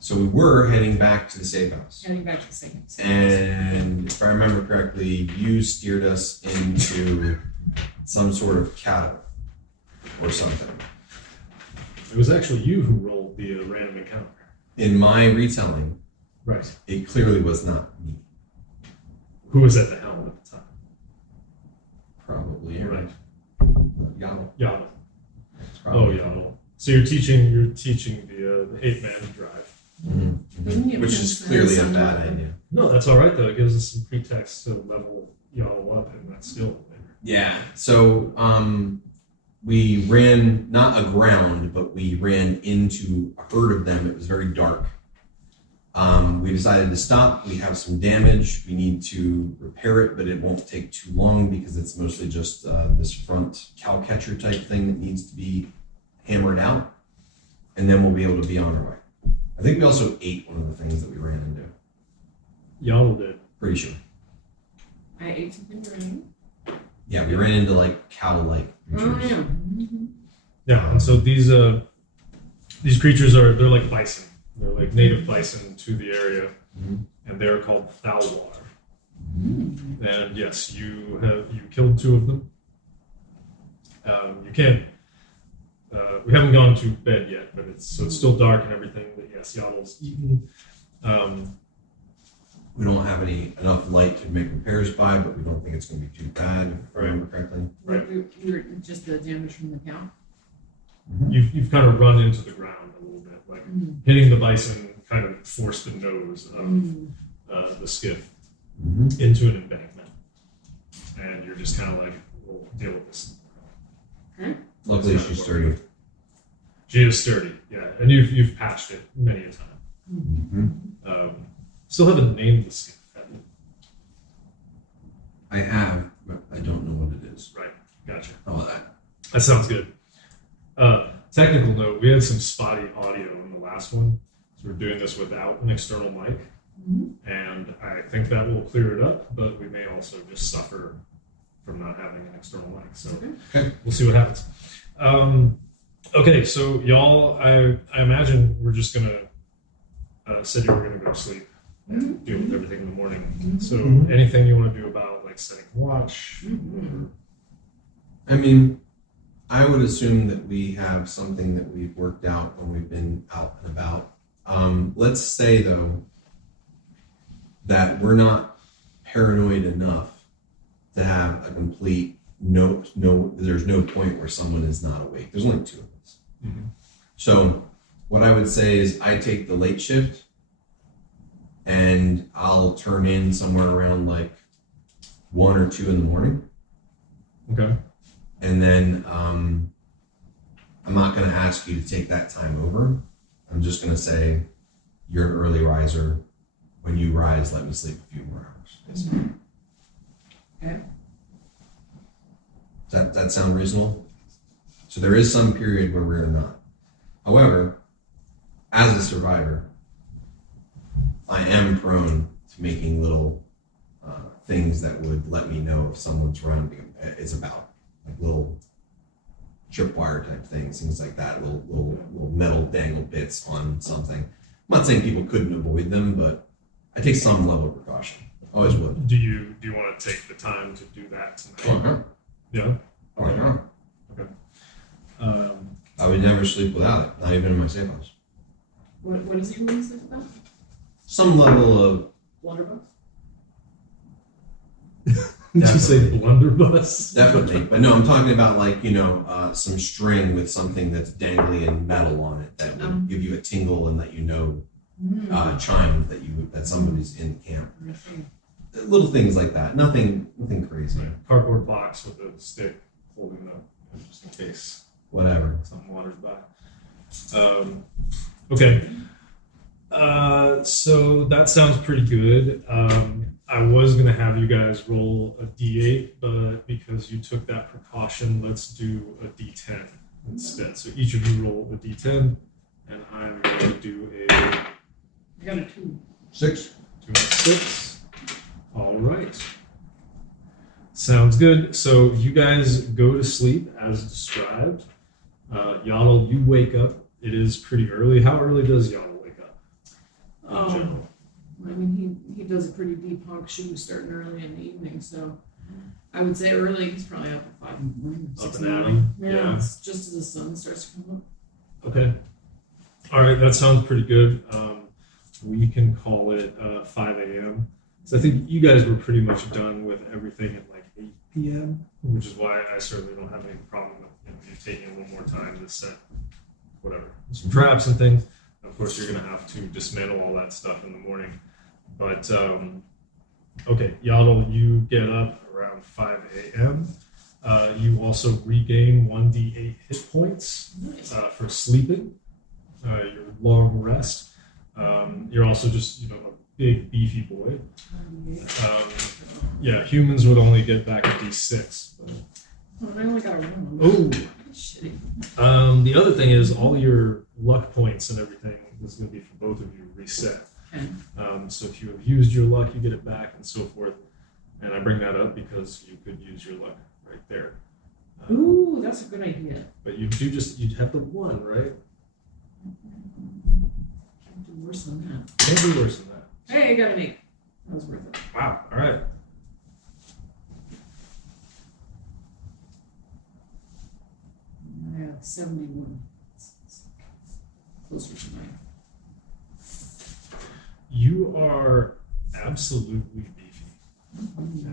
So we were heading back to the safe house. Heading back to the safe house. And if I remember correctly, you steered us into some sort of cattle or something. It was actually you who rolled the random encounter. In my retelling, Right. it clearly was not me. Who was at the helm at the time? Probably Right. Yaotl. Yaotl. It's Oh, probably- Yaotl. So you're teaching the 8-man to drive. Mhm. Which is clearly a bad idea. No, that's all right though. It gives us some pretext to level Yaotl up in that skill later. Yeah. So we ran not aground, but we ran into a herd of them. It was very dark. We decided to stop. We have some damage. We need to repair it, but it won't take too long because it's mostly just this front cow catcher type thing that needs to be hammered out, and then we'll be able to be on our way. I think we also ate one of the things that we ran into. Yaotl did. Pretty sure. I ate something during. Yeah, we ran into like cow-like Oh, creatures. yeah. Mm-hmm. Yeah, and so these creatures they're like bison. They're like native bison to the area, and they're called Thalwar. And yes, you killed 2 of them. You can't. We haven't gone to bed yet, but it's still dark and everything. But yes, Yaotl's eaten. We don't have enough light to make repairs by, but we don't think it's going to be too bad, if I remember correctly. Right. We were just the damage from the cow. You've kind of run into the ground a little bit, like hitting the bison kind of forced the nose of the skiff into an embankment, and you're just kind of like, we'll deal with this. Okay. Luckily, she's sturdy. She is sturdy, yeah, and you've patched it many a time. Still haven't named the skiff, have you? I have, but I don't know what it is. Right, gotcha. How about that? That sounds good. Technical note, we had some spotty audio in the last one, so we're doing this without an external mic, and I think that will clear it up, but we may also just suffer from not having an external mic, so we'll see what happens. Okay, so y'all, I imagine we're just gonna said you were gonna go to sleep and deal with everything in the morning. So anything you want to do about like setting watch? I mean, I would assume that we have something that we've worked out when we've been out and about. Let's say, though, that we're not paranoid enough to have a complete there's no point where someone is not awake. There's only 2 of us. So what I would say is I take the late shift and I'll turn in somewhere around like 1 or 2 in the morning. Okay. And then I'm not going to ask you to take that time over. I'm just going to say you're an early riser. When you rise, let me sleep a few more hours. Basically. Okay. Does that sound reasonable? So there is some period where we're not. However, as a survivor, I am prone to making little things that would let me know if someone's around is about, like little tripwire type things like that, little metal dangle bits on something. I'm not saying people couldn't avoid them, but I take some level of precaution. Always would. Do you want to take the time to do that tonight? Yeah. Okay. Okay. I would never sleep without it, not even in my safe house. What is he really sleep about? Some level of Blunderbuss? Did you say blunderbuss? definitely, but no, I'm talking about like some string with something that's dangly and metal on it that would give you a tingle and let you know chime that somebody's in the camp. Little things like that. Nothing crazy. Right. Cardboard box with a stick holding up, just in case Whatever. something wanders by. Okay. So that sounds pretty good. I was going to have you guys roll a d8, but because you took that precaution, let's do a d10 instead. So each of you roll a d10, and I'm going to do I got a 2. 6. 2 and 6. All right. Sounds good. So you guys go to sleep as described. Yaotl, you wake up. It is pretty early. How early does Yaotl wake up? he does a pretty deep hunk shoe starting early in the evening, so I would say early. He's probably up at 5 in the morning. Up 6 and in the at morning. 'em, Yeah, yeah. it's just as the sun starts to come up. Okay. All right, that sounds pretty good. We can call it 5 a.m. So I think you guys were pretty much done with everything at like 8 p.m., which is why I certainly don't have any problem with you taking a little more time to set whatever, some traps and things. Of course, you're going to have to dismantle all that stuff in the morning. But, okay, Yaotl, you get up around 5 a.m. You also regain 1d8 hit points Nice. for sleeping, your long rest. You're also just, a big, beefy boy. Yeah, humans would only get back a d6. But... Oh, I only got one. Oh, Shitty. the other thing is all your luck points and everything is going to be for both of you reset. Okay. So if you have used your luck, you get it back and so forth. And I bring that up because you could use your luck right there. Ooh, that's a good idea. But you'd have the one, right? Can't do worse than that. Can't be worse than that. Hey, I got an 8. That was worth it. Wow, all right. I have 71. It's closer to 9. You are absolutely beefy.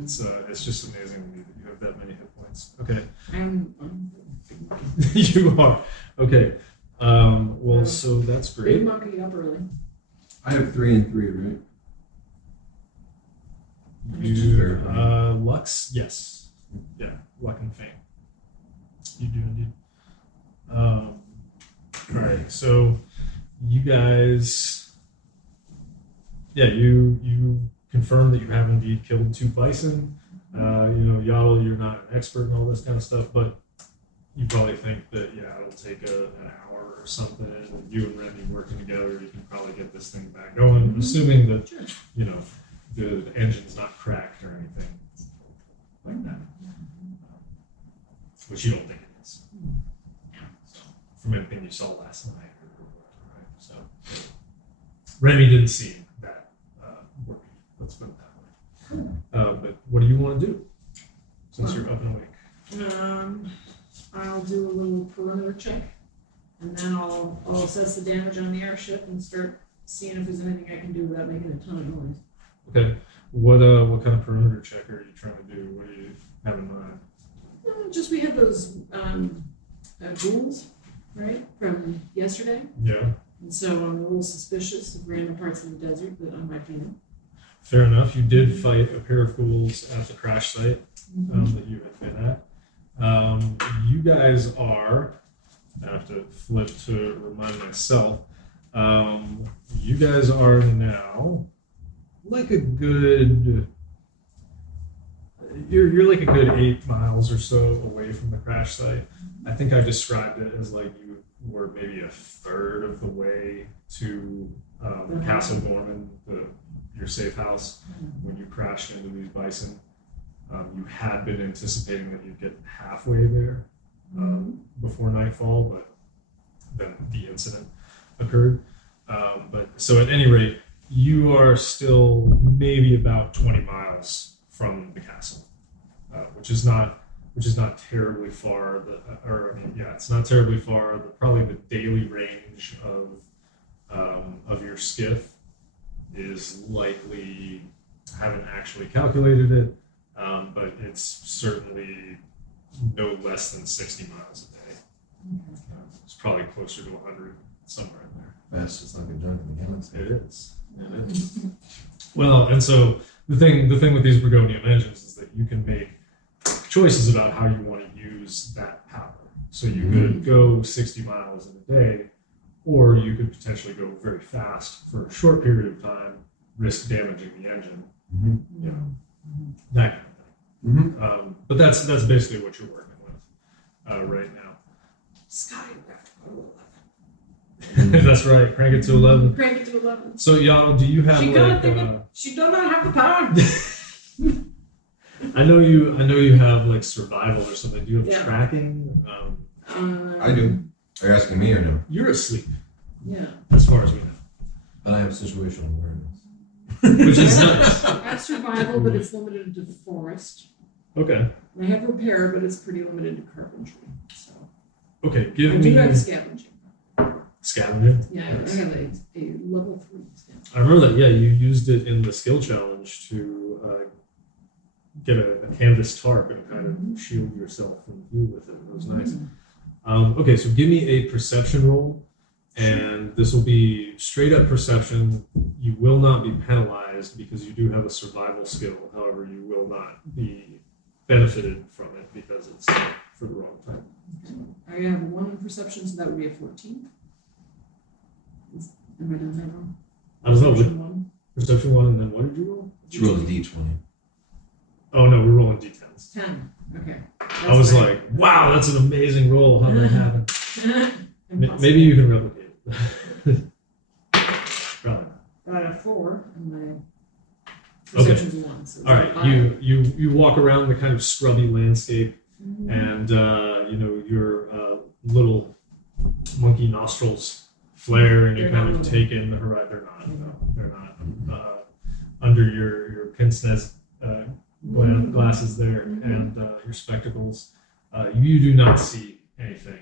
It's just amazing to me that you have that many hit points. Okay. I'm You are. Okay. Well, so that's big great. monkey up early. I have 3 and 3, right? You, Lux? Yes. Yeah, luck and fame. You do indeed. All right, so you guys, you confirm that you have indeed killed 2 bison. Yaotl, you're not an expert in all this kind of stuff, but you probably think that, it'll take an hour or something, and you and Remy working together, you can probably get this thing back going, assuming that, Sure. the engine's not cracked or anything like that, which you don't think it is. So, from anything you saw last night or whatever, right? So, Remy didn't see that working. Let's put it that way. But what do you want to do since you're up and awake? I'll do a little perimeter check, and then I'll assess the damage on the airship and start seeing if there's anything I can do without making a ton of noise. Okay. What kind of perimeter check are you trying to do? What do you have in mind? Just we had those ghouls, right, from yesterday. Yeah. And so I'm a little suspicious of random parts of the desert that I might be in. Fair enough. You did fight a pair of ghouls at the crash site that you had been at. You guys are, I have to flip to remind myself, you guys are now like a good, you're like a good 8 miles or so away from the crash site. I think I described it as like you were maybe a third of the way to Castle Gormen, your safe house, when you crashed into these bison. You had been anticipating that you'd get halfway there before nightfall, but then the incident occurred. But so at any rate, you are still maybe about 20 miles from the castle, which is not terribly far. It's not terribly far. Probably the daily range of your skiff is likely, I haven't actually calculated it, but it's certainly no less than 60 miles a day. It's probably closer to 100, somewhere in there. Fastest like a junk in the galaxy. It is. Well, and so the thing with these Bragonium engines is that you can make choices about how you want to use that power. So you could go 60 miles in a day, or you could potentially go very fast for a short period of time, risk damaging the engine, that kind of thing. But that's basically what you're working with right now. Scotty, That's right. Crank it to 11. crank it to 11. So Yaotl, do you have She do not have the power. I know you have like survival or something. Do you have Yeah. tracking? I do. Are you asking me or no? You're asleep, Yeah. as far as we know. But I have situational awareness. which is nice. I have survival, but it's limited to forest. Okay. And I have repair, but it's pretty limited to carpentry. So Okay, give I me do have scavenging. scavenging. Yeah, I have a level 3 scavenging. I remember that. Yeah, you used it in the skill challenge to get a canvas tarp and kind of shield yourself from view with it. It was nice. Okay, so give me a perception roll, and this will be straight up perception. You will not be penalized because you do have a survival skill. However, you will not be benefited from it because it's for the wrong time. Okay. I have 1 in perception, so that would be a 14. Am I doing that wrong? I don't know. Perception 1. Perception 1, and then what did you roll? You rolled a d20. Oh no, we're rolling d10s. 10. Okay. I was like, wow, that's an amazing roll. How did that happen? Maybe you can replicate it. Probably. I had a 4, and my perception's a 1. So All right, you walk around the kind of scrubby landscape, and your little monkey nostrils flare, and you kind of take in the horizon. They're not under your pince nez glasses there, and your spectacles. You do not see anything.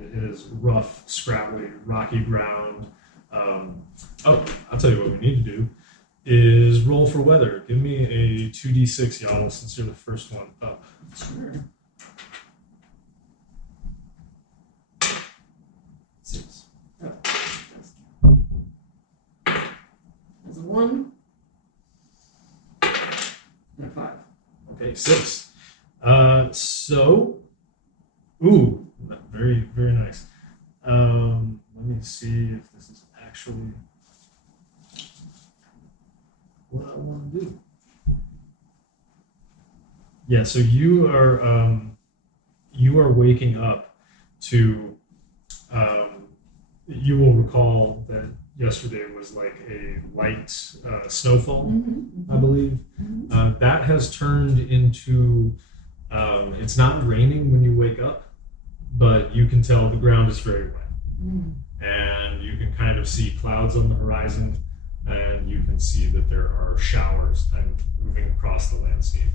It is rough, scrabbly, rocky ground. I'll tell you what we need to do is roll for weather. Give me a 2d6, Yaotl, since you're the first one up. Sure. 6. Oh, that's a 1. And a 5. Okay, 6. Very, very nice. Let me see if this is actually what I want to do. Yeah, so you are waking up to. You will recall that yesterday was like a light snowfall, I believe. That has turned into. It's not raining when you wake up, but you can tell the ground is very wet. And you can kind of see clouds on the horizon, and you can see that there are showers kind of moving across the landscape.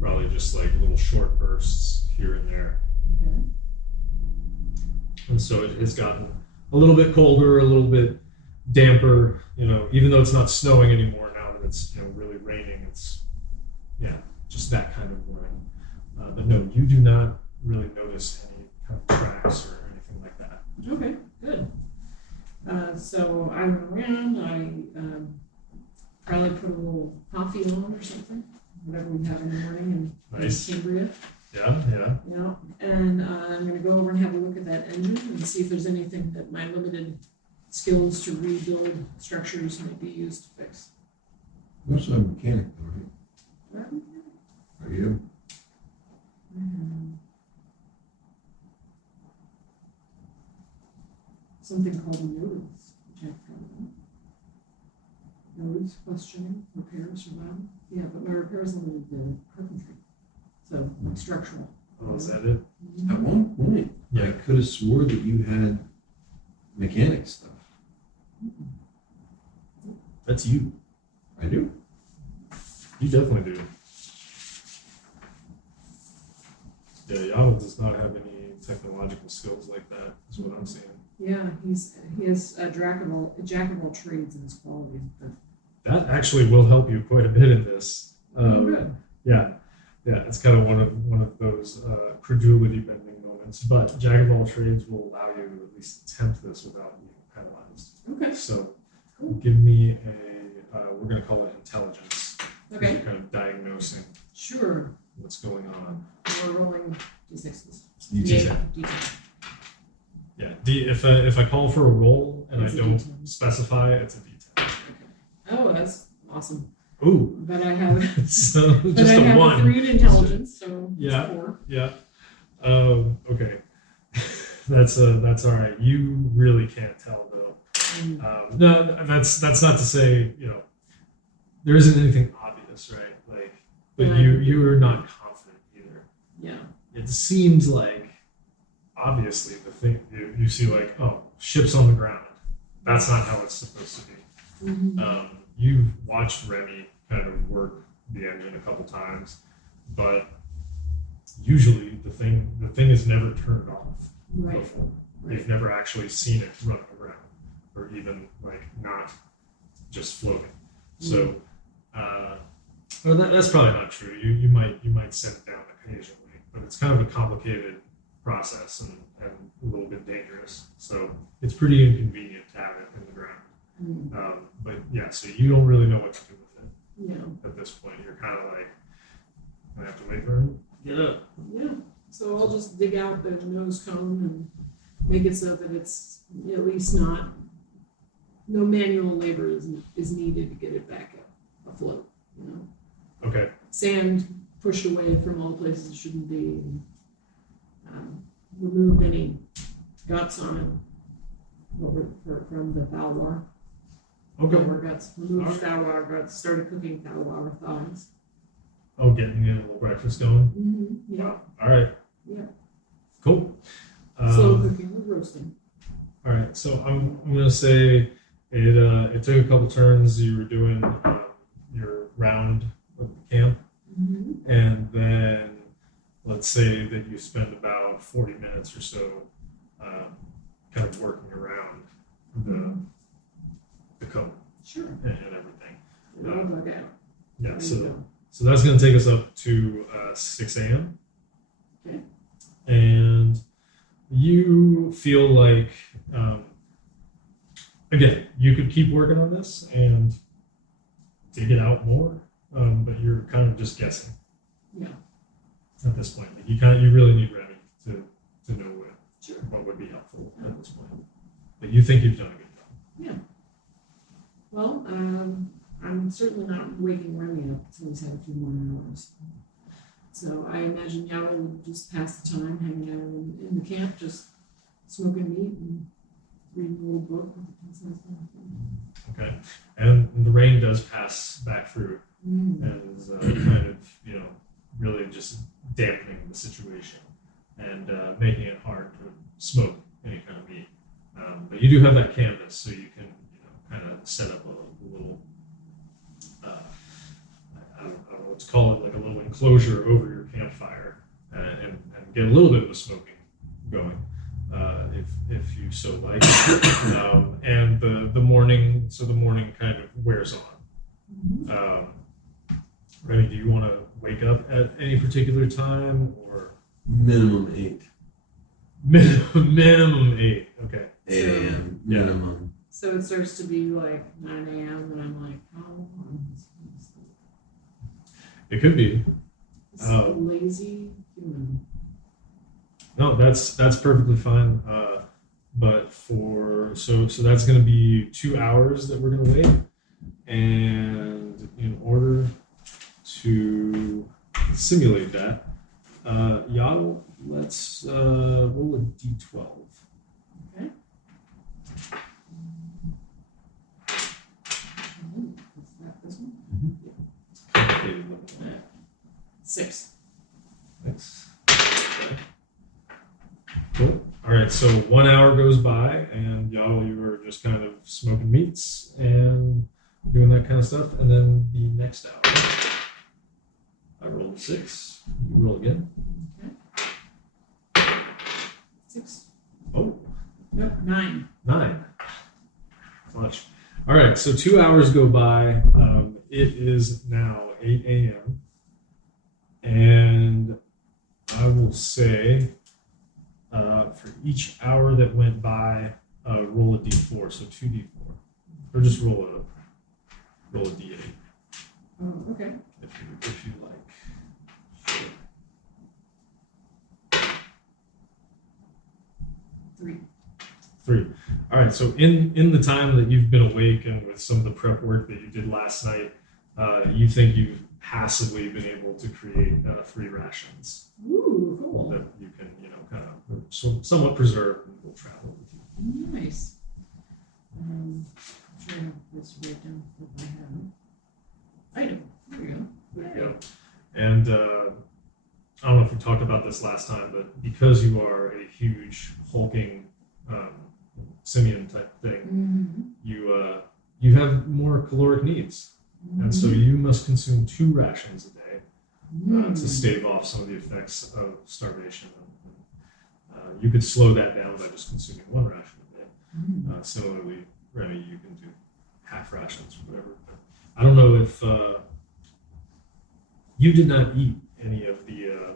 Probably just like little short bursts here and there. Okay. And so it has gotten a little bit colder, a little bit damper, even though it's not snowing anymore now that it's really raining. It's just that kind of morning. But no, you do not really notice any kind of tracks or anything like that. Okay, good. So I went around, I probably put a little coffee on or something, whatever we have in the morning in Cambria. Yeah. Yeah, and I'm going to go over and have a look at that engine and see if there's anything that my limited skills to rebuild structures might be used to fix. You're also a mechanic, though, right? Are you? Something called nodes, which I've got. Nodes, questioning, repair, survival. Yeah, but my repair is limited to carpentry. So, like structural. Oh, is that it? At one point, I could have swore that you had mechanic stuff. That's you. I do. You definitely do. Yeah, Yaotl does not have any technological skills like that, is what I'm seeing. Yeah, he has a jack of all trades in his qualities. But that actually will help you quite a bit in this. good. Yeah, it's kind of one of those credulity bending moments. But jack of all trades will allow you to at least attempt this without being penalized. Okay. So give me we're going to call it intelligence. Okay. You're kind of diagnosing Sure. what's going on. We're rolling d6s. D10. D10. Yeah. If I call for a roll and It's I a don't D10. specify, it's a D10. Oh, that's awesome. Ooh. But I have So but just I a have one. a 3 in intelligence, so Yeah. it's 4. Yeah. Okay. That's all right. You really can't tell though. No, that's not to say there isn't anything obvious, right? Like, but Right. you are not confident either. Yeah. It seems like obviously the thing you see like ships on the ground. That's not how it's supposed to be. You've watched Remy kind of work the engine a couple times, but usually the thing is never turned off before. You've never actually seen it run around, or even like not just floating. So, well, that's probably not true. You might send it down occasionally, but it's kind of a complicated process and a little bit dangerous. So it's pretty inconvenient to have it in the ground. But yeah, so you don't really know what to do with it. Yeah. At this point, you're kind of like, I have to wait for him. Get up. Yeah. So I'll just dig out the nose cone and make it so that it's at least no manual labor is needed to get it back up afloat. Okay. Sand pushed away from all places it shouldn't be. And, removed any guts on it from the Thalwar. Okay. Thalwar guts. Removed Thalwar guts. Started cooking Thalwar thighs. Oh, getting a little breakfast going. Yeah. Wow. All right. Yeah. Cool. Slow cooking with roasting. All right. So I'm gonna say it took a couple turns. You were doing your round of the camp, and then let's say that you spend about 40 minutes or so kind of working around the cone and everything. Yeah, so that's going to take us up to 6 a.m. Okay. And you feel like, again, you could keep working on this and dig it out more, but you're kind of just guessing. Yeah. At this point, like you really need Remy to know what would be helpful at this point. But you think you've done a good job. Yeah. Well, I'm certainly not waking Remy up until he's had a few more hours. So I imagine Yaotl would just pass the time hanging out in the camp, just smoking meat and reading a little book. Okay. And the rain does pass back through and is kind of, really just dampening the situation and making it hard to smoke any kind of meat. But you do have that canvas, so you can, kind of set up a little, I don't know what to call it, like a little enclosure over your campfire and get a little bit of the smoking going, if you so like. And the morning kind of wears on. Remy, do you want to wake up at any particular time or minimum 8? Minimum 8. Okay. 8 a.m. minimum. So it starts to be like 9 a.m. and I'm like, how long? It could be. Lazy human. No, that's perfectly fine. But so that's going to be 2 hours that we're going to wait, and in order to simulate that, Yaotl, let's roll a d12. Okay. Is that this one? Complicated level. 6. Thanks. Okay. Cool. All right, so 1 hour goes by, and Yaotl, you are just kind of smoking meats and doing that kind of stuff, and then the next hour, I rolled 6. You roll again. Okay. 6. Oh. Nope, 9. 9. Much. All right, so 2 hours go by. It is now 8 a.m. And I will say for each hour that went by, roll a d4, so 2d4. Or just roll a d8. Oh, okay. If you like. Sure. 3. All right, so in the time that you've been awake and with some of the prep work that you did last night, you think you've passively been able to create 3 rations. Ooh, cool. That you can, kind of somewhat preserve and will travel with you. Nice. I'm trying to this right down what I have. Item. There we go. There you go. And I don't know if we talked about this last time, but because you are a huge hulking simian type thing, you have your caloric needs. And so you must consume 2 rations a day to stave off some of the effects of starvation. You could slow that down by just consuming 1 ration a day. Similarly, Remy, you can do half rations or whatever. But I don't know if you did not eat any of the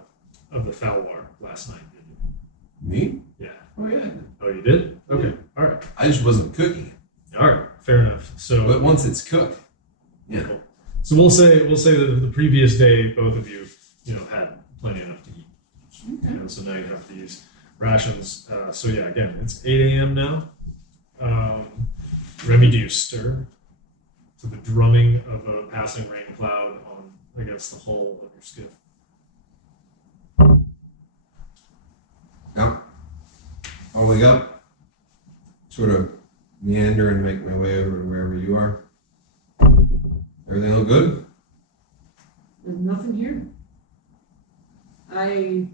falwar last night, did you? Me? Yeah. Oh yeah. Oh, you did? Okay. All right. I just wasn't cooking it. All right. Fair enough. So, But once it's cooked, yeah. cool. So we'll say that the previous day, both of you, had plenty enough to eat. Okay. So now you have these rations. So yeah, again, it's 8 a.m. now. Remy, do you stir to the drumming of a passing rain cloud against the hull of your skiff? Yep. I'll wake up, sort of meander and make my way over to wherever you are. Everything look good? There's nothing here. I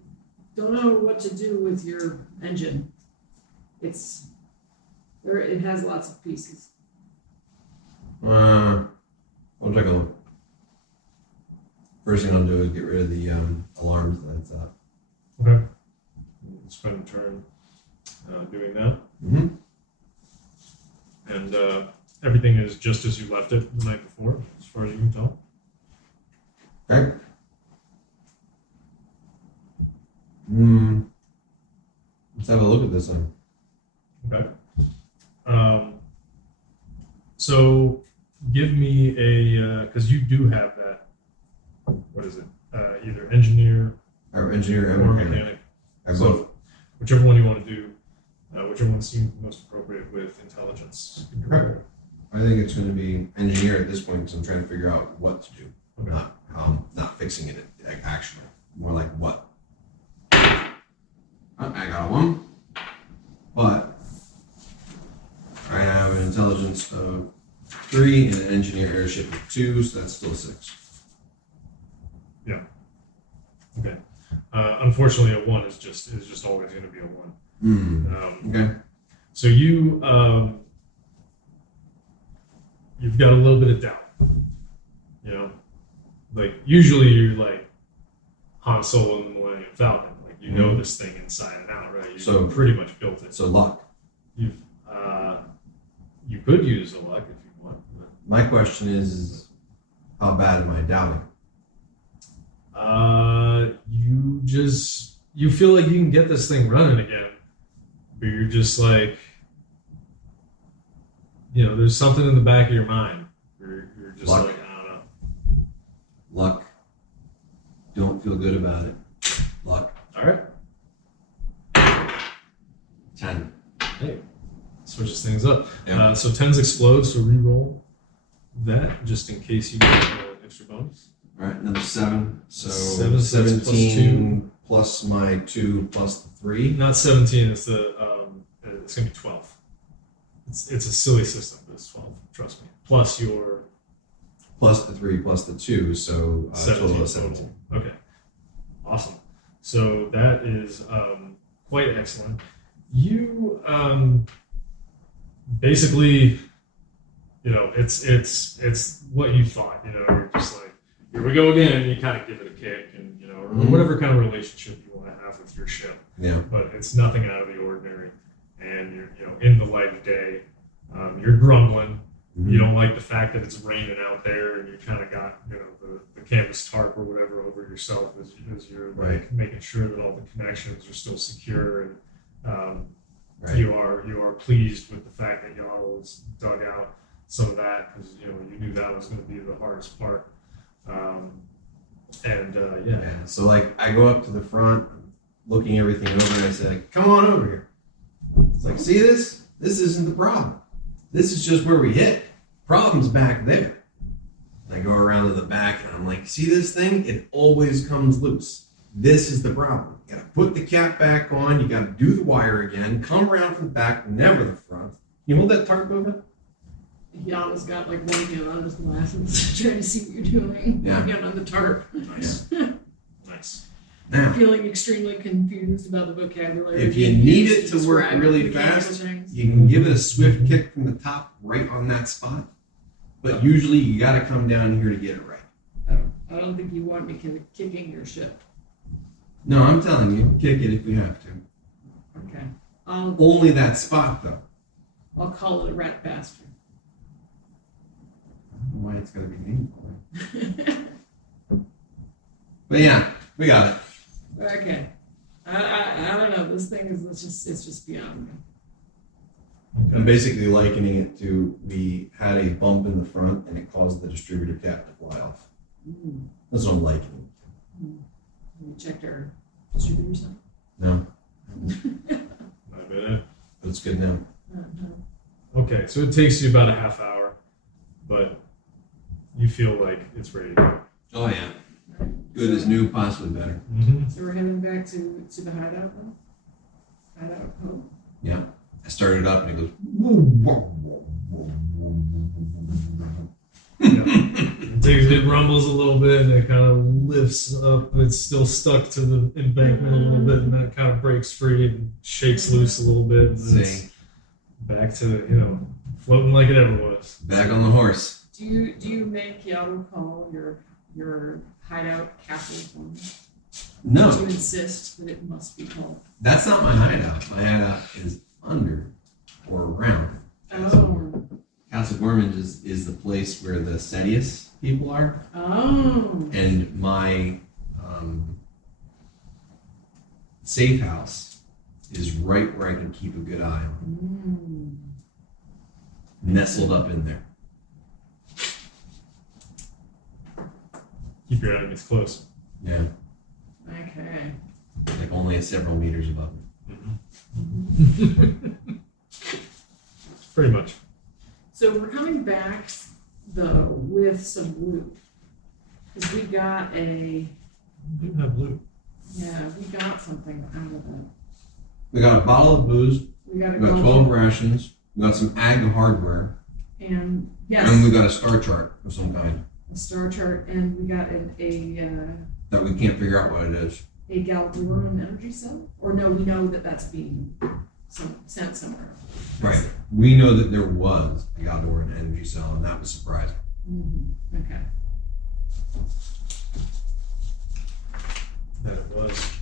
don't know what to do with your engine. It has lots of pieces. We'll take a look. First thing I'll do is get rid of the alarms that's up. Okay. Spend a turn doing that. Mm-hmm. And everything is just as you left it the night before, as far as you can tell. Okay. Let's have a look at this one. Okay. So give me because you do have that, what is it? Either engineer Our engineer or and mechanic. mechanic. I So both. whichever one you want to do, whichever one seems most appropriate with intelligence. Okay. I think it's going to be engineer at this point because I'm trying to figure out what to do, Okay. not fixing it actually. More like what. I got 1, but I have an intelligence of 3 and an engineer airship of 2, so that's still 6. Okay. Unfortunately, a 1 is just always going to be a 1. Okay. So you've got a little bit of doubt. Like usually you're like Han Solo in the Millennium Falcon. Like you know this thing inside and out, right? So pretty much built it. So luck. You could use a luck if you want. But, My question is how bad am I doubting? you feel like you can get this thing running again, but you're just like, there's something in the back of your mind. You're just Luck. like, I don't know. Luck. Don't feel good about it. Luck. All right. 10. Hey, switches things up. Yeah. So 10s explode, so re-roll that just in case you get an extra bonus. All right, another 7. So 7, so that's 17 plus my 2 plus the 3. Not 17. It's it's gonna be 12. It's a silly system, but it's 12. Trust me. Plus your Plus the 3 plus the 2, so total of 17. Okay. Awesome. So that is quite excellent. You basically, it's what you thought. You're just like, here we go again, and you kind of give it a kick, and or whatever kind of relationship you want to have with your ship. Yeah. But it's nothing out of the ordinary, and you're in the light of day. You're grumbling. Mm-hmm. You don't like the fact that it's raining out there, and you kind of got the canvas tarp or whatever over yourself as you're like making sure that all the connections are still secure, and you are pleased with the fact that Yaotl has dug out some of that because you knew that was going to be the hardest part. So like I go up to the front, looking everything over, and I say, like, "Come on over here." It's like, see this? This isn't the problem. This is just where we hit. Problem's back there. And I go around to the back, and I'm like, see this thing? It always comes loose. This is the problem. You gotta put the cap back on. You gotta do the wire again. Come around from the back, never the front. You hold that tarp over? Yaotl's got like one hand on his glasses, trying to see what you're doing. Yeah. One hand on the tarp. Nice. Nice. Now, Feeling extremely confused about the vocabulary. if you need it to work describe really mechanical fast, things. you can give it a swift kick from the top right on that spot. But usually you got to come down here to get it right. I don't think you want me kicking your ship. No, I'm telling you, kick it if we have to. Okay. Only that spot, though. I'll call it a rat bastard. I don't know why it's got to be named for it. But yeah, we got it. Okay. I don't know. This thing is it's just beyond me. Okay. I'm basically likening it to we had a bump in the front and it caused the distributor cap to fly off. Mm. That's what I'm likening it Mm. We checked our distributor side. to. No, Not bad. but it's good now. Okay, so it takes you about a half hour, but you feel like it's ready to go. Oh yeah, good as new, possibly better. Mm-hmm. So we're heading back to the hideout then? Hideout home? Yeah, I started up and it goes. It rumbles a little bit and it kind of lifts up. It's still stuck to the embankment a little bit, and then it kind of breaks free and shakes loose a little bit. And then it's back to floating like it ever was. Back on the horse. Do you make Yaotl call your hideout Castle Gormen? No, Do you insist that it must be called? that's not my hideout. My hideout is under or around. Oh. Castle Gormen is the place where the Sedius people are. Oh. And my safe house is right where I can keep a good eye on. Nestled up in there. Keep your enemies close. Yeah. Okay. Like only several meters above me. Pretty much. So we're coming back though with some loot because we got You do have loot. we got something out of it. We got a bottle of booze. We got a We got 12 rations. We got some ag hardware. and yes, And we got a star chart of some kind a star chart, and we got that we can't figure out what it is. a Galvaluron energy cell. Or no, we know that that's being sent somewhere. Right. We know that there was a Galdoran energy cell, and that was surprising. Mm-hmm. Okay. That it was.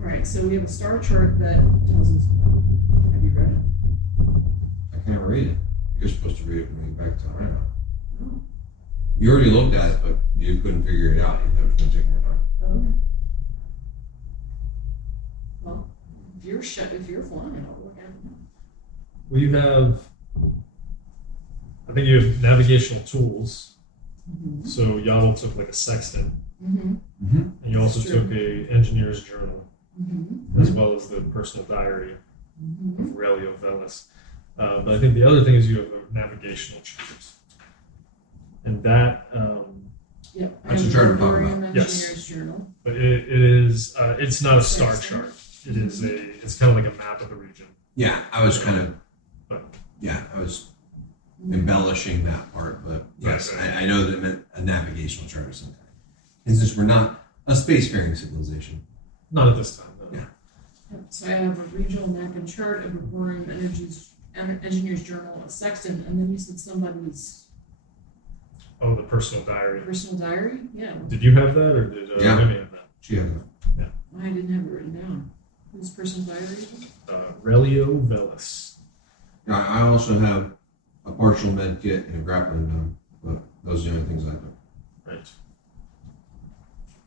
All right. So we have a star chart that tells us. Have you read it? I can't read it. You're supposed to read it when we get back to I don't know. Oh. You already looked at it, but you couldn't figure it out. You thought it was going to take more time. Oh, okay. Well, if you're flying, I'll look at it now. Well, you have, I think you have navigational tools. Mm-hmm. So Yaotl took like a sextant, Mm-hmm. Mm-hmm. and you also That's true. took a engineer's journal, Mm-hmm. as well as the personal diary Mm-hmm. of Relio Velis. But I think the other thing is you have a navigational chart, and that. Yep. That's and the chart I'm talking Bragonium about. Yes. Engineer's Journal. But it is it's not a star Sextant. chart. It is it's kind of like a map of the region. Yeah, I was kind of, But I was embellishing that part, but yes, Right. I know that it meant a navigational chart of some kind. And since we're not a spacefaring civilization, not at this time. No. Yeah. Yep. So I have a regional map and chart, a Bragonium Engineer's Journal, a sextant, and then you said somebody's Oh, the personal diary. personal diary. Yeah. Did you have that, or did Yeah. Remy have that? she has a I didn't have it written down. Whose personal diary is it? Relio Velis. I also have a partial med kit and a grappling gun, but those are the only things I took. Right.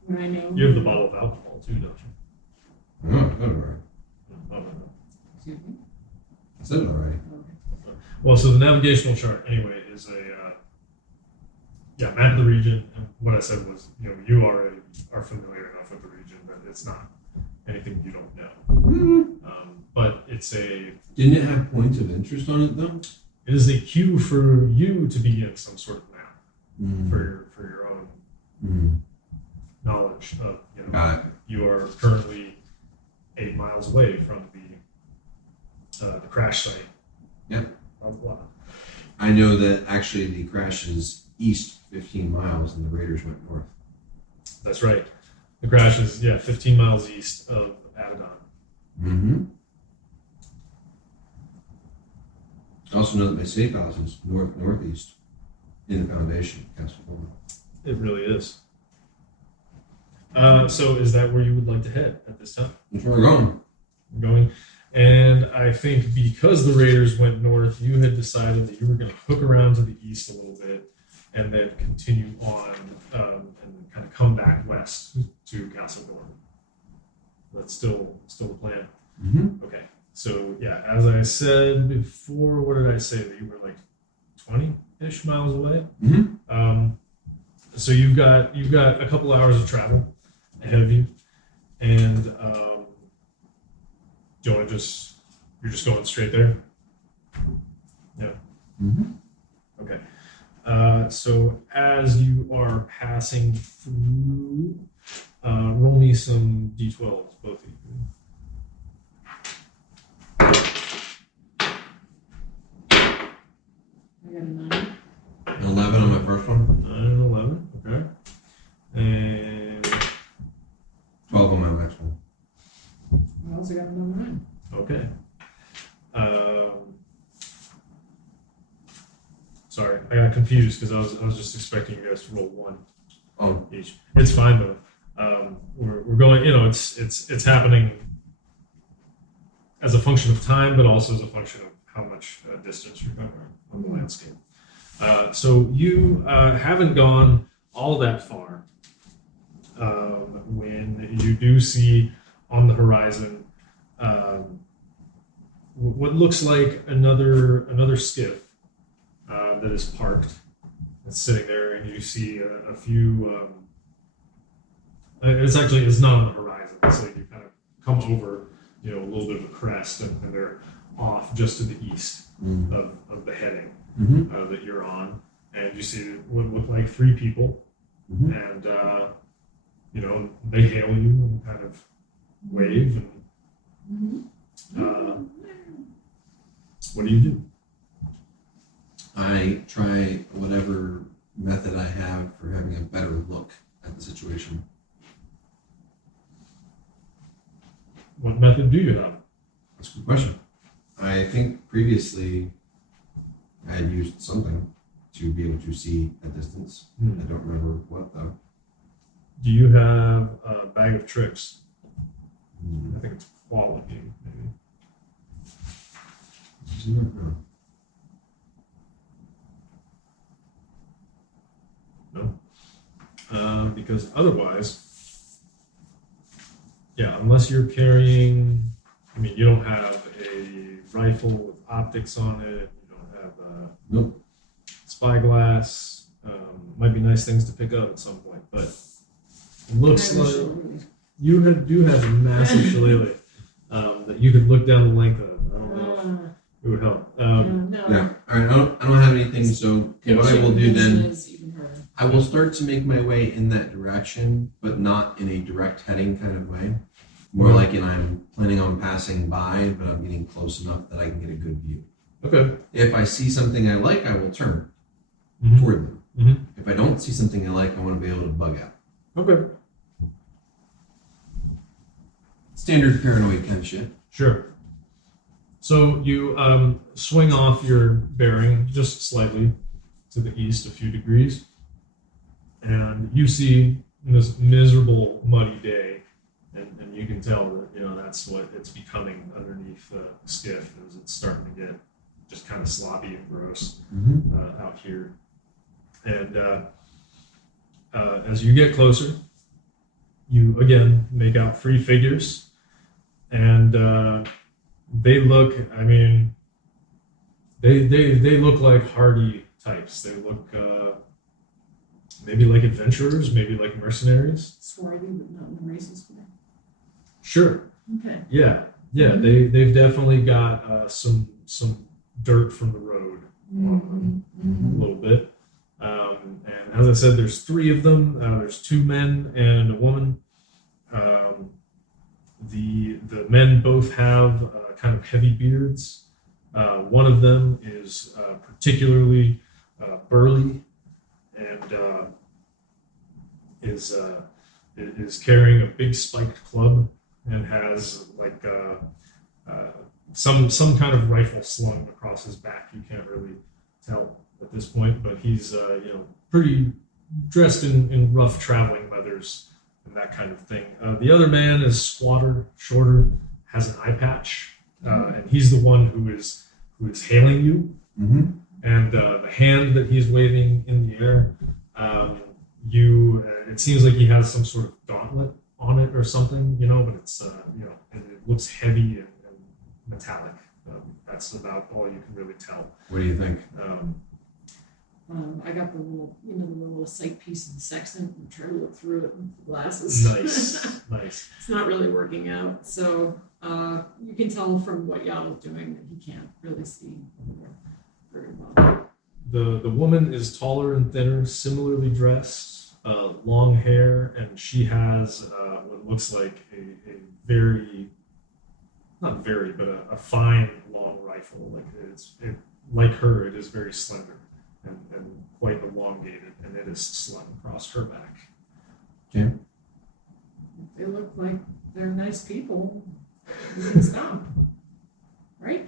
When I know. You have the bottle of alcohol too, don't you? No, I said it already. Oh, no. Excuse me. I said it already. Okay. Well, so the navigational chart, anyway, is a map of the region. And what I said was, you already are familiar enough with the region that it's not anything you don't know. But it's Didn't it have points of interest on it though? it is a cue for you to begin some sort of map Mm. for your own Mm. knowledge of Got it. you are currently 8 miles away from the crash site. Yep. Blah, blah. I know that actually the crash is east 15 miles and the Raiders went north. That's right. The crash is 15 miles east of Abaddon. Mm-hmm. I also know that my safe house is northeast. in the foundation, Castle Gormen. It really is. So is that where you would like to head at this time? That's where we're going. Going. And I think because the Raiders went north, you had decided that you were going to hook around to the east a little bit and then continue on and kind of come back west to Castle Gormen. That's still the plan. Mm-hmm. Okay. So yeah, as I said before, what did I say? That you were like 20-ish miles away? Mm-hmm. So you've got a couple hours of travel ahead of you, and do you want to you're just going straight there? Yeah. Mm-hmm. Okay. So as you are passing through, roll me some d12s, both of you. I got a 9. 11 on my first one. 9 and 11. Okay. And 12 on my next one. I also got another 9. okay. Sorry, I got confused because I was just expecting you guys to roll 1 Oh. each. It's fine though. We're going. It's happening as a function of time, but also as a function of how much distance you're covering on the landscape. So you haven't gone all that far when you do see on the horizon what looks like another skiff that is parked. It's sitting there, and you see a few. It's not on the horizon. So you kind of come over, a little bit of a crest, and they're off just to the east of the heading that you're on, and you see what look like 3 people, and they hail you and kind of wave, and what do you do? I try whatever method I have for having a better look at the situation. What method do you have? That's a good question. I think previously I had used something to be able to see a distance. I don't remember what though. Do you have a bag of tricks? I think it's quality, maybe. No. No? Because otherwise, unless you're carrying, you don't have a rifle with optics on it, you don't have Nope. spyglass, might be nice things to pick up at some point, but it looks like you do have a massive shillelagh that you could look down the length of. I don't know if it would help. No. Yeah. All right. I don't have anything. So what I will do then, I will start to make my way in that direction, but not in a direct heading kind of way. More like I'm planning on passing by, but I'm getting close enough that I can get a good view. Okay. If I see something I like, I will turn toward them. If I don't see something I like, I want to be able to bug out. Okay. Standard paranoid kind of shit. Sure. So you swing off your bearing just slightly to the east, a few degrees, and you see this miserable, muddy day, and you can tell that that's what it's becoming underneath the skiff as it's starting to get just kind of sloppy and gross out here. And as you get closer, you again make out 3 figures, and they look. They look like hardy types. They look maybe like adventurers, maybe like mercenaries. Swarthy, but not in the racist way. Sure. Okay. Yeah. They've definitely got some dirt from the road on them a little bit. And as I said, there's 3 of them. There's 2 men and a woman. The men both have kind of heavy beards. One of them is particularly burly and is carrying a big spiked club and has like some kind of rifle slung across his back. You can't really tell at this point, but he's pretty dressed in rough traveling leathers and that kind of thing. The other man is squatter, shorter, has an eye patch, and he's the one who is hailing you. Mm-hmm. And the hand that he's waving in the air, it seems like he has some sort of gauntlet on it or something, but it's and it looks heavy and metallic. That's about all you can really tell. What do you think? I got the little sight piece of the sextant and try to look through it with the glasses. Nice. It's not really working out. So you can tell from what Yaotl's doing that he can't really see very well. The woman is taller and thinner, similarly dressed, long hair, and she has what looks like a very, not very, but a fine long rifle. Like her, it is very slender and quite elongated, and it is slung across her back. Okay. They look like they're nice people. You can stop, right?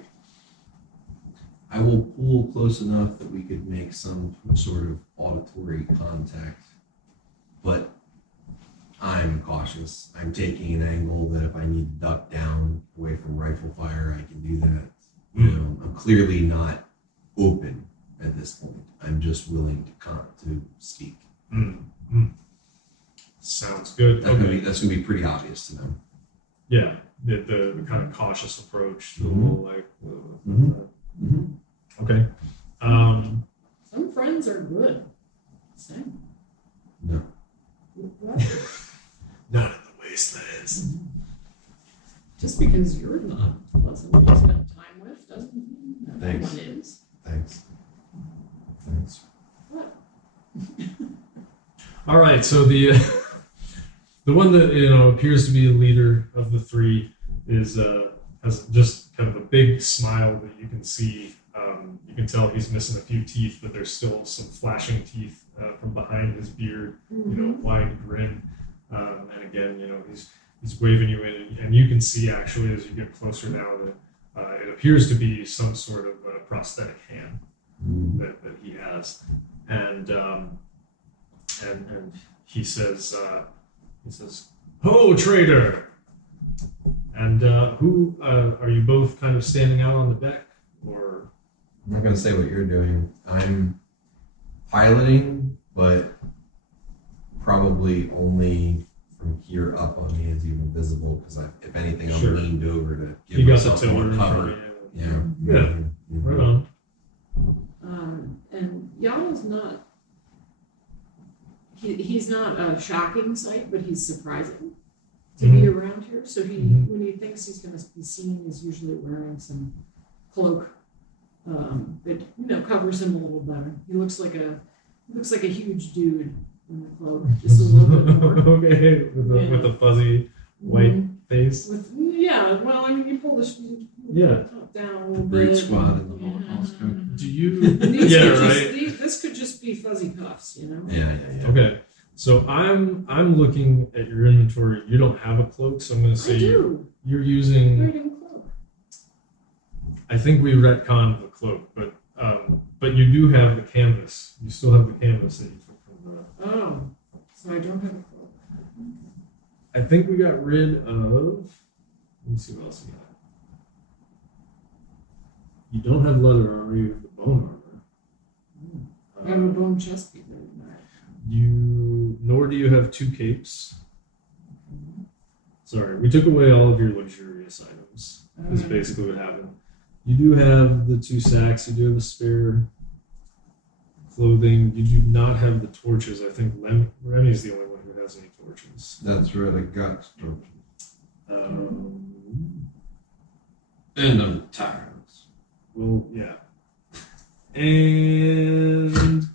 I will pull close enough that we could make some sort of auditory contact, but I'm cautious. I'm taking an angle that if I need to duck down away from rifle fire, I can do that. I'm clearly not open at this point. I'm just willing to speak. Sounds good. That's gonna be pretty obvious to them. Yeah, the kind of cautious approach, the Mm-hmm. little Okay. Some friends are good. Same. No. What? None of the wastelands. Just because you're not pleasant to spend time with doesn't mean that Thanks. one is. Thanks. What? All right, so the one that appears to be the leader of the three is has just kind of a big smile that you can see. You can tell he's missing a few teeth, but there's still some flashing teeth from behind his beard. Wide grin, and again, he's waving you in, and you can see actually as you get closer now that it appears to be some sort of prosthetic hand that he has, and he says, "Ho, trader!" And who are you both kind of standing out on the deck, or? I'm not going to say what you're doing. I'm piloting, but probably only from here up on me is even visible because if anything, I'm Sure. leaned over to give You got the myself tiller more in front cover. of you. Yeah. Yeah. Mm-hmm. Right on. And Yaotl's not. He's not a shocking sight, but he's surprising to be around here. So when he thinks he's going to be seen, he's usually wearing some cloak that covers him a little better. He looks like a huge dude in the cloak, just a little bit more. Okay, with a fuzzy white face. Well, I mean, you pull the top down a little Brute bit. squad and the Holocaust code. Do you? This could just be fuzzy cuffs, Yeah. Okay, so I'm looking at your inventory. You don't have a cloak, so I'm going to say I do. you're using. Right in cloak. I think we retconned the cloak, but you do have the canvas. You still have the canvas that you took from the. Oh, so I don't have a cloak. I think we got rid of. Let me see what else we got. You don't have leather armor. You have the bone armor. I have a bone chest piece. Nor do you have two capes. Sorry, we took away all of your luxurious items. Is basically what happened. You do have the 2 sacks. You do have the spare clothing. You do not have the torches. I think Remy's the only one who has any torches. That's right, I got torches. And I'm tired. Well, yeah. And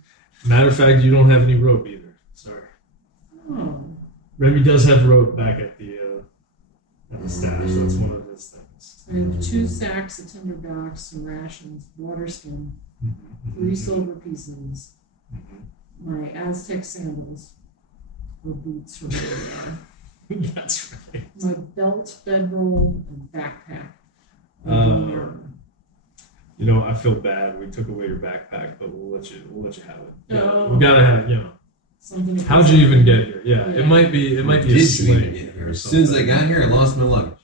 matter of fact, you don't have any rope either. Sorry. Oh. Remy does have rope back at the stash. That's one of his things. I have 2 sacks of tender docks, some rations, water skin, 3 silver pieces, my Aztec sandals, or boots from where That's right. my belt, bedroll, and backpack. I feel bad. We took away your backpack, but we'll let you have it. Yeah, Oh. we gotta have, Something. How'd you even get here? Yeah, Yeah. it might be a Did you sling. even get here? As soon as I got here, I lost my luggage.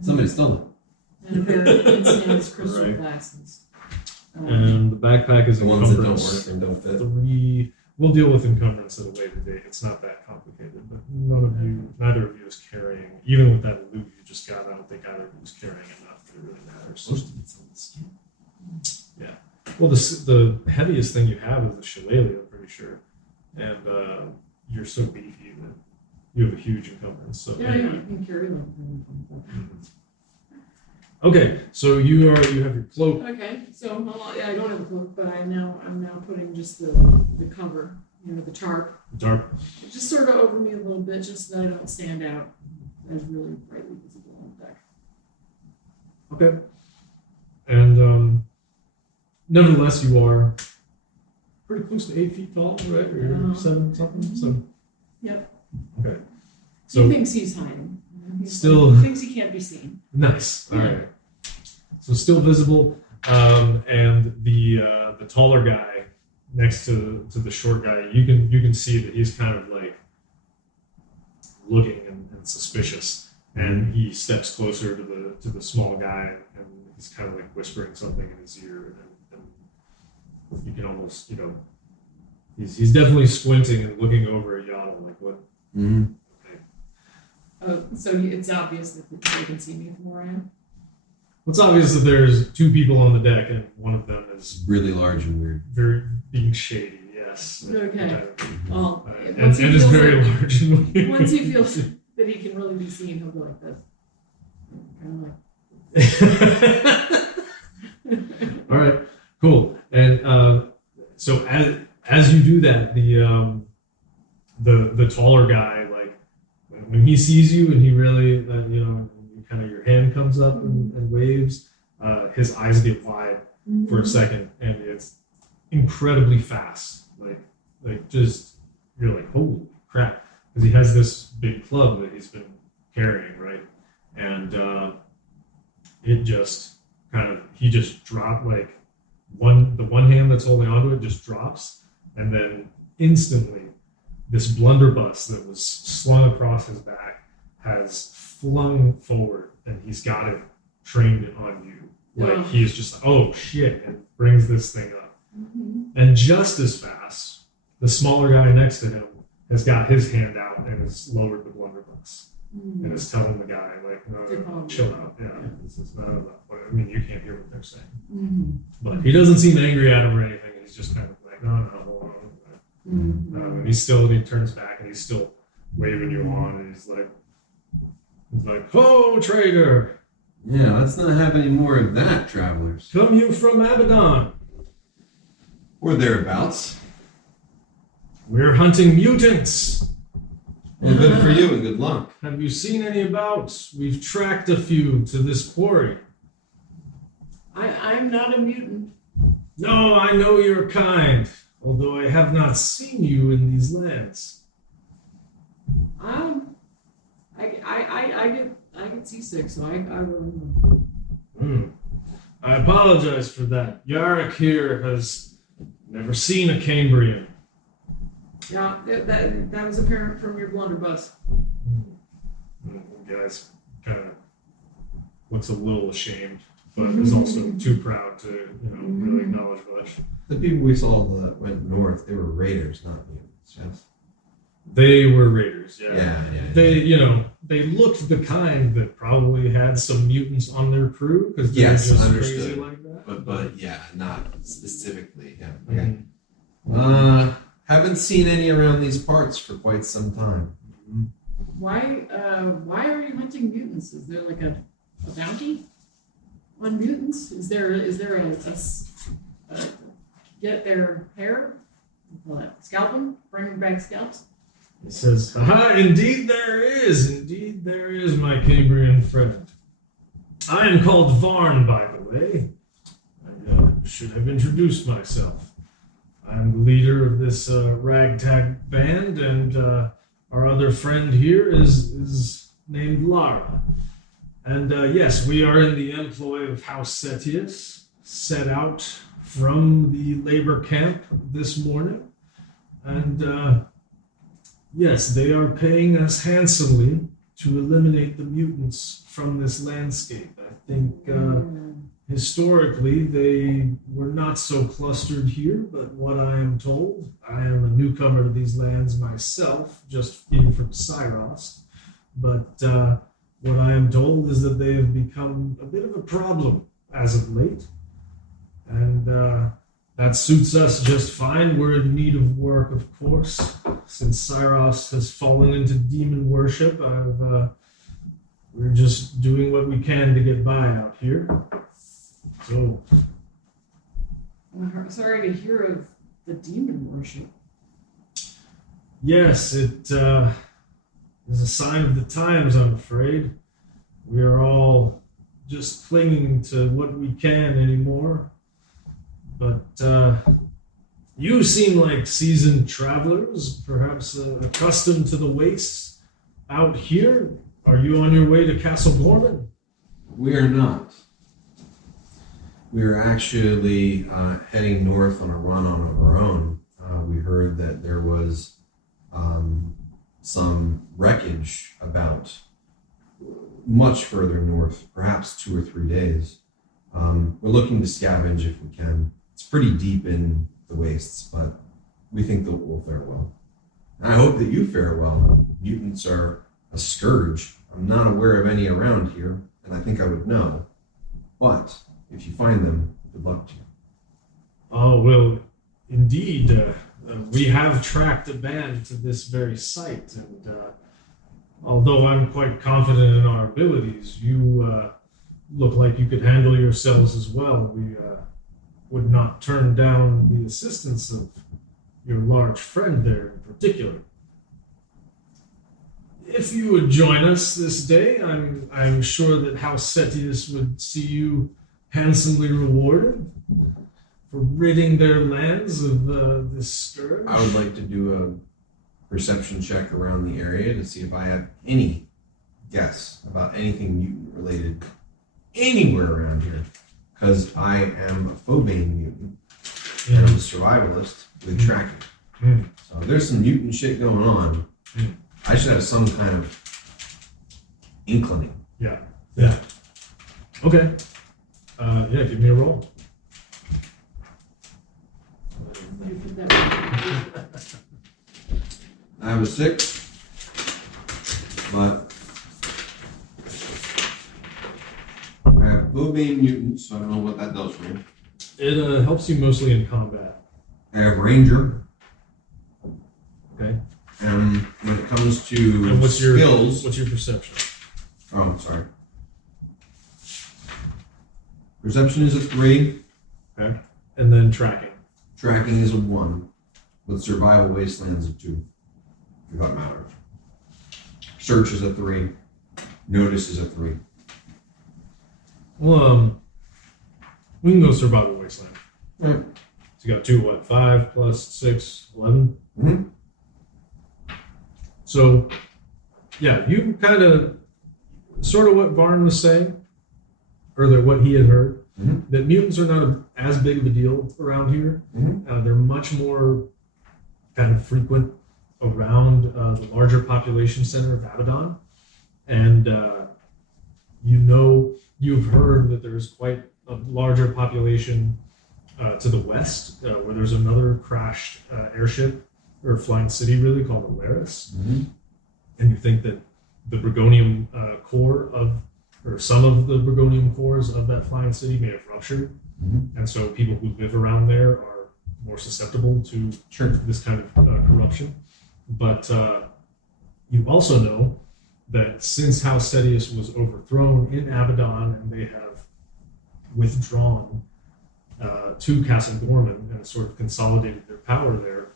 Somebody stole it. And a pair of Instan's crystal Right. glasses. And the backpack is The ones that don't encumbrance work and don't fit. 3. We'll deal with encumbrance at a later date. It's not that complicated, but neither of you is carrying. Even with that loot you just got, I don't think either of you is carrying enough that it really matters. Supposed to be some skin. Well, the heaviest thing you have is the shillelagh, I'm pretty sure, and you're so beefy that you have a huge encumbrance. So Yeah, anyway. you can carry them. Okay, so you have your cloak. Okay, so I don't have a cloak, but I'm now putting just the cover, the tarp, Dark. just sort of over me a little bit, just so that I don't stand out as really brightly visible on the deck. Okay. And nevertheless, you are pretty close to 8 feet tall, right? Or Yeah. 7 something. So. Yep. Okay. He So thinks he's hiding. Still- He thinks he can't be seen. nice. All right. So still visible, and the taller guy next to the short guy, you can see that he's kind of like looking and suspicious, and he steps closer to the small guy, and he's kind of like whispering something in his ear, and you can almost he's definitely squinting and looking over at Yaotl like what. Mm-hmm. So it's obvious that they can see me from where I am. It's obvious that there's 2 people on the deck, and one of them is Really large and weird. very being shady. Yes. Okay. Well, And once he is feels very like- large and weird. Once he feels that he can really be seen, he'll go like this. Kind of like. All right, cool. And so as you do that, the taller guy, like when he sees you and he really kind of your hand comes up and waves, his eyes get wide for a second, and it's incredibly fast. Like just you're like, holy crap, because he has this big club that he's been carrying, right? And it just he just dropped the one hand that's holding onto it just drops, and then instantly this blunderbuss that was slung across his back has flung forward, and he's got it trained on you. Like he's just oh shit, and brings this thing up. And just as fast, the smaller guy next to him has got his hand out and has lowered the blunderbuss. And is telling the guy, like, no, chill out. Yeah, this is not enough. I mean, you can't hear what they're saying. But he doesn't seem angry at him or anything. He's just kind of like, no, hold on. And he turns back and he's still waving you on. And he's like, "Ho, trader! Yeah, let's not have any more of that, travelers. Come you from Abaddon? Or thereabouts. We're hunting mutants. Well, good for you and good luck. Have you seen any about? We've tracked a few to this quarry." I'm not a mutant. "No, I know your kind, although I have not seen you in these lands." I get seasick, so I really know. I apologize for that. Yarrick here has never seen a Cambrian. Yeah, that was apparent from your blunderbuss. The guy's kind of looks a little ashamed, but is also too proud to, really acknowledge much. The people we saw that went north, they were raiders, not mutants, yes? They were raiders, yeah. Yeah. They looked the kind that probably had some mutants on their crew because they're Yes, just understood. crazy like that. But yeah, not specifically. Yeah. Mhm. Okay. Haven't seen any around these parts for quite some time. Why are you hunting mutants? Is there like a bounty on mutants? Is there a get their hair? Scalp them? Bring them back scalps? He says, "Aha, indeed there is, my Cambrian friend. I am called Varn, by the way. I should have introduced myself. I'm the leader of this ragtag band, and our other friend here is named Lara. And yes, we are in the employ of House Setius, set out from the labor camp this morning, and yes, they are paying us handsomely to eliminate the mutants from this landscape. I think historically they were not so clustered here, but what I am told, I am a newcomer to these lands myself, just in from Cyros, but what I am told is that they have become a bit of a problem as of late, and that suits us just fine. We're in need of work, of course. Since Cyros has fallen into demon worship, we're just doing what we can to get by out here. So, I'm sorry to hear of the demon worship. yes, it is a sign of the times, I'm afraid. We are all just clinging to what we can anymore. But you seem like seasoned travelers, perhaps accustomed to the wastes out here. Are you on your way to Castle Gormen? We are not. We are actually heading north on a run on our own. We heard that there was some wreckage about much further north, perhaps 2 or 3 days. We're looking to scavenge if we can. It's pretty deep in the wastes, but we think that we'll fare well. I hope that you fare well. Mutants are a scourge. I'm not aware of any around here, and I think I would know. But if you find them, good luck to you. Oh, well, indeed. We have tracked a band to this very site, and although I'm quite confident in our abilities, you look like you could handle yourselves as well. We would not turn down the assistance of your large friend there in particular. If you would join us this day, I'm sure that House Setius would see you handsomely rewarded for ridding their lands of this scourge. I would like to do a perception check around the area to see if I have any guess about anything mutant related anywhere around here. Because I am a phobane mutant and I'm a survivalist with tracking. So there's some mutant shit going on. I should have some kind of inkling. Yeah. Okay. Give me a roll. I have a 6, but I have phobane mutants, so I don't know what that does for me. It helps you mostly in combat. I have ranger. Okay. And when it comes to And what's your skills, What's your perception? oh, I'm sorry. Perception is a 3. Okay. And then tracking. Tracking is a 1. With survival wastelands a 2. If that matters. Search is a 3. Notice is a 3. Well, we can go survival wasteland. Right. So you got 2, what? 5 plus 6, 11? Mm-hmm. So, yeah, you kind of, sort of what Varn was saying, or what he had heard, that mutants are not as big of a deal around here. They're much more kind of frequent around the larger population center of Abaddon. And you've heard that there's quite a larger population to the west, where there's another crashed airship, or flying city really, called Alaris. And you think that the Bragonium core or some of the Bragonium cores of that flying city may have ruptured. And so people who live around there are more susceptible to this kind of corruption. But you also know that since House Setius was overthrown in Abaddon and they have withdrawn to Castle Gormen and sort of consolidated their power there,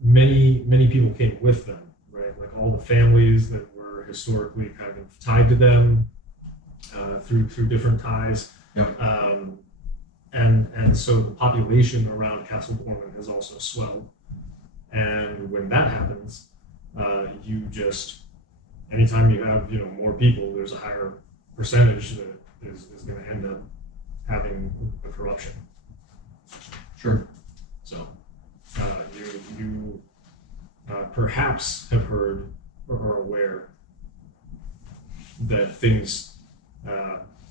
many people came with them, right? Like all the families that were historically kind of tied to them through different ties. And so the population around Castle Gormen has also swelled. And when that happens, anytime you have more people, there's a higher percentage that is going to end up having a corruption. Sure. So you perhaps have heard or are aware that things,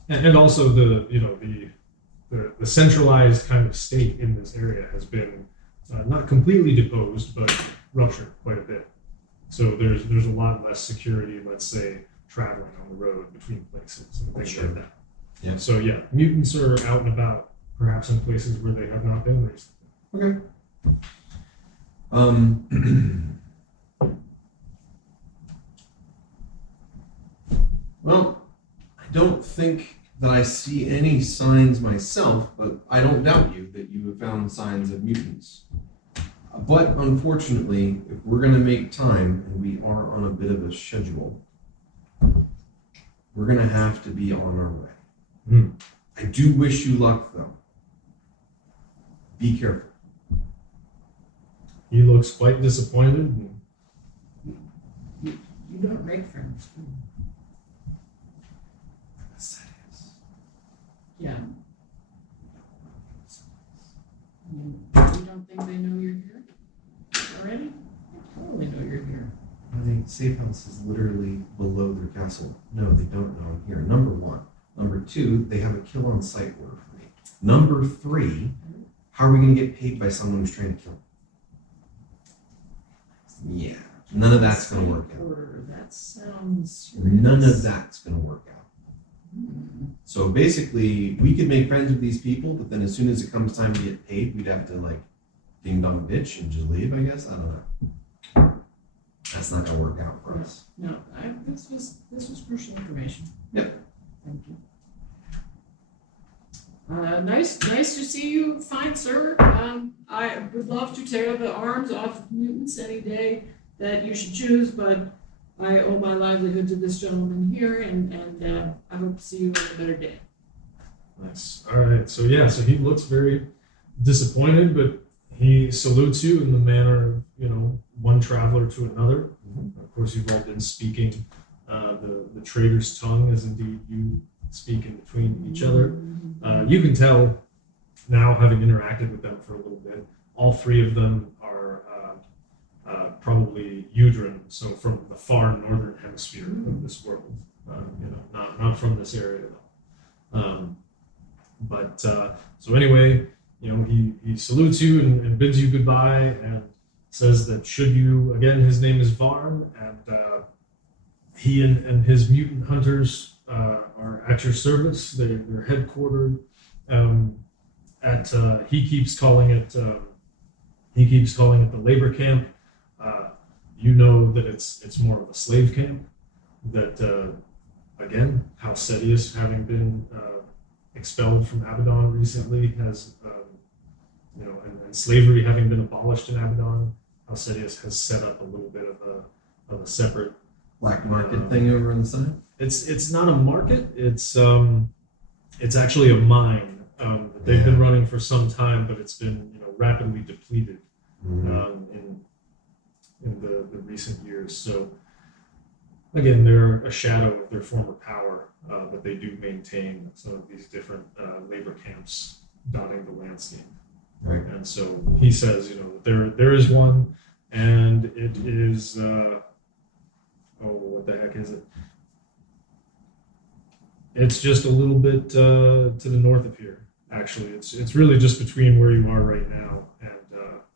and also the centralized kind of state in this area has been not completely deposed, but ruptured quite a bit. So there's a lot less security, let's say, traveling on the road between places and things like that. Yeah. So yeah, mutants are out and about, perhaps in places where they have not been recently. Okay. Well, I don't think that I see any signs myself, but I don't doubt you that you have found signs of mutants. But unfortunately, if we're going to make time, and we are on a bit of a schedule, we're going to have to be on our way. I do wish you luck, though. Be careful. He looks quite disappointed. You don't make friends. Yeah. You don't think they know you're here already? They totally know you're here. My safe house is literally below their castle. No, they don't know I'm here. Number one. Number two, they have a kill on sight order for me. Number three, how are we going to get paid by someone who's trying to kill me? Yeah, none of that's going to work out. Order. That sounds. None of that's going to work out. Hmm. So basically, we could make friends with these people, but then as soon as it comes time to get paid, we'd have to like ding dong ditch and just leave, I guess. I don't know. That's not going to work out for us. No, this was crucial information. Yep. Thank you. Nice to see you, fine sir. I would love to tear the arms off of mutants any day that you should choose, but I owe my livelihood to this gentleman here, and I hope to see you on a better day. Nice. All right. So he looks very disappointed, but he salutes you in the manner, one traveler to another. Of course, you've all been speaking the trader's tongue, as indeed you speak in between each other. You can tell now, having interacted with them for a little bit, all three of them are probably Udran, so from the far northern hemisphere of this world. Not from this area though. So anyway, he salutes you and bids you goodbye and says that should you, again, his name is Varn, and he and his mutant hunters are at your service. They're headquartered at he keeps calling it the labor camp. You know that it's more of a slave camp. That again, House Sedius, having been expelled from Abaddon recently, has and slavery having been abolished in Abaddon, House Sedius has set up a little bit of a separate Black market thing over on the side? It's not a market. It's actually a mine that they've been running for some time, but it's been rapidly depleted in the recent years. So again, they're a shadow of their former power, but they do maintain some of these different labor camps dotting the landscape. Right. And so he says, there is one, and it is what the heck is it? It's just a little bit to the north of here. Actually, it's really just between where you are right now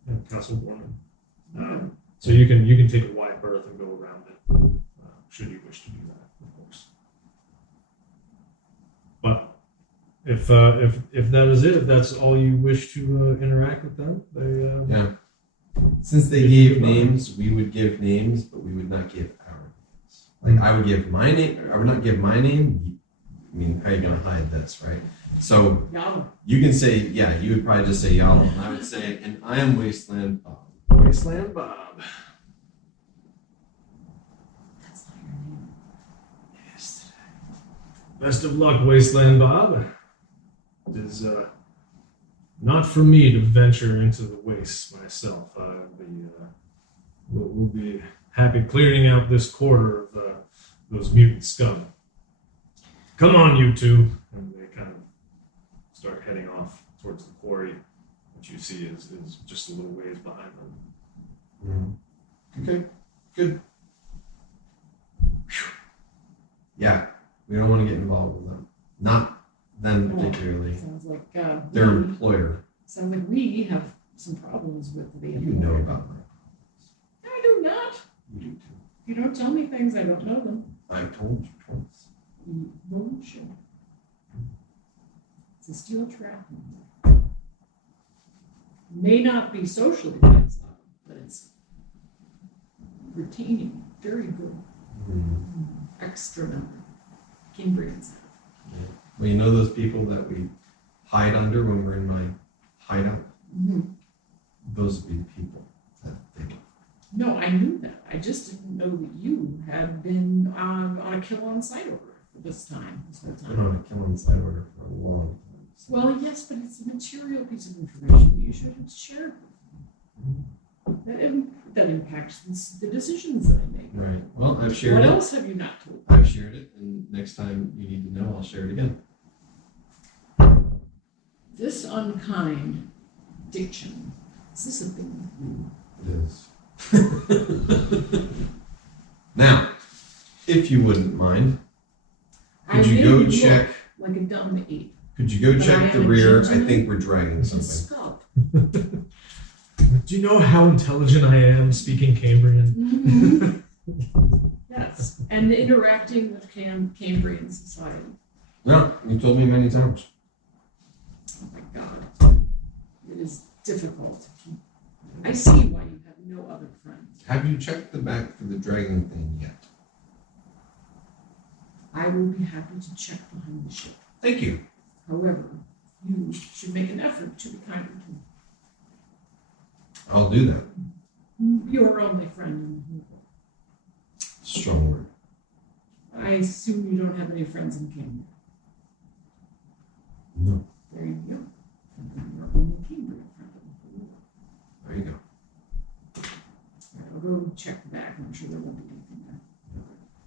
and Castle Gormen. So you can take a wide berth and go around it, should you wish to do that, of course. But if that is it, if that's all you wish to interact with them, Yeah. Since they gave names, we would give names, but we would not give our names. Like I would give my name. I would not give my name. I mean, how are you going to hide this, right? So Yaotl. you can say, you would probably just say Yaotl, and I would say, and I am Wasteland Bob. Wasteland Bob. That's not your name. It is today. Best of luck, Wasteland Bob. It is not for me to venture into the wastes myself. We'll be happy clearing out this quarter of those mutant scum. Come on, you two. And they kind of start heading off towards the quarry. what you see is just a little ways behind them. Okay, good. Whew. Yeah, we don't want to get involved with them. Not them particularly. Sounds like Their employer. Sounds like we have some problems with the You know about my I do not. You do too. If you don't tell me things, I don't know them. I've told you twice. Bullshit. It's a steel trap. May not be socially nice, but it's retaining very good extra memory. Cambrians have. Well, you know those people that we hide under when we're in my hideout? Those would be the people that they do. No, I knew that. I just didn't know that you had been on a kill on sight order for this whole I've been on a kill on site order for a long time. Well, yes, but it's a material piece of information that you should share with me. That impacts the decisions that I make. Right. Well, I've shared What it. else have you not told me? I've shared it, and next time you need to know, I'll share it again. This unkind diction, is this a thing with you? It is. Now, if you wouldn't mind, could I you made go look check? like a dumb ape. Could you go But I check the am a rear? I gentleman think we're dragging with a something. skull. Do you know how intelligent I am speaking Cambrian? Yes, and interacting with Cambrian society. No, you told me many times. Oh my God, it is difficult. I see why you have no other friends. Have you checked the back for the dragging thing yet? I will be happy to check behind the ship. Thank you. However, you should make an effort to be kinder to me. I'll do that. Your only friend in the whole world. Strong word. I assume you don't have any friends in Cambria. No. There you go. Your only Cambria friend in the whole world. There you go. All right, I'll go check the back. I'm sure there won't be anything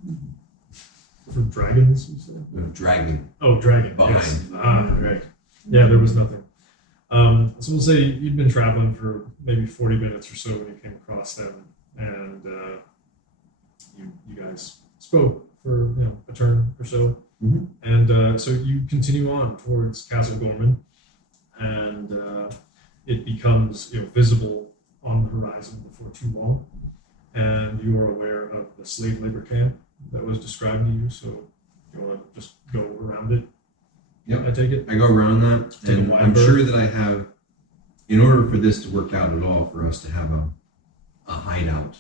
there. For dragons, you said? No, dragging. Oh, dragon. Behind. Yes. Right. Yeah, there was nothing. So we'll say you'd been traveling for maybe 40 minutes or so when you came across them, and you guys spoke for a turn or so, and so you continue on towards Castle Gormen, and it becomes visible on the horizon before too long, and you are aware of the slave labor camp that was described to you. So you want to just go around it? Yep. I take it. I go around that, Take a and wide I'm berth. sure that I have, in order for this to work out at all, for us to have a hideout,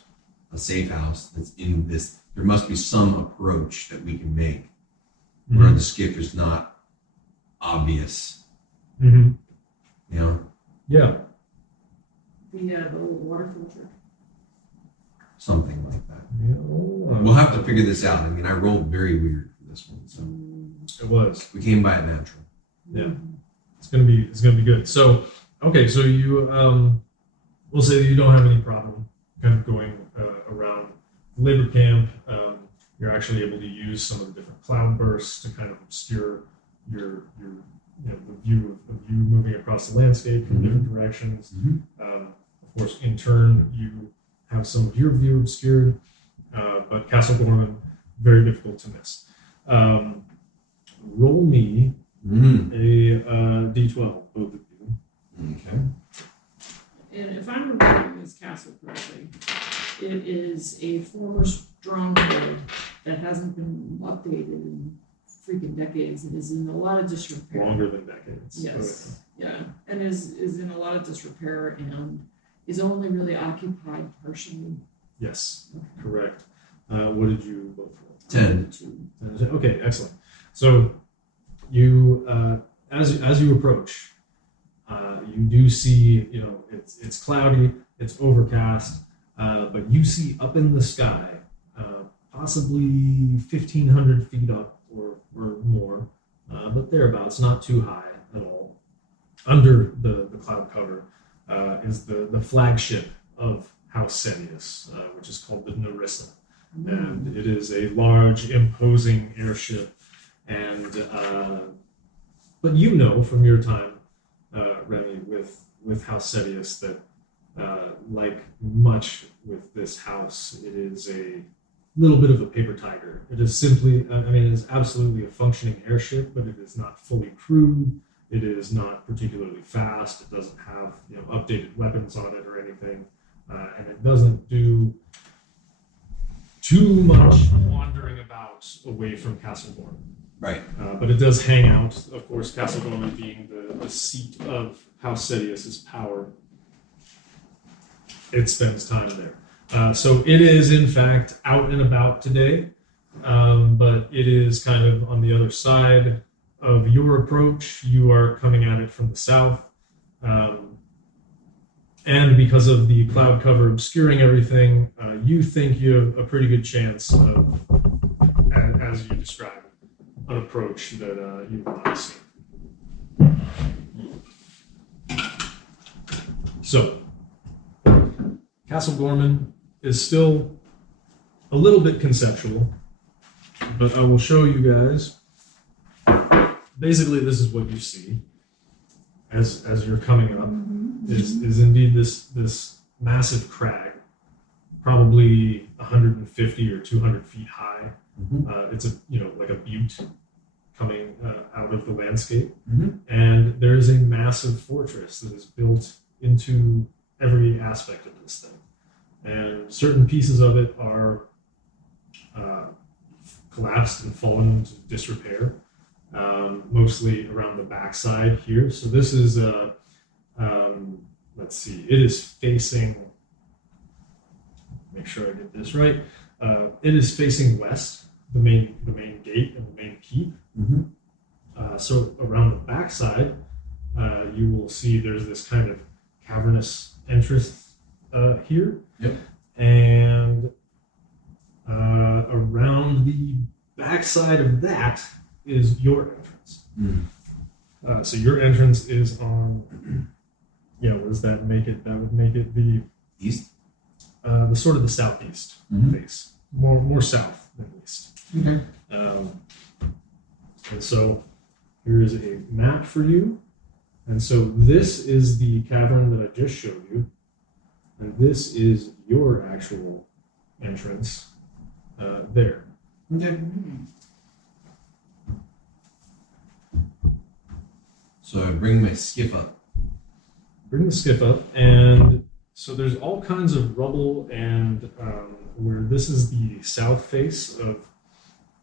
a safe house that's in this, there must be some approach that we can make where the skiff is not obvious. Mm-hmm. You know, Yeah. The little water filter. something like that. Yeah, We'll have to figure this out. I mean, I rolled very weird for this one, so It was. we came by it natural. Yeah. It's gonna be good. So okay, so you we'll say that you don't have any problem kind of going around the labor camp. You're actually able to use some of the different cloud bursts to kind of obscure your the view of you moving across the landscape from different directions. Of course, in turn, you have some of your view obscured, but Castle Gorman, very difficult to miss. Roll me a d12, both of you. Okay. And if I'm remembering this castle correctly, it is a former stronghold that hasn't been updated in freaking decades. It is in a lot of disrepair. Longer than decades. Yes. Yeah. And is in a lot of disrepair and is only really occupied partially. Yes, correct. What did you vote for? 10. Okay, excellent. So you, as you approach, you do see, it's cloudy, it's overcast, but you see up in the sky, possibly 1,500 feet up or more, but thereabouts, not too high at all. Under the cloud cover is the flagship of House Senius, which is called the Narissa. And it is a large, imposing airship. And but from your time, Remy, with with House Sedius that, like much with this house, it is a little bit of a paper tiger. It is simply, it is absolutely a functioning airship, but it is not fully crewed. It is not particularly fast. It doesn't have updated weapons on it or anything, and it doesn't do too much wandering about away from Castle Gormen. Right. But it does hang out, of course, Castle Gormen being the seat of House Sedius's power. It spends time there. So it is, in fact, out and about today, but it is kind of on the other side of your approach. You are coming at it from the south. And because of the cloud cover obscuring everything, you think you have a pretty good chance of, as you described, an approach that you've not seen. So, Castle Gormen is still a little bit conceptual, but I will show you guys. Basically, this is what you see as you're coming up. Is indeed this massive crag, probably 150 or 200 feet high. It's like a butte coming out of the landscape, and there is a massive fortress that is built into every aspect of this thing, and certain pieces of it are collapsed and fallen into disrepair, mostly around the backside here. So this is let's see, it is facing, make sure I get this right, it is facing west, the main gate and the main keep. So around the backside, you will see there's this kind of cavernous entrance here. Yep. And around the backside of that is your entrance. So your entrance is on, what does that make it? That would make it the East? The sort of the southeast face. More south than east. Okay. And so here is a map for you. And so this is the cavern that I just showed you. And this is your actual entrance there. Okay. So I bring my skiff up. Bring the skiff up, and so there's all kinds of rubble, and where this is the south face of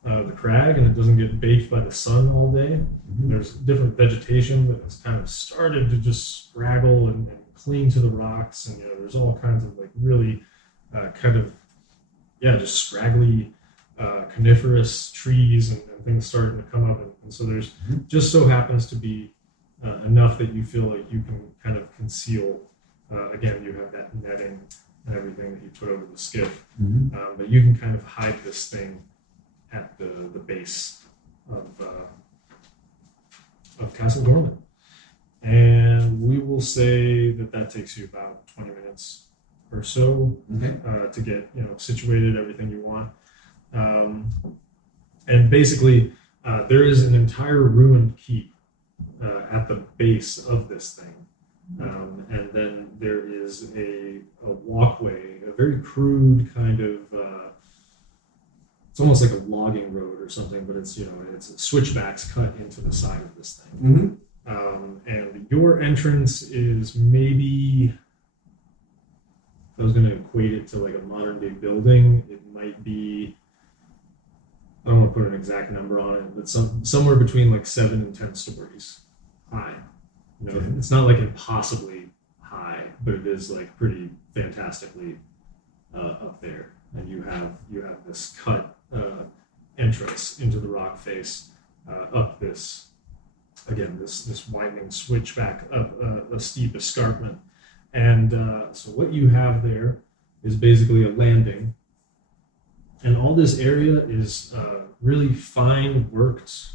the crag, and it doesn't get baked by the sun all day. There's different vegetation that has kind of started to just scraggle and cling to the rocks, and there's all kinds of like really just scraggly coniferous trees and things starting to come up, and so there's just so happens to be enough that you feel like you can kind of conceal. Again, you have that netting and everything that you put over the skiff, but you can kind of hide this thing at the base of Castle Gormen. And we will say that takes you about 20 minutes or so to get situated, everything you want. And basically, there is an entire ruined keep at the base of this thing. And then there is a walkway, a very crude kind of, it's almost like a logging road or something, but it's switchbacks cut into the side of this thing. And your entrance is maybe, if I was going to equate it to like a modern day building, it might be, I don't want to put an exact number on it, but somewhere between like 7 and 10 stories high. It's not like impossibly high, but it is like pretty fantastically up there. And you have this cut entrance into the rock face up this winding switchback up a steep escarpment. And so what you have there is basically a landing. And all this area is really fine worked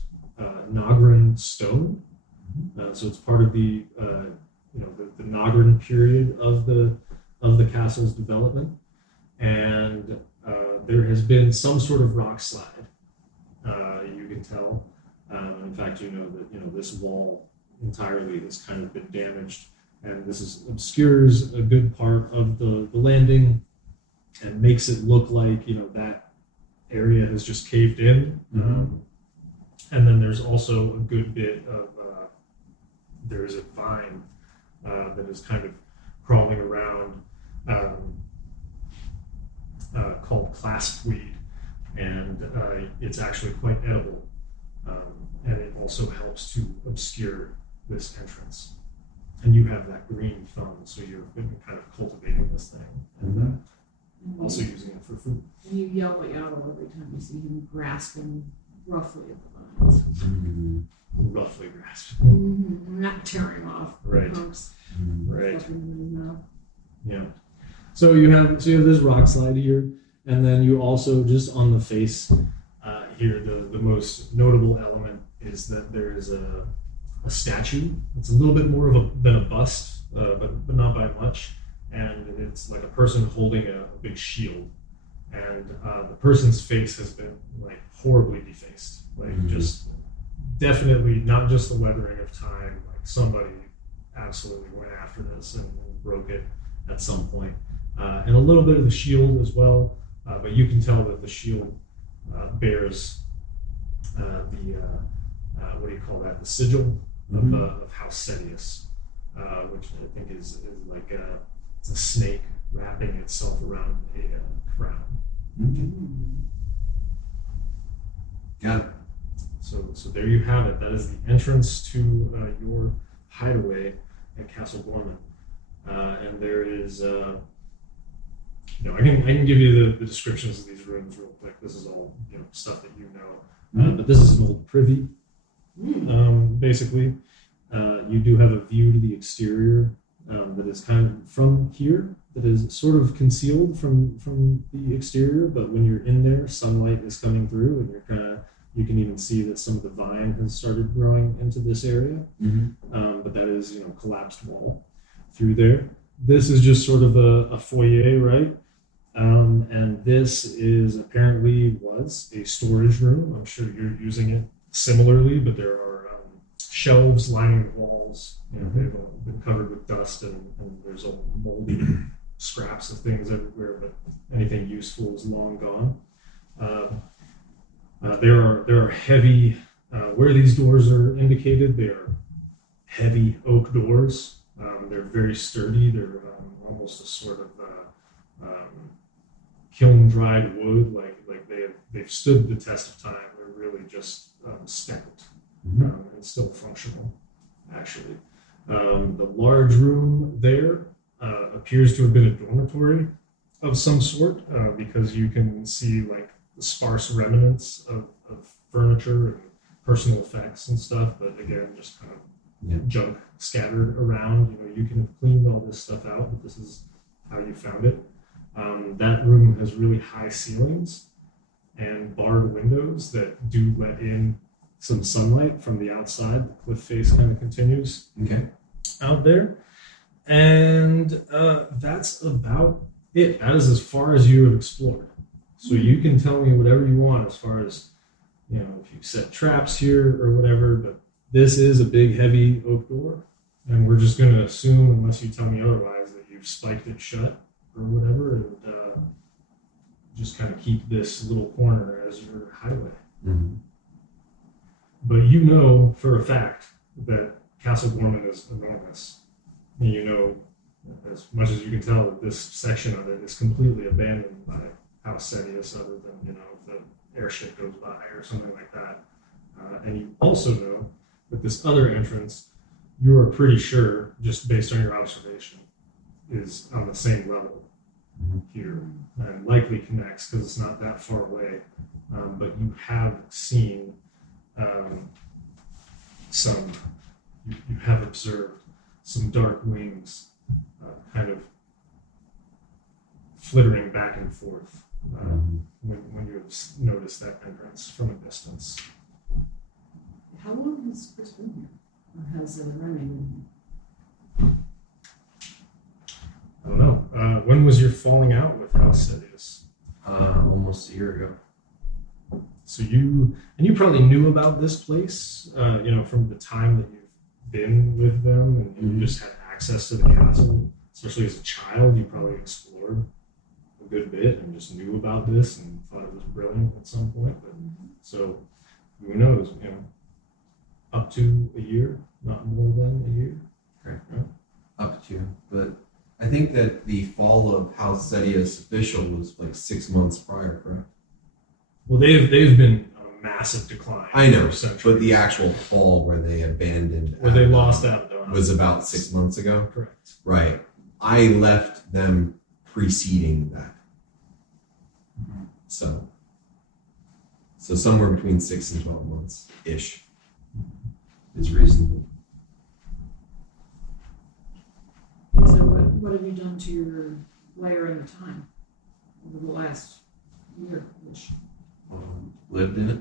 Nogrin stone. So it's part of the Nogrin period of the castle's development, and there has been some sort of rock slide. You can tell. In fact, that this wall entirely has kind of been damaged and this obscures a good part of the landing and makes it look like that area has just caved in. And then there's also a good bit of there's a vine that is kind of crawling around called claspweed, and it's actually quite edible, and it also helps to obscure this entrance. And you have that green thumb, so you've been kind of cultivating this thing and also using it for food. And you yell at Yaotl every time you see him grasping roughly at the vines. Roughly grasping. Not tearing off. Right. Hunks, Right. stuffing them in his mouth. Yeah. So you have this rock slide here, and then you also just on the face here, the most notable element is that there is a statue. It's a little bit more than a bust, but not by much. And it's like a person holding a big shield, and the person's face has been like horribly defaced, like just definitely not just the weathering of time. Like somebody absolutely went after this and broke it at some point. And a little bit of the shield as well, but you can tell that the shield bears what do you call that? The sigil of House Sedius, which I think is like it's a snake wrapping itself around a crown. Got it. So there you have it. That is the entrance to your hideaway at Castle Gormen. And there is, I can give you the descriptions of these rooms real quick. This is all stuff that you know. But this is an old privy, basically. You do have a view to the exterior that is kind of from here, that is sort of concealed from the exterior. But when you're in there, sunlight is coming through, and you can even see that some of the vine has started growing into this area. But that is collapsed wall through there. This is just sort of a foyer, right? And this is was a storage room. I'm sure you're using it similarly, but there are shelves lining the walls. They've been covered with dust, and there's all moldy scraps of things everywhere, but anything useful is long gone. There are heavy, where these doors are indicated, they are heavy oak doors. They're very sturdy. They're almost a sort of kiln-dried wood, like they've stood the test of time. They're really just stout and still functional, actually. The large room there appears to have been a dormitory of some sort, because you can see like the sparse remnants of furniture and personal effects and stuff, but again, just kind of junk scattered around. You can have cleaned all this stuff out, but this is how you found it. That room has really high ceilings and barred windows that do let in some sunlight from the outside. The cliff face kind of continues out there. And that's about it. That is as far as you have explored. So you can tell me whatever you want as far as, if you set traps here or whatever, but this is a big, heavy oak door. And we're just going to assume, unless you tell me otherwise, that you've spiked it shut or whatever, and just kind of keep this little corner as your highway. But for a fact that Castle Gormen is enormous. And as much as you can tell, that this section of it is completely abandoned by House Sedius, other than, if the airship goes by or something like that. And you also know that this other entrance, you are pretty sure, just based on your observation, is on the same level here, and likely connects because it's not that far away. But you have seen you have observed some dark wings kind of flittering back and forth when you have noticed that entrance from a distance. How long has Chris been here? Or has Remy been here? I don't know. When was your falling out with House Sedius? Almost a year ago. So you probably knew about this place, from the time that you've been with them, and you just had access to the castle, especially as a child, you probably explored a good bit and just knew about this and thought it was brilliant at some point. But so who knows? Up to a year, not more than a year. Correct. Right? Up to, but I think that the fall of House Sedius official was like 6 months prior, correct? Well, they've been a massive decline. I know, for centuries. but the actual fall where they abandoned, where they Abaddon lost Abaddon was about 6 months ago. Correct. Right. I left them preceding that. So somewhere between 6 and 12 months ish is reasonable. So what have you done to your layering of time over the last year-ish? Lived in it.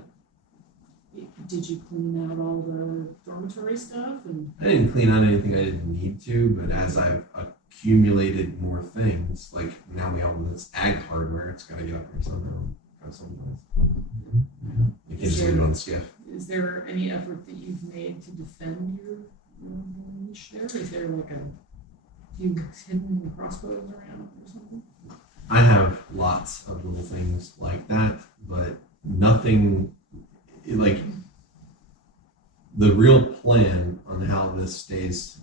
Did you clean out all the dormitory stuff? And I didn't clean out anything I didn't need to, but as I've accumulated more things, like now we own this ag hardware, it's got to get up here somehow. Go someplace. You can't just leave it on the skiff. is there any effort that you've made to defend your niche there? Is there like a few hidden crossbows around or something? I have lots of little things like that, but nothing like the real plan on how this stays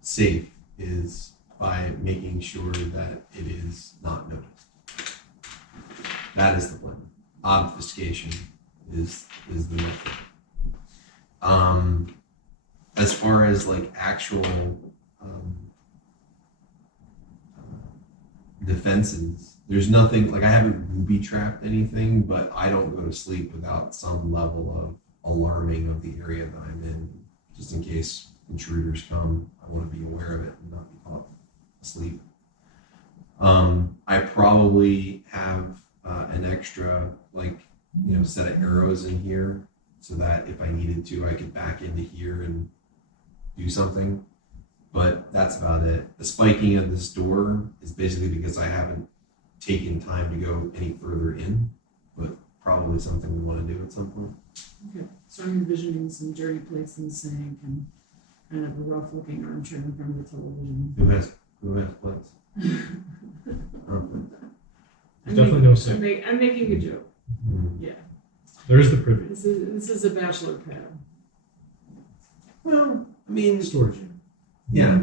safe is by making sure that it is not noticed. That is the plan. Obfuscation is the method. As far as like actual defenses, there's nothing like I haven't booby trapped anything, but I don't go to sleep without some level of alarming of the area that I'm in, just in case intruders come. I want to be aware of it and not be caught asleep. I probably have an extra set of arrows in here so that if I needed to, I could back into here and do something. But that's about it. The spiking of this door is basically because I haven't taken time to go any further in, but probably something we want to do at some point. Okay, so I'm envisioning some dirty plates in the sink and kind of a rough-looking armchair in front of the television. Who has plates? Definitely no sink. I'm making a joke. Mm-hmm. Yeah. There is the privy. This is a bachelor pad. Well, I mean, Storage unit. yeah,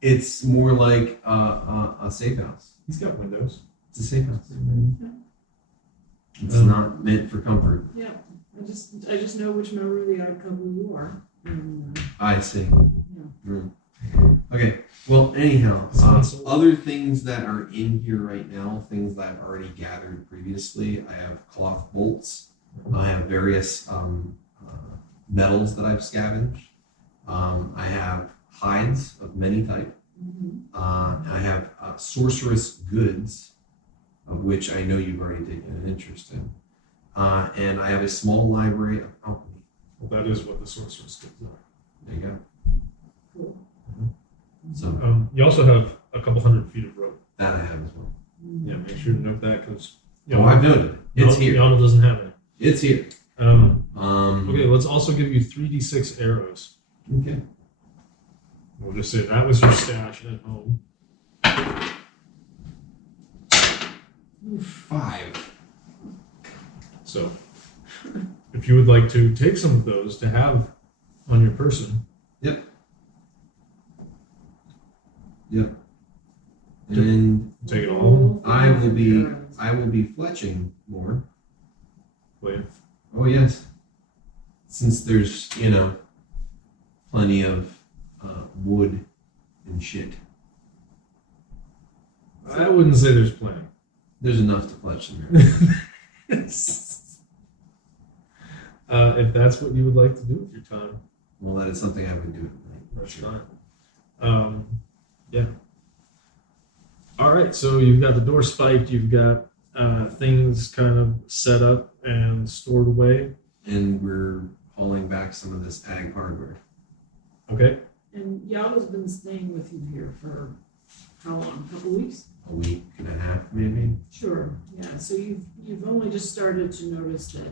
it's more like a safe house. He's got windows. It's a safe house. It's Um, not meant for comfort. Yeah. I just know which member of the odd couple you are. And, I see. yeah. Mm. Okay. Well, anyhow, Sounds- other things that are in here right now, things that I've already gathered previously. I have cloth bolts. I have various metals that I've scavenged. I have hides of many types. Mm-hmm. I have sorceress goods, of which I know you've already taken an interest in. And I have a small library of alchemy. Well, that is what the sorcerer's skills are. There you go. Cool. So You also have a couple 100 feet of rope. that I have as well. Mm-hmm. Yeah, make sure to note that because I've noted it. It's here. Yaotl doesn't have it. It's here. Okay, let's also give you 3d6 arrows. Okay. We'll just say that was your stash at home. 5. So, if you would like to take some of those to have on your person, Yep. And take it all. I will be fletching more. Wait. Oh yes. Since there's, plenty of wood and shit. I wouldn't say there's plenty. There's enough to fletch in there. If that's what you would like to do with your time, Well, that is something I would do at night. that's fine. Yeah. All right, so you've got the door spiked, you've got things kind of set up and stored away. And we're hauling back some of this ag hardware. Okay. And Yaotl's been staying with you here for how long? A couple weeks? A week and a half, maybe. Sure. Yeah. So you've only just started to notice that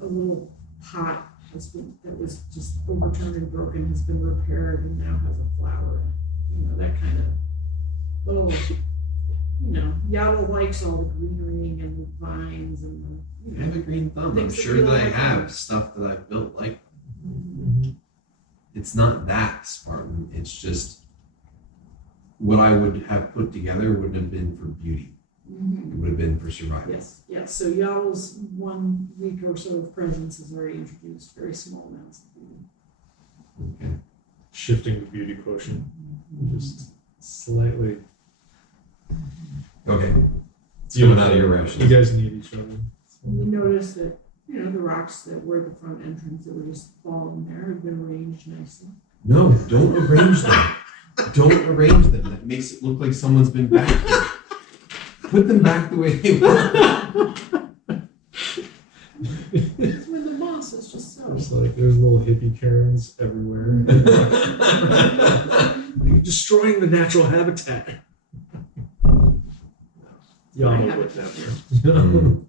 a little pot that was just overturned and broken has been repaired and now has a flower in it. You know, that kind of little, you know, Yaotl likes all the greenery and the vines and the, you I have know, a green thumb. I'm things that sure we that I like. have stuff that I've built like. Mm-hmm. It's not that Spartan. It's just what I would have put together wouldn't have been for beauty. Mhm. It would have been for survival. Yes, yes. So Yaotl's 1 week or so of presence has already introduced very small amounts of beauty. Okay. Shifting the beauty quotient just slightly. Okay. It's coming out of your You rations. guys need each other. You notice that, you know, the rocks that were at the front entrance that were just fallen there have been arranged nicely. No, don't arrange them. Don't arrange them. That makes it look like someone's been back there. Put them back the way they were. It's when the moss is just so. It's like there's little hippie Karens everywhere. You're destroying the natural habitat. Yaotl would never. Mm.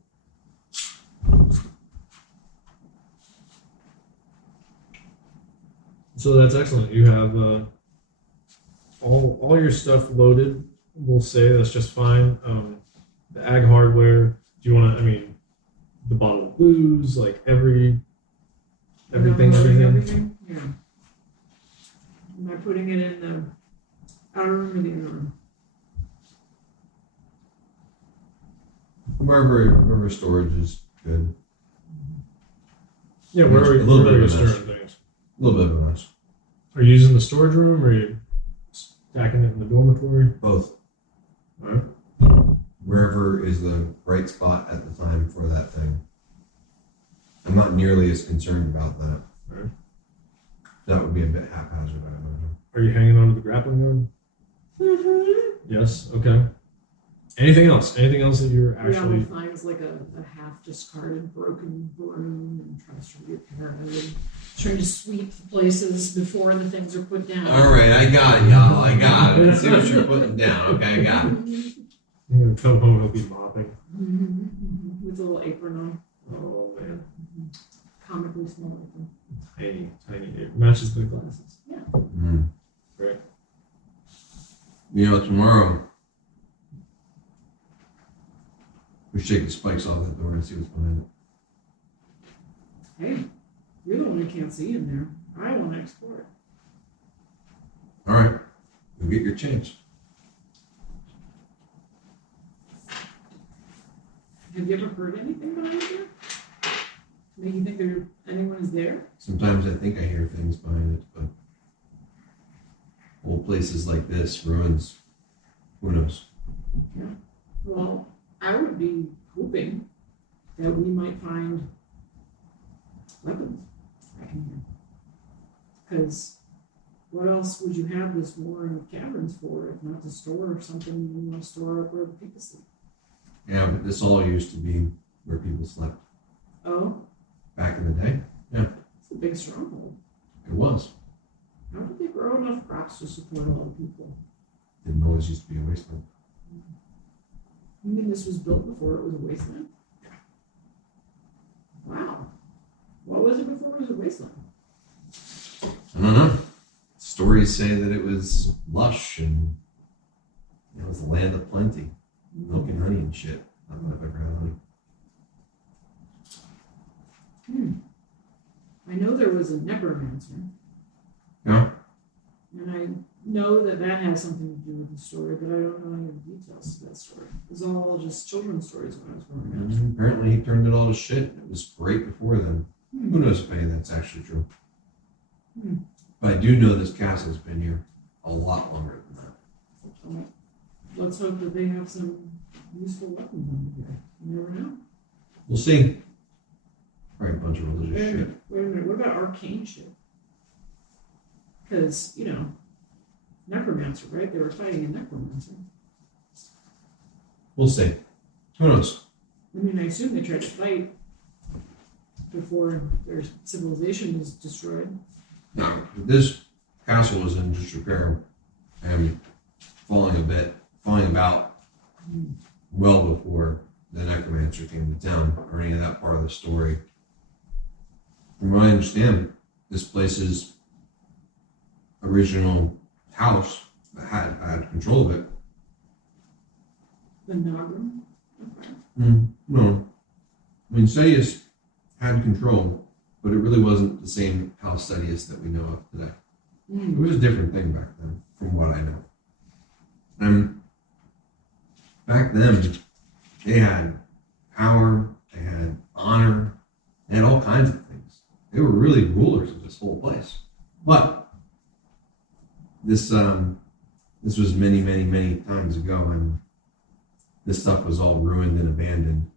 So that's excellent. You have all your stuff loaded. We'll say that's just fine. The ag hardware. Do you want to? I mean, the bottle of booze, like everything. Yeah. Am I putting it in the outer room or the inner room? Wherever storage is good. Yeah, where are A little bit you of a storing mess. things? A little bit of a mess. Are you using the storage room, or are you stacking it in the dormitory? Both. All right. Wherever is the right spot at the time for that thing. I'm not nearly as concerned about that. Right. That would be a bit haphazard, I imagine. Are you hanging on to the grappling gun? Mm-hmm. Yes. Okay. Anything else? Anything else that you're Actually, actually? finds like a half discarded, broken broom and tries to repair it. And trying to sweep the places before the things are put down. All right, I got it, y'all. I got it. Let's see what you're putting down. Okay, I got it. I'm gonna come home. He'll be mopping. With a little apron on. Oh man, Comically small apron. tiny. It matches the glasses. Mm. Great. You know, tomorrow we should take the spikes off that door and see what's behind it. Hey, you're the one who can't see in there. I want to explore it. All right, you'll get your chance. Have you ever heard anything behind there? Make you think anyone is there? Sometimes I think I hear things behind it, but old places like this, ruins, who knows? Yeah. Well, I would be hoping that we might find weapons back in here. Because what else would you have this warren of caverns for if not to store something you want to store up where the people sleep? Yeah, but this all used to be where people slept Oh, back in the day. it's a big stronghold. It was. How did they grow enough crops to support all the people? Didn't always used to be a wasteland. You mean this was built before it was a wasteland? Wow. What was it before it was a wasteland? I don't know. Stories say that it was lush and it was the land of plenty. Milk and honey and shit. Not that I've ever had honey. I know there was a necromancer. Yeah. And I know that has something to do with the story, but I don't know any of the details of that story. It was all just children's stories when I was growing up. And apparently he turned it all to shit. It was great before then. Who knows if any of that's actually true. But I do know this castle's been here a lot longer than that. So, let's hope that they have some useful weapons under here. You never know. We'll see. Probably a bunch of religious shit. Wait a minute. What about arcane shit? Because, you know, necromancer, right? They were fighting a necromancer. We'll see. Who knows? I mean, I assume they tried to fight before their civilization was destroyed. No, this castle was in disrepair and falling about well before the necromancer came to town or any of that part of the story. From what I understand, this place's original house that had control of it. The Nagram? Okay. No. I mean, Setius had control, but it really wasn't the same House Setius that we know of today. It was a different thing back then, from what I know. And back then, they had power, they had honor, they had all kinds of things. They were really rulers of this whole place. But this was many, many, many times ago, and this stuff was all ruined and abandoned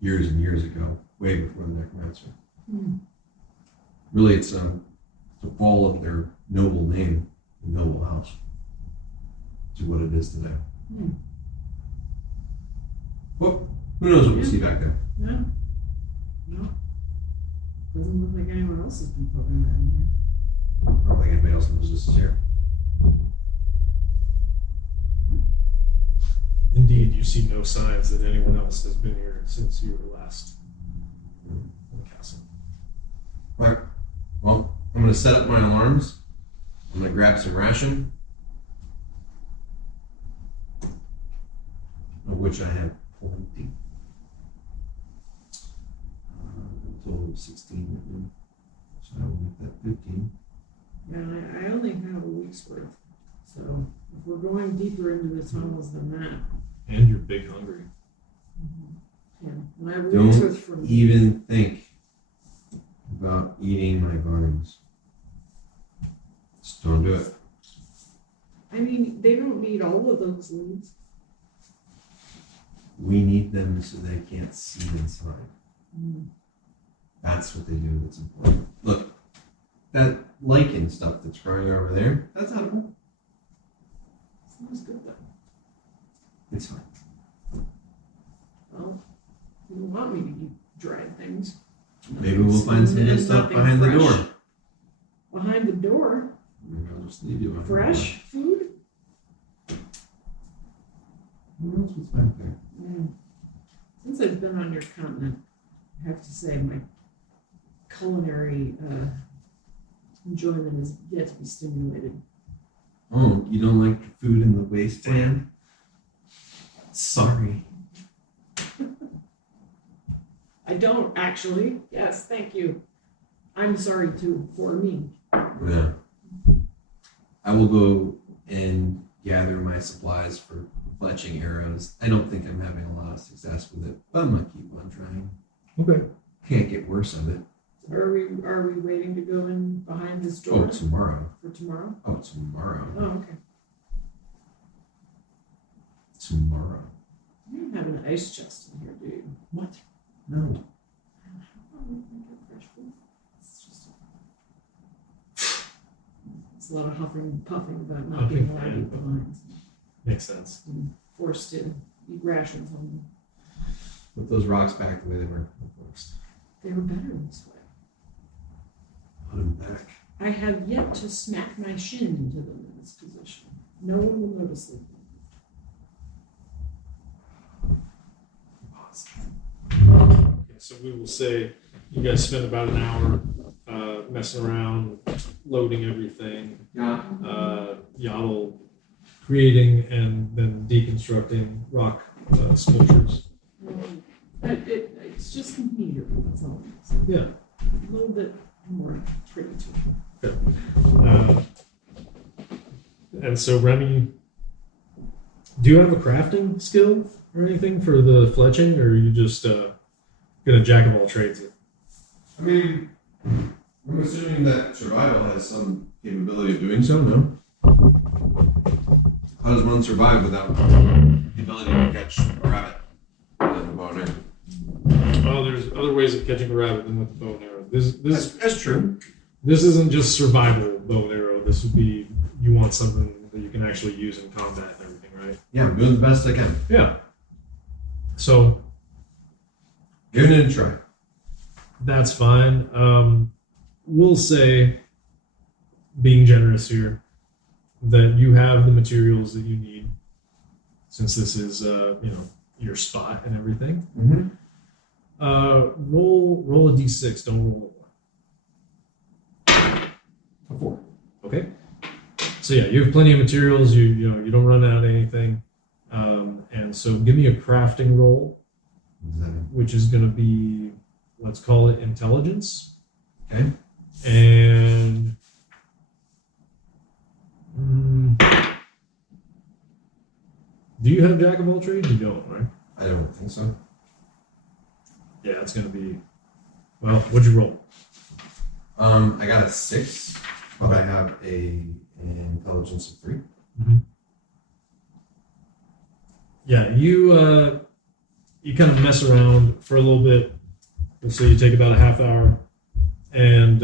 years and years ago, way before the Necromancer. Really, it's a fall of their noble name, and noble house, to what it is today. Well, who knows what we'll see back there? Yeah. No. Doesn't look like anyone else has been poking around here. I don't think anybody else knows this is here. Indeed, you see no signs that anyone else has been here since you were last in the castle. All right. Well, I'm going to set up my alarms. I'm going to grab some ration, of which I have plenty. A total of 16 right now. So I will make that 15. Yeah, I only have a week's worth. So if we're going deeper into the tunnels than that. And you're big hungry. Yeah. And I have a week's worth Don't from even think about eating my vines. Just don't do it. I mean, they don't need all of those leaves. We need them so they can't see inside. That's what they do that's important. Look, that lichen stuff that's growing over there, that's edible. Sounds good though. It's fine. Well, you don't want me to eat dried things. Maybe we'll find some good stuff Nothing behind the fresh. door. Behind the door? Maybe I'll just leave you behind the Fresh food? door. What else was back there? Since I've been on your continent, I have to say my culinary enjoyment is yet to be stimulated. Oh, you don't like the food in the wasteland? Sorry. I don't actually. Yes, thank you. I'm sorry too, for me. Yeah. I will go and gather my supplies for fletching arrows. I don't think I'm having a lot of success with it, but I'm gonna keep on trying. Okay. Can't get worse of it. Are we waiting to go in behind this door Oh, tomorrow. for tomorrow? Oh, tomorrow. Oh, okay. Tomorrow. You don't have an ice chest in here, do you? What? No. It's a lot of huffing and puffing about not being allowed to eat the lines. Makes sense. And forced to eat rations on them. Put those rocks back the way they were first. They were better this way. Put them back. I have yet to smack my shin into them in this position. No one will notice them. Okay, so we will say you guys spent about an hour messing around, loading everything. Yeah. Yaotl creating and then deconstructing rock sculptures. It's just neater, that's all. Yeah. A little bit more pretty to it. And so Remy, do you have a crafting skill or anything for the fletching, or are you just gonna jack of all trades it? I mean, I'm assuming that survival has some capability of doing so, no? How does one survive without the ability to catch a rabbit with a bow and arrow? Well, there's other ways of catching a rabbit than with the bow and arrow. That's true. This isn't just survival bow and arrow. This would be, you want something that you can actually use in combat and everything, right? Yeah, I'm doing the best I can. Yeah. So Giving it a try. that's fine. We'll say, being generous here, that you have the materials that you need, since this is your spot and everything. Mm-hmm. Roll a d6. Don't roll a 1. A 4. Okay. So yeah, you have plenty of materials. You don't run out of anything. And so give me a crafting roll, which is going to be, let's call it intelligence. Okay. And do you have Jack of all trades? You don't, right? I don't think so. Yeah, it's going to be. Well, what'd you roll? I got a 6, but I have an intelligence of 3. Mm-hmm. Yeah, you kind of mess around for a little bit. Let's say you take about a half hour, and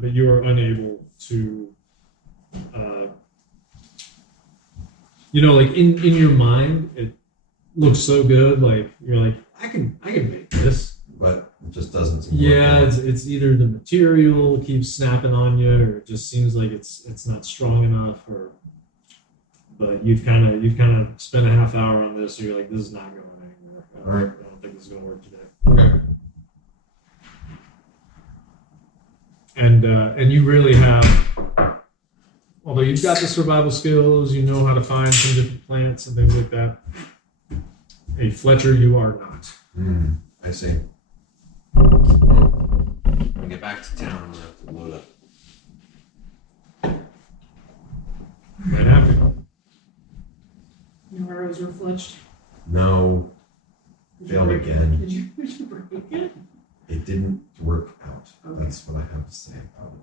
but you are unable to, like in your mind, it looks so good. Like you're like, I can make this. But it just doesn't seem Yeah, it's either the material keeps snapping on you, or it just seems like it's not strong enough, but you've kind of spent a half hour on this, so you're like, this is not going anywhere. All right. I don't think this is going to work today. Okay. And you really have, although you've got the survival skills, you know how to find some different plants and things like that. A Fletcher, you are not. I see. When I get back to town, I'm going to have to load up. Might have to. Your arrows were fletched. No, Did you failed break- again. Did you break it? It didn't work out. Okay. That's what I have to say about it.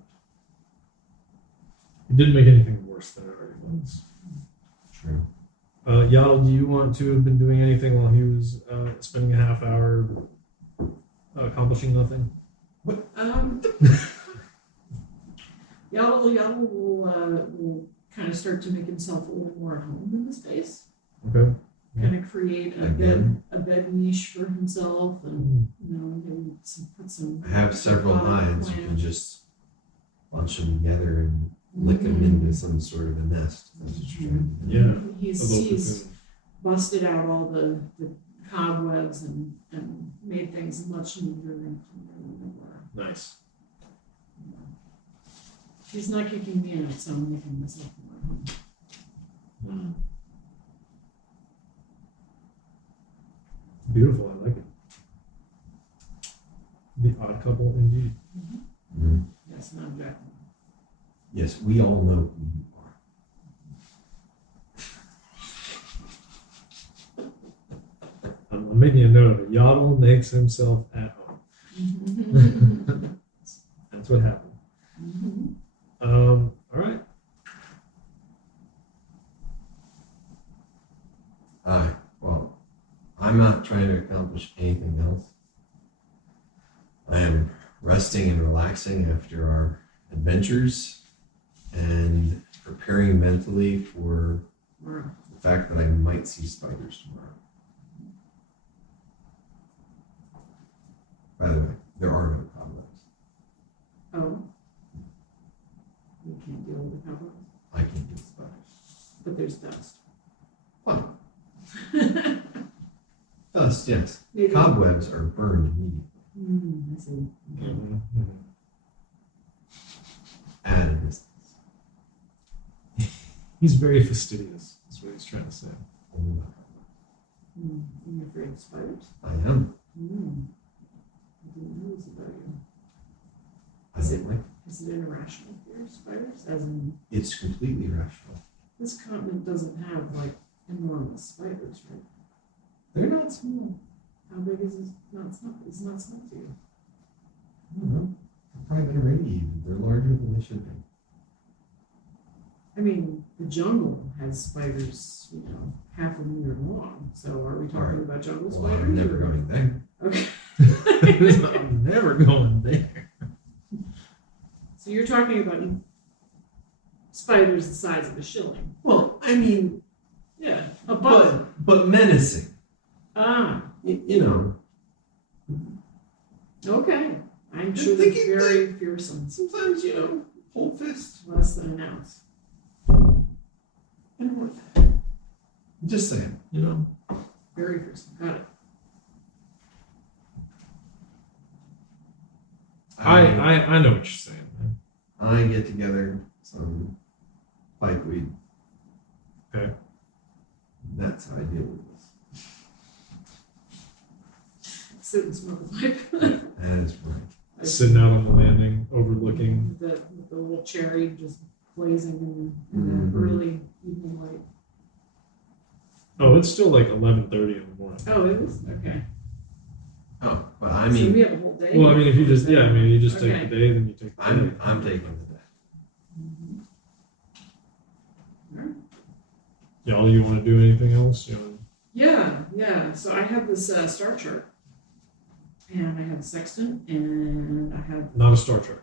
It didn't make anything worse than it already was. True. Yaotl, do you want to have been doing anything while he was spending a half hour accomplishing nothing? Yaotl will kind of start to make himself a little more at home in the space. Okay. Kind of create Again? a bed niche for himself, and maybe put some. I have several hides. You plant. can just bunch them together and lick them into some sort of a nest. That's what you're trying to do. Yeah. A He's little cocoon. busted out all the cobwebs and made things much neater and cleaner than they were. Nice. He's not kicking me out, so I'm making myself more at home. Beautiful. I like it. The odd couple, indeed. Mhm. Yes, not Jack. Yes, we all know who you are. I'm making a note of it. Yaotl makes himself at home. That's what happened. All right. Well, I'm not trying to accomplish anything else. I am resting and relaxing after our adventures and preparing mentally for Or the fact that I might see spiders tomorrow. By the way, there are no cobwebs. oh, we can't deal with the cobwebs, I can't get spiders. but there's dust. Well, dust, yes. Maybe. Cobwebs are burned immediately. I see. Okay. At a distance. He's very fastidious. That's what he's trying to say. You're afraid of spiders? I am. I didn't know this about you. I don't like it. Is it an irrational fear of spiders? As in, It's completely rational. this continent doesn't have like enormous spiders, right? They're not small. How big is this? It's not small to you. I don't know. They're probably been irradiated. They're larger than they should be. I mean, the jungle has spiders, half a meter long. So are we talking Alright. about jungle Well, spiders? I'm never or- going there. Okay. I'm never going there. So you're talking about spiders the size of a shilling. Well, I mean, Yeah. A bug. but menacing. Ah, You know, okay. I'm sure They they're can- very fearsome. sometimes, whole fist. Less than an ounce. And more than that. Just saying, Very fearsome. Got it. I know what you're saying, man. I get together some pikeweed. Okay. That's how I deal with this. Sit and smoke a pipe. That is right. Sitting out on the landing, overlooking. The little cherry just blazing in the Mhm. early evening light. Oh, it's still like 11:30 in the morning. Oh, it is? Okay. Oh, but I So we mean, have a whole day. Well, I mean, if you just take Okay. the day, then you take the day. I'm taking the day. Mhm. Alright. Y'all, you want to do anything else? Yeah. So I have this star chart, and I have a sextant, and I have Not a star chart.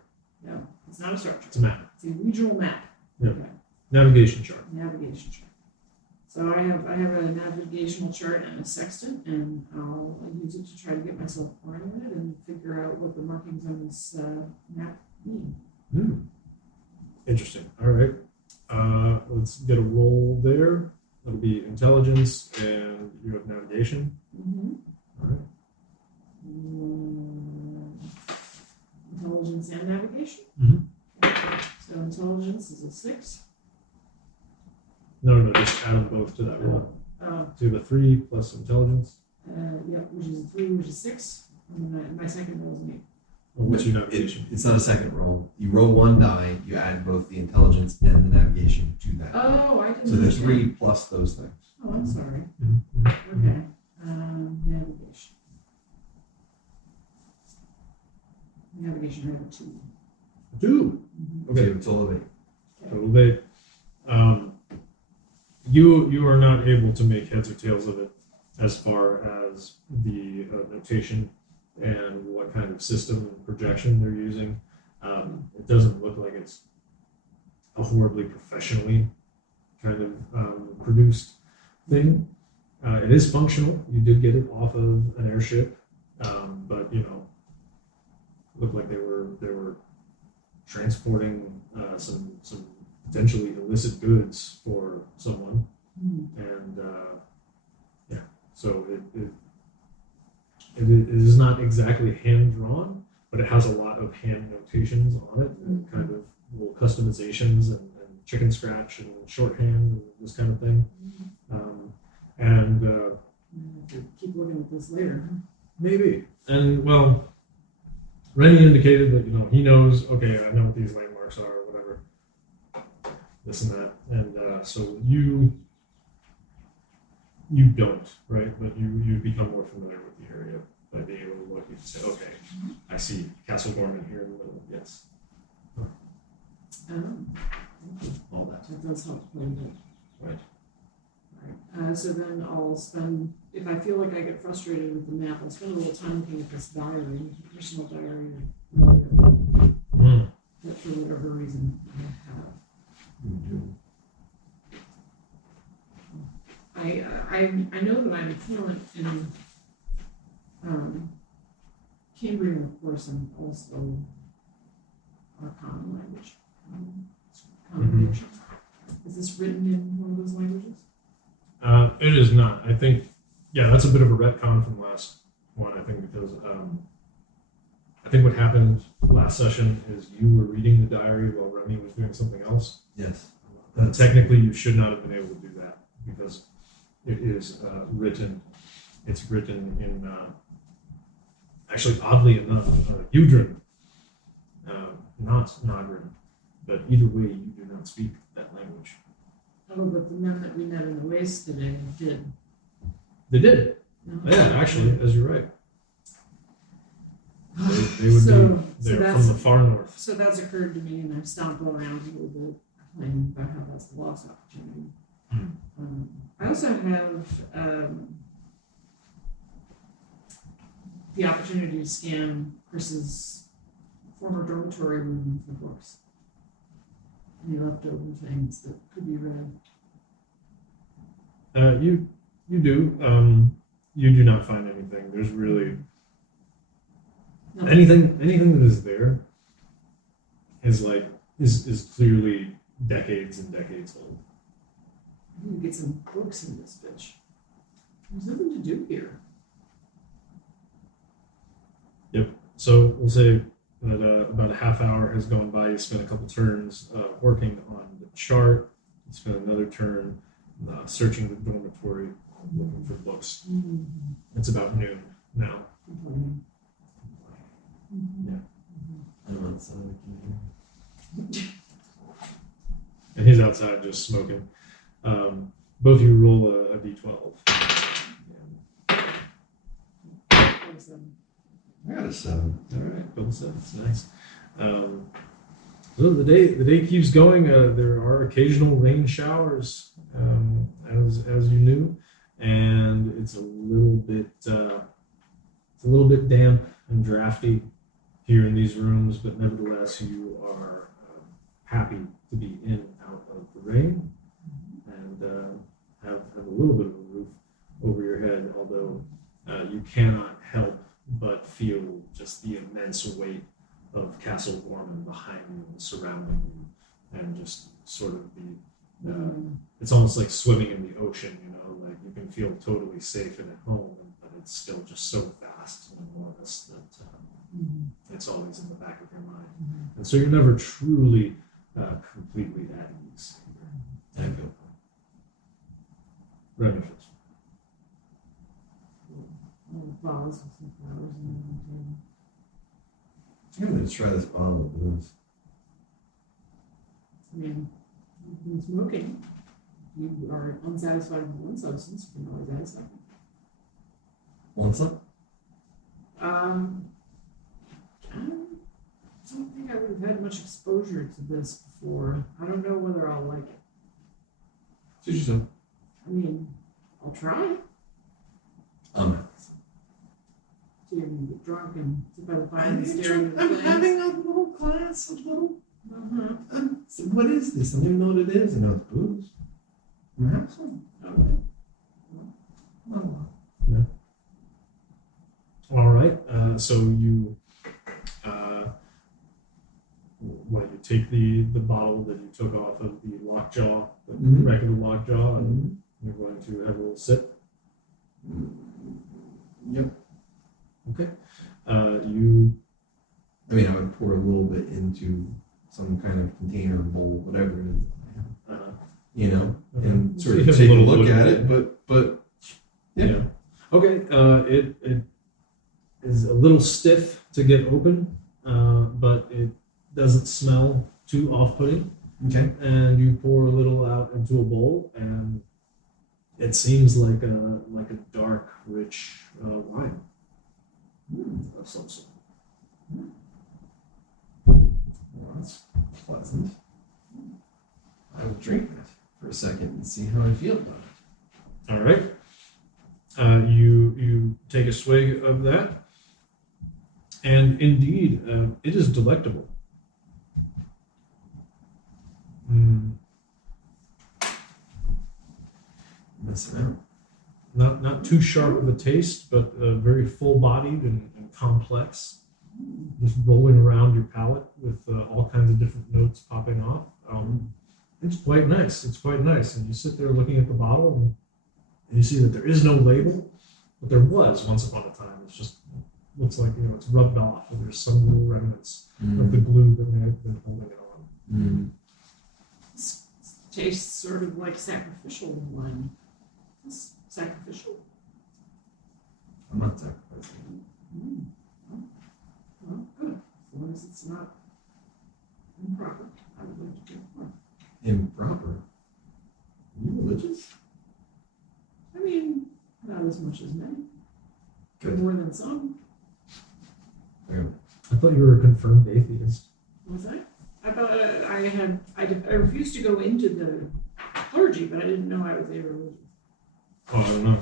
it's not a star chart. It's a map. It's a regional map. Yeah. Okay. Navigation chart. Navigation chart. So I have a navigational chart and a sextant, and I'll use it to try to get myself oriented and figure out what the markings on this map mean. Interesting. All right. Let's get a roll there. That'll be intelligence, and you have navigation. Mm-hmm. All right. Intelligence and navigation. Mhm. So intelligence is a 6. No, just add them both to that roll. So you have a 3 plus intelligence. Which is a 3, which is 6. And my second roll is an 8. What's your navigation? It's not a second roll. You roll one die, you add both the intelligence and the navigation to that. Oh, I didn't. So the understand. 3 plus those things. Oh, I'm sorry. Mhm. Okay. Navigation. Navigation, I have a 2. 2. Mm-hmm. Okay. So total of 8. Total day. You are not able to make heads or tails of it as far as the notation and what kind of system and projection they're using. It doesn't look like it's a horribly professionally kind of produced thing. It is functional. You did get it off of an airship, but looked like they were transporting some potentially illicit goods for someone, and so it is not exactly hand drawn, but it has a lot of hand notations on it, and kind of little customizations and chicken scratch and shorthand and this kind of thing, and I have to keep looking at this later. maybe. And well, Remy indicated that he knows. Okay, I know what these landmarks are, whatever, this and that, and so you don't, right? But you become more familiar with the area by being able to look. You can say, okay, I see Castle Gormen here in the middle. Yes. Thank you. All that. That does help quite a bit. Right. Right. So then I'll spend, if I feel like I get frustrated with the map, I'll spend a little time looking at this diary, personal diary, that for whatever reason I have. I know that I'm fluent in Cambrian, of course, and also our common language. Common fiction. Is this written in one of those languages? It is not. I think, that's a bit of a retcon from last one. I think because I think what happened last session is you were reading the diary while Remy was doing something else. Yes. And technically, you should not have been able to do that because it is written. It's written in actually, oddly enough, Udrin, not Nagrin. But either way, you do not speak that language. Oh, but the men that we met in the waste today did. They did. No? Yeah, actually, as you're right. They would be there from the far north. So that's occurred to me, and I've stomped around a little bit, complaining about how that's a lost opportunity. I also have the opportunity to scan Chris's former dormitory room for books. Any leftover things that could be read. You do. You do not find anything. There's really anything that is there is clearly decades and decades old. I need to get some books in this bitch. There's nothing to do here. Yep. So we'll say But about a half hour has gone by. You spent a couple turns working on the chart. You spent another turn searching the dormitory, looking for books. It's about noon now. Yeah. I'm outside. And he's outside just smoking. Both of you roll a d12. I got a 7. All right, double 7's nice. So the day keeps going. There are occasional rain showers, as you knew, and it's a little bit damp and drafty here in these rooms. But nevertheless, you are happy to be in and out of the rain, and have a little bit of a roof over your head. Although you cannot help but feel just the immense weight of Castle Gormen behind you and surrounding you, and just sort of it's almost like swimming in the ocean, like you can feel totally safe and at home, but it's still just so vast and enormous that it's always in the back of your mind. And so you're never truly completely at ease. I feel Remy first. Balls with some flowers and I'm going to try this bottle of booze. I mean, you've been smoking. You are unsatisfied with one substance. You can always add a second. Want some? I don't think I would have had much exposure to this before. I don't know whether I'll like it. Suit yourself. I mean, I'll try it. So you're going to get drunk and sit by the fire and stare at the I'm flames. having a little glass, a little. So what is this? I don't even know what it is. I know it's booze. I'm gonna have some. Okay. Not a lot. Yeah. All right. So you, you take the bottle that you took off of the lockjaw, the regular lockjaw, and you're going to have a little sip. Yep. Okay. I mean, I would pour a little bit into some kind of container, bowl, whatever it is, and sort of take a look at it. But yeah. Okay. It is a little stiff to get open, but it doesn't smell too off-putting. Okay. And you pour a little out into a bowl, and it seems like a dark, rich wine of some sort. Well, that's pleasant. I will drink that for a second and see how I feel about it. All right. You take a swig of that, and indeed, it is delectable. Messing out. Not too sharp of a taste, but very full-bodied and complex. Just rolling around your palate with all kinds of different notes popping off. It's quite nice. And you sit there looking at the bottle, and you see that there is no label, but there was once upon a time. It's just looks like it's rubbed off, and there's some little remnants of the glue that may have been holding it on. This tastes sort of like sacrificial wine. It's sacrificial. I'm not sacrificing. Well, good. As long as it's not improper, I would like to drink more. Improper? Are you religious? I mean, not as much as many. Good. More than some. I thought you were a confirmed atheist. Was I? I thought I refused to go into the clergy, but I didn't know I was a religious. Oh, I don't know.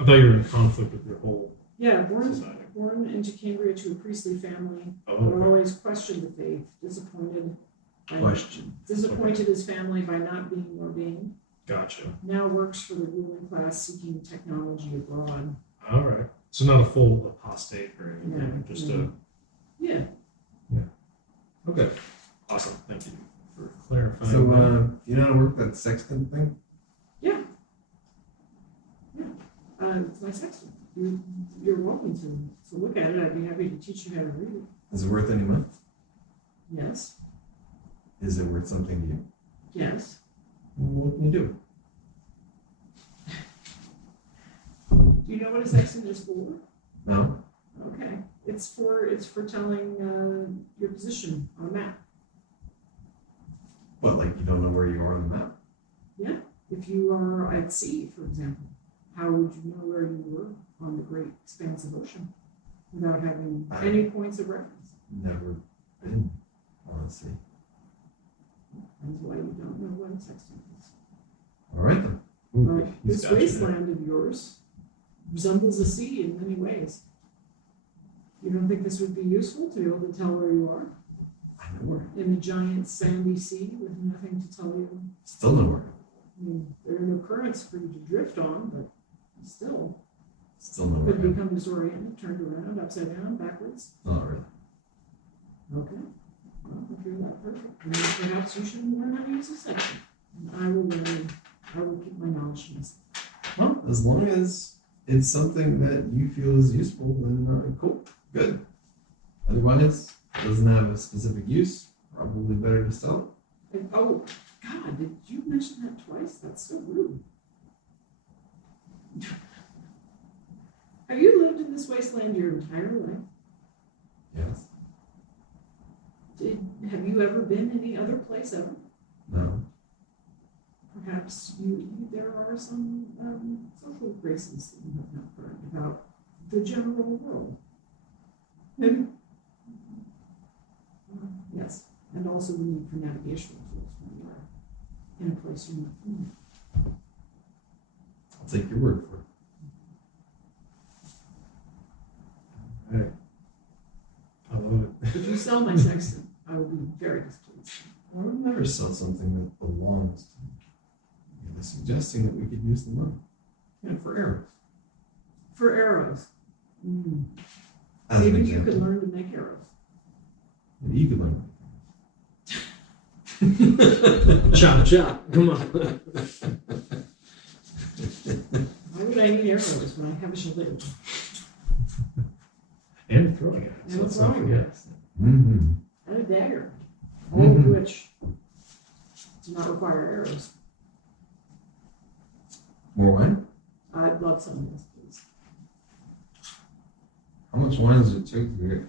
I thought you were in conflict with your whole Yeah, society. born into Cambria to a priestly family, Oh, but okay. always questioned the faith, disappointed his family by not being or being. Gotcha. Now works for the ruling class seeking technology abroad. All right. So not a full apostate or anything, No, just no. Yeah. Okay. Awesome. Thank you for clarifying. So, that. you know how to work that sextant thing? It's my sextant. You're welcome to look at it. I'd be happy to teach you how to read it. Is it worth any money? Yes. Is it worth something to you? Yes. What can you do? Do you know what a sextant is for? No. Okay. It's for telling your position on a map. What, like you don't know where you are on the map? Yeah. If you are at sea, for example, how would you know where you were on the great expanse of ocean without having any points of reference? Never been, honestly. That's why you don't know what a sextant is. All right then. But he's this got you wasteland of yours resembles a sea in many ways. You don't think this would be useful to be able to tell where you are? I know where. In a giant sandy sea with nothing to tell you? Still know where. I mean, there are no currents for you to drift on, but still Still know where. could become disoriented, turned around, upside down, backwards. Not really. Okay. Well, if you're that perfect, then perhaps you should learn how to use a section. And I will keep my knowledge to myself. Well, as long as it's something that you feel is useful, then cool, good. Otherwise, it doesn't have a specific use. Probably better to sell. And, oh, God, did you mention that twice? That's so rude. Have you lived in this wasteland your entire life? Yes. Have you ever been any other place ever? No. Perhaps there are some social graces that you have not learned about the general world. Maybe. Yes, and also the need for navigational tools when you are in a place you're not familiar. I'll take your word for it. All right. I love it. If you sell my sextant, I will be very displeased. I would never sell something that belongs to me. You're suggesting that we could use the money. Yeah, for arrows. For arrows. As Maybe an you could example. learn to make arrows. Maybe you could learn. Chop, chop. Come on. Why would I need arrows when I have a shillelagh? And a throwing axe. And a Let's not throwing forget. axe. Mm-hmm. And a dagger. All of which do not require arrows. More wine? I'd love some of this, please. How much wine does it take to get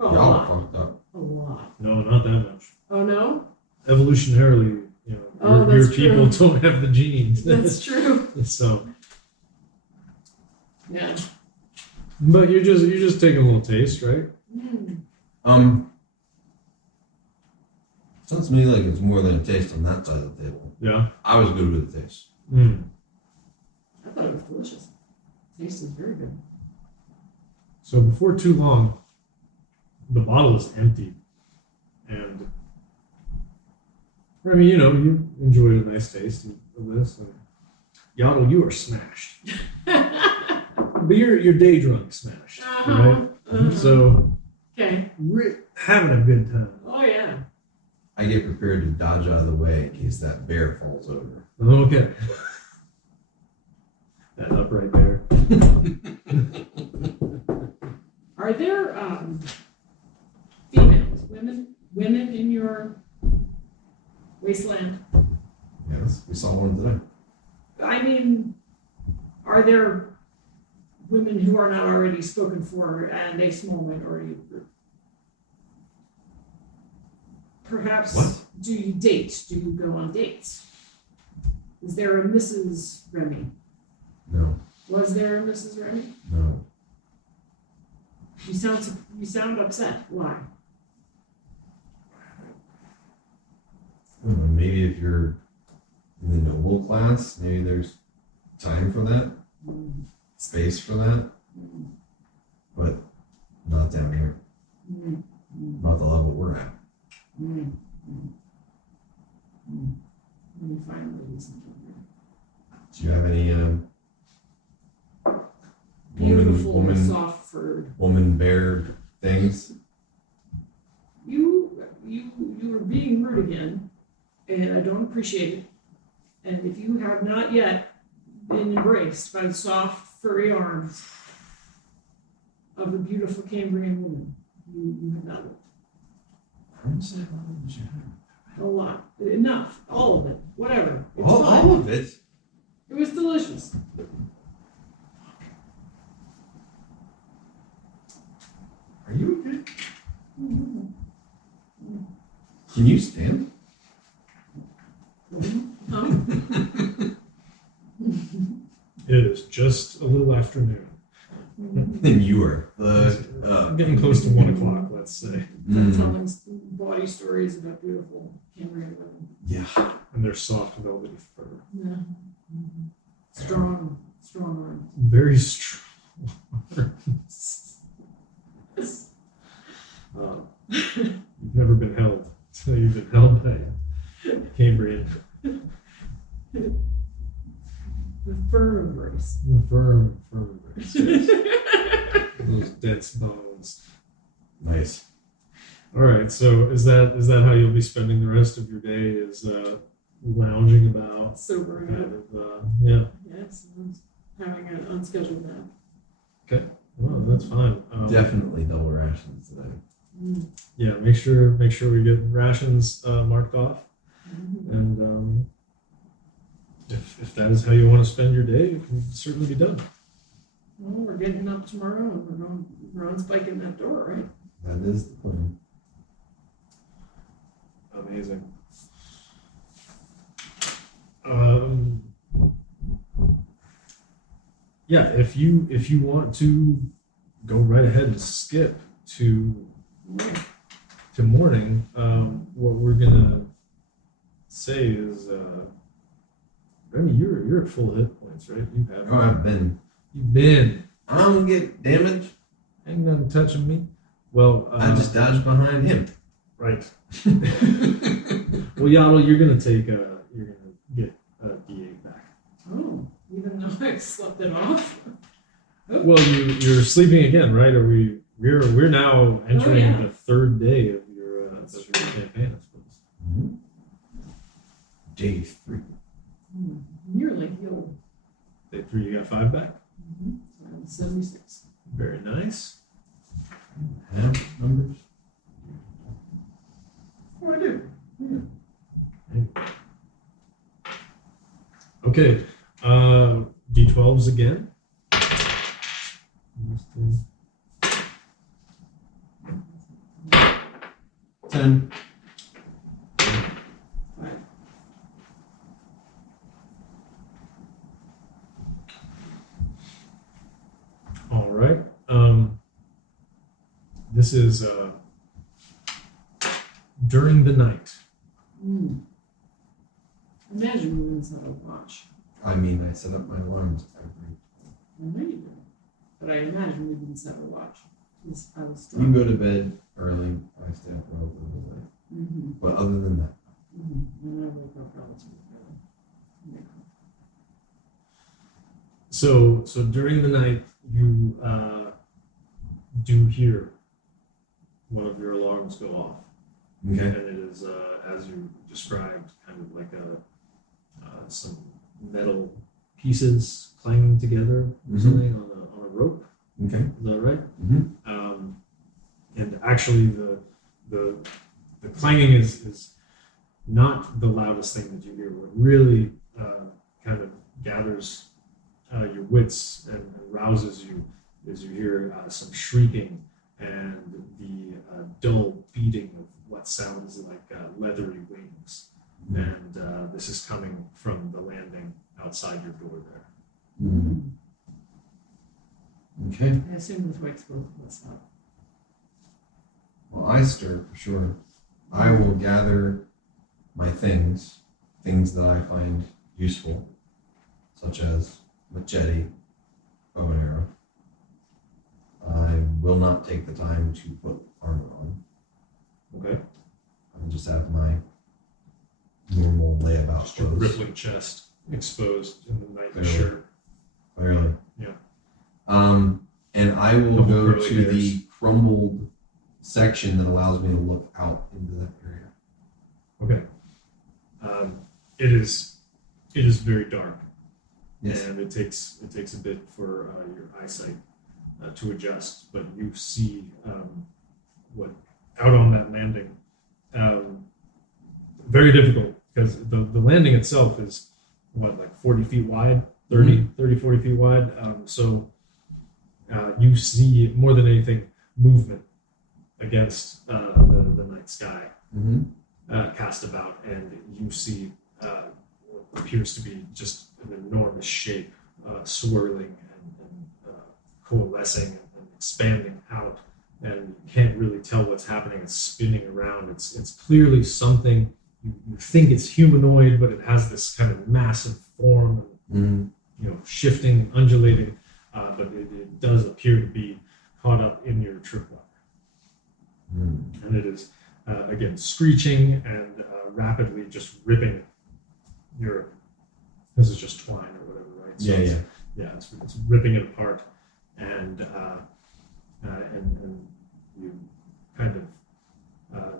Oh, a y'all lot. fucked up? A lot. No, not that much. Oh, no? Evolutionarily, Oh, your that's people true. don't have the genes. That's true. So, Yeah. but you're just taking a little taste, right? Sounds to me like it's more than a taste on that side of the table. Yeah. I was good with the taste. I thought it was delicious. Taste is very good. So before too long, the bottle is empty, and Remy, you enjoyed a nice taste of this. And Yaotl, you are smashed, but you're day drunk smashed, right? So Okay. having a good time. Oh, yeah. I get prepared to dodge out of the way in case that bear falls over. Okay, that up right there. Are there females, women in your wasteland? Yes, we saw one today. I mean, are there women who are not already spoken for and a small minority group? Perhaps, What? do you date? Do you go on dates? Is there a Mrs. Remy? No, Was there a Mrs. Remy? no. You sound upset. Why? I don't know, maybe if you're in the noble class, maybe there's time for that, space for that, but not down here. Not the level we're at. Let me find ladies and gentlemen. Do you have any Beautiful, woman soft-furred. bear things? You are being rude again, and I don't appreciate it. And if you have not yet been embraced by the soft, furry arms of a beautiful Cambrian woman, you have not lived. I would say how much you have. A lot. Enough. All of it. Whatever. It's All fine. of it. It was delicious. Are you okay? Can you stand? Huh? It is just a little afternoon. Then you are Getting close to 1 o'clock, let's say. I'm telling body stories about beautiful Cambrian women. Yeah. And their soft, velvety fur. Yeah. Strong arms. Very strong. You've never been held. So you've been held by Cambrian. The firm embrace. The firm embrace. Yes. Those dense bones. Nice. All right. So is that how you'll be spending the rest of your day? Is lounging about, Sobering up. yeah. Yes. Having an unscheduled nap. Okay. Well, that's fine. Definitely double rations today. Yeah. Make sure we get rations marked off, Mm-hmm. and if that is how you want to spend your day, it can certainly be done. Well, we're getting up tomorrow and we're unspiking that door, right? That is the plan. Amazing. Yeah, if you want to go right ahead and skip to morning, what we're gonna say is, Remy, you're at full hit points, right? You have. Oh, I've been. You've been. I don't get damaged. Ain't nothing touching me. Well, I just dodged behind him. right. Well, Yaotl, you're gonna get a D8 back. Oh, even though I've slept it off. Well, you're sleeping again, right? We're now entering the third day of your campaign, I suppose. Mm-hmm. Day 3. Nearly healed. Day 3, you got 5 back. So I'm 76. Very nice. Have numbers? Oh, I do. Yeah. Okay. D12s again. 10. 5. All right. This is during the night. Imagine we wouldn't set a watch. I mean, I set up my alarms every. I know you did. But I imagine we didn't set a watch. Because I was You go to bed early. I stay up relatively late. Mm-hmm. But other than that, Mm-hmm. And I wake up relatively early. So during the night, you do hear one of your alarms go off. okay. And it is, as you described, kind of like some metal pieces clanging together or something on a rope. Okay. Is that right? Mm-hmm. And actually, the clanging is not the loudest thing that you hear. What really kind of gathers your wits and rouses you is you hear some shrieking and the dull beating of what sounds like leathery wings. And this is coming from the landing outside your door there. Mm-hmm. Okay. I assume this wakes both of us up. Well, I stir for sure. I will gather my things that I find useful, such as machete, bow and arrow. I will not take the time to put armor on. Okay. I'll just have my normal layabout Just your clothes. rippling chest exposed in the night Clearly. shirt. Clearly. Yeah. And I will Couple go curly to hairs. the crumbled section that allows me to look out into that area. Okay. It is very dark, Yes. and it takes a bit for your eyesight to adjust. But you see out on that landing. Very difficult because the landing itself is like 40 feet wide, 30, 40 feet wide. So you see more than anything movement against the night sky cast about, and you see what appears to be just an enormous shape swirling and coalescing and expanding out, and you can't really tell what's happening. It's spinning around. It's clearly something. You think it's humanoid, but it has this kind of massive form, shifting, undulating, but it does appear to be caught up in your tripwire. And it is, again, screeching and rapidly just ripping this is just twine or whatever, right? So it's ripping it apart, and you kind of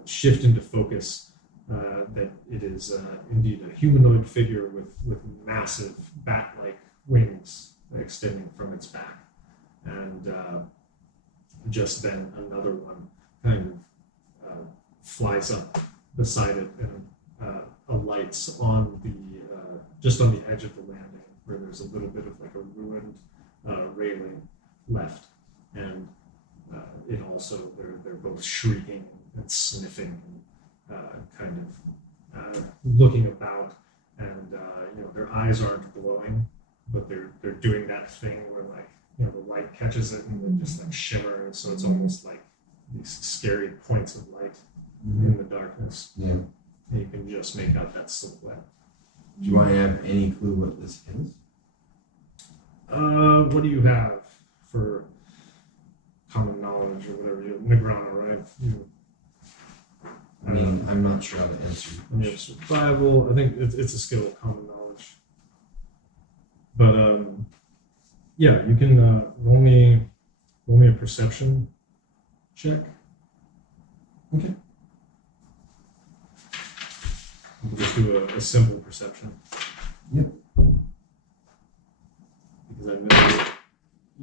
shift into focus that it is indeed a humanoid figure with massive bat-like wings extending from its back, and just then another one kind of flies up beside it and alights on the just on the edge of the landing, where there's a little bit of like a ruined railing left, and it also they're both shrieking and sniffing and kind of looking about, and their eyes aren't glowing, but they're doing that thing where like the light catches it and they just like shimmer, and so it's almost like these scary points of light in the darkness. Yeah. And you can just make out that silhouette. Do I have any clue what this is? What do you have for common knowledge or whatever? Negrana, right? I mean, I'm not sure how to answer. And you have survival. I think it's a skill of common knowledge. But yeah, you can roll me a perception check. Okay. We'll just do a simple perception. Yep. Because I know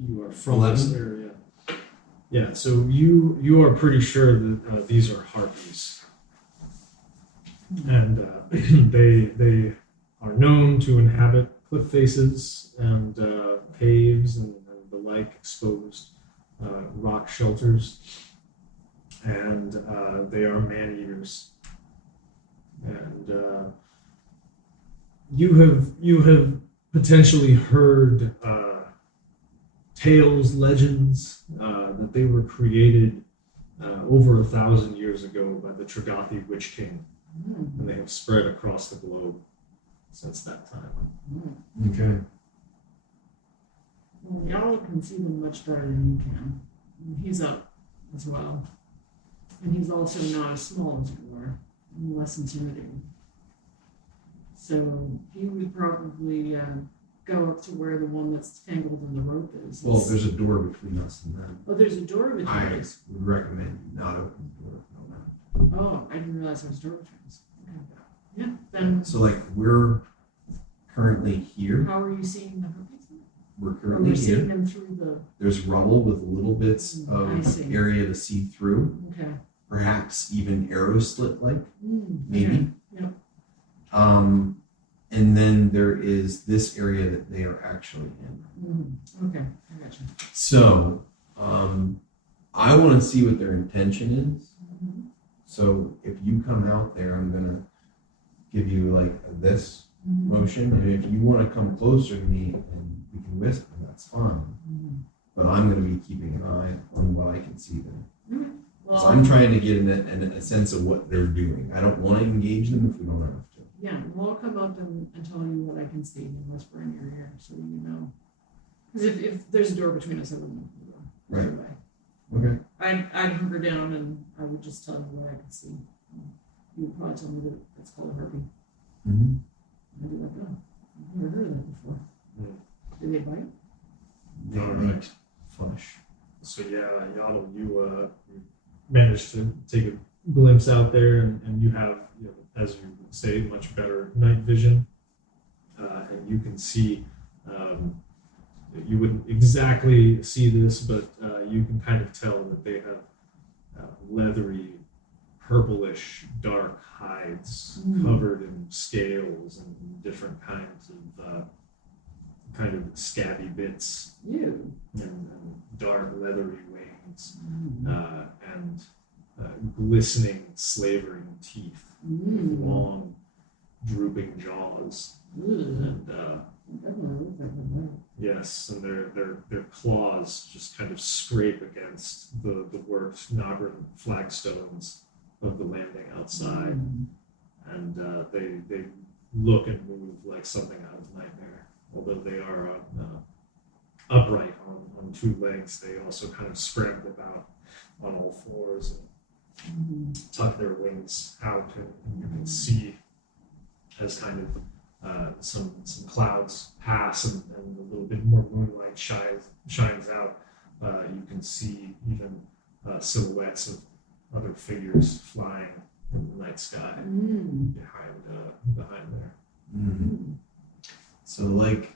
you are from 11? this area. Yeah, so you are pretty sure that these are harpies. And they are known to inhabit cliff faces and caves and the like exposed rock shelters. And they are man-eaters. And you have potentially heard tales, legends that they were created over 1,000 years ago by the Tragathi Witch King, and they have spread across the globe since that time. Okay. Well, y'all can see them much better than you can. He's up as well. And he's also not as small as you are, and less intimidating. So he would probably go up to where the one that's tangled in the rope is. Well, there's a door between us and them. Oh, there's a door between I us. would recommend you not open the door. No. Oh, I didn't realize there was a door between us. Okay. Yeah, then So, like, we're currently here. how are you seeing the herpes? We're Or currently we're seeing here. them through the... There's rubble with little bits I of see. area to see through. Okay. Perhaps even arrow slit like, Mm, maybe. okay. Yep. And then there is this area that they are actually in. Okay, I gotcha. So, I want to see what their intention is. So if you come out there, I'm gonna give you like this motion, and if you want to come closer to me and we can whisper, that's fine. But I'm gonna be keeping an eye on what I can see there. Well, So I'm trying to get a sense of what they're doing. I don't want to engage them if we don't have to. yeah, well, I'll come up and tell you what I can see and whisper in your ear so you know. Because if there's a door between us, I wouldn't open the door. Right. Either way. Okay. I'd hunker down and I would just tell you what I could see. You would probably tell me that that's called a herpy. Mm-hmm. I'd be like, oh, I've never heard of that before. Do they bite? All right. Flesh. So yeah, Yaotl, you managed to take a glimpse out there, and you have, as you say, much better night vision, and you can see. You wouldn't exactly see this, but you can kind of tell that they have leathery, purplish, dark hides covered in scales and different kinds of kind of scabby bits and dark, leathery wings and glistening, slavering teeth, long, drooping jaws, and yes, and their claws just kind of scrape against the worked knobbered flagstones of the landing outside, and they look and move like something out of Nightmare. Although they are upright on two legs, they also kind of scramble about on all fours and tuck their wings out, and you can see as kind of some clouds pass and a little bit more moonlight shines out. You can see even silhouettes of other figures flying in the night sky behind there. So like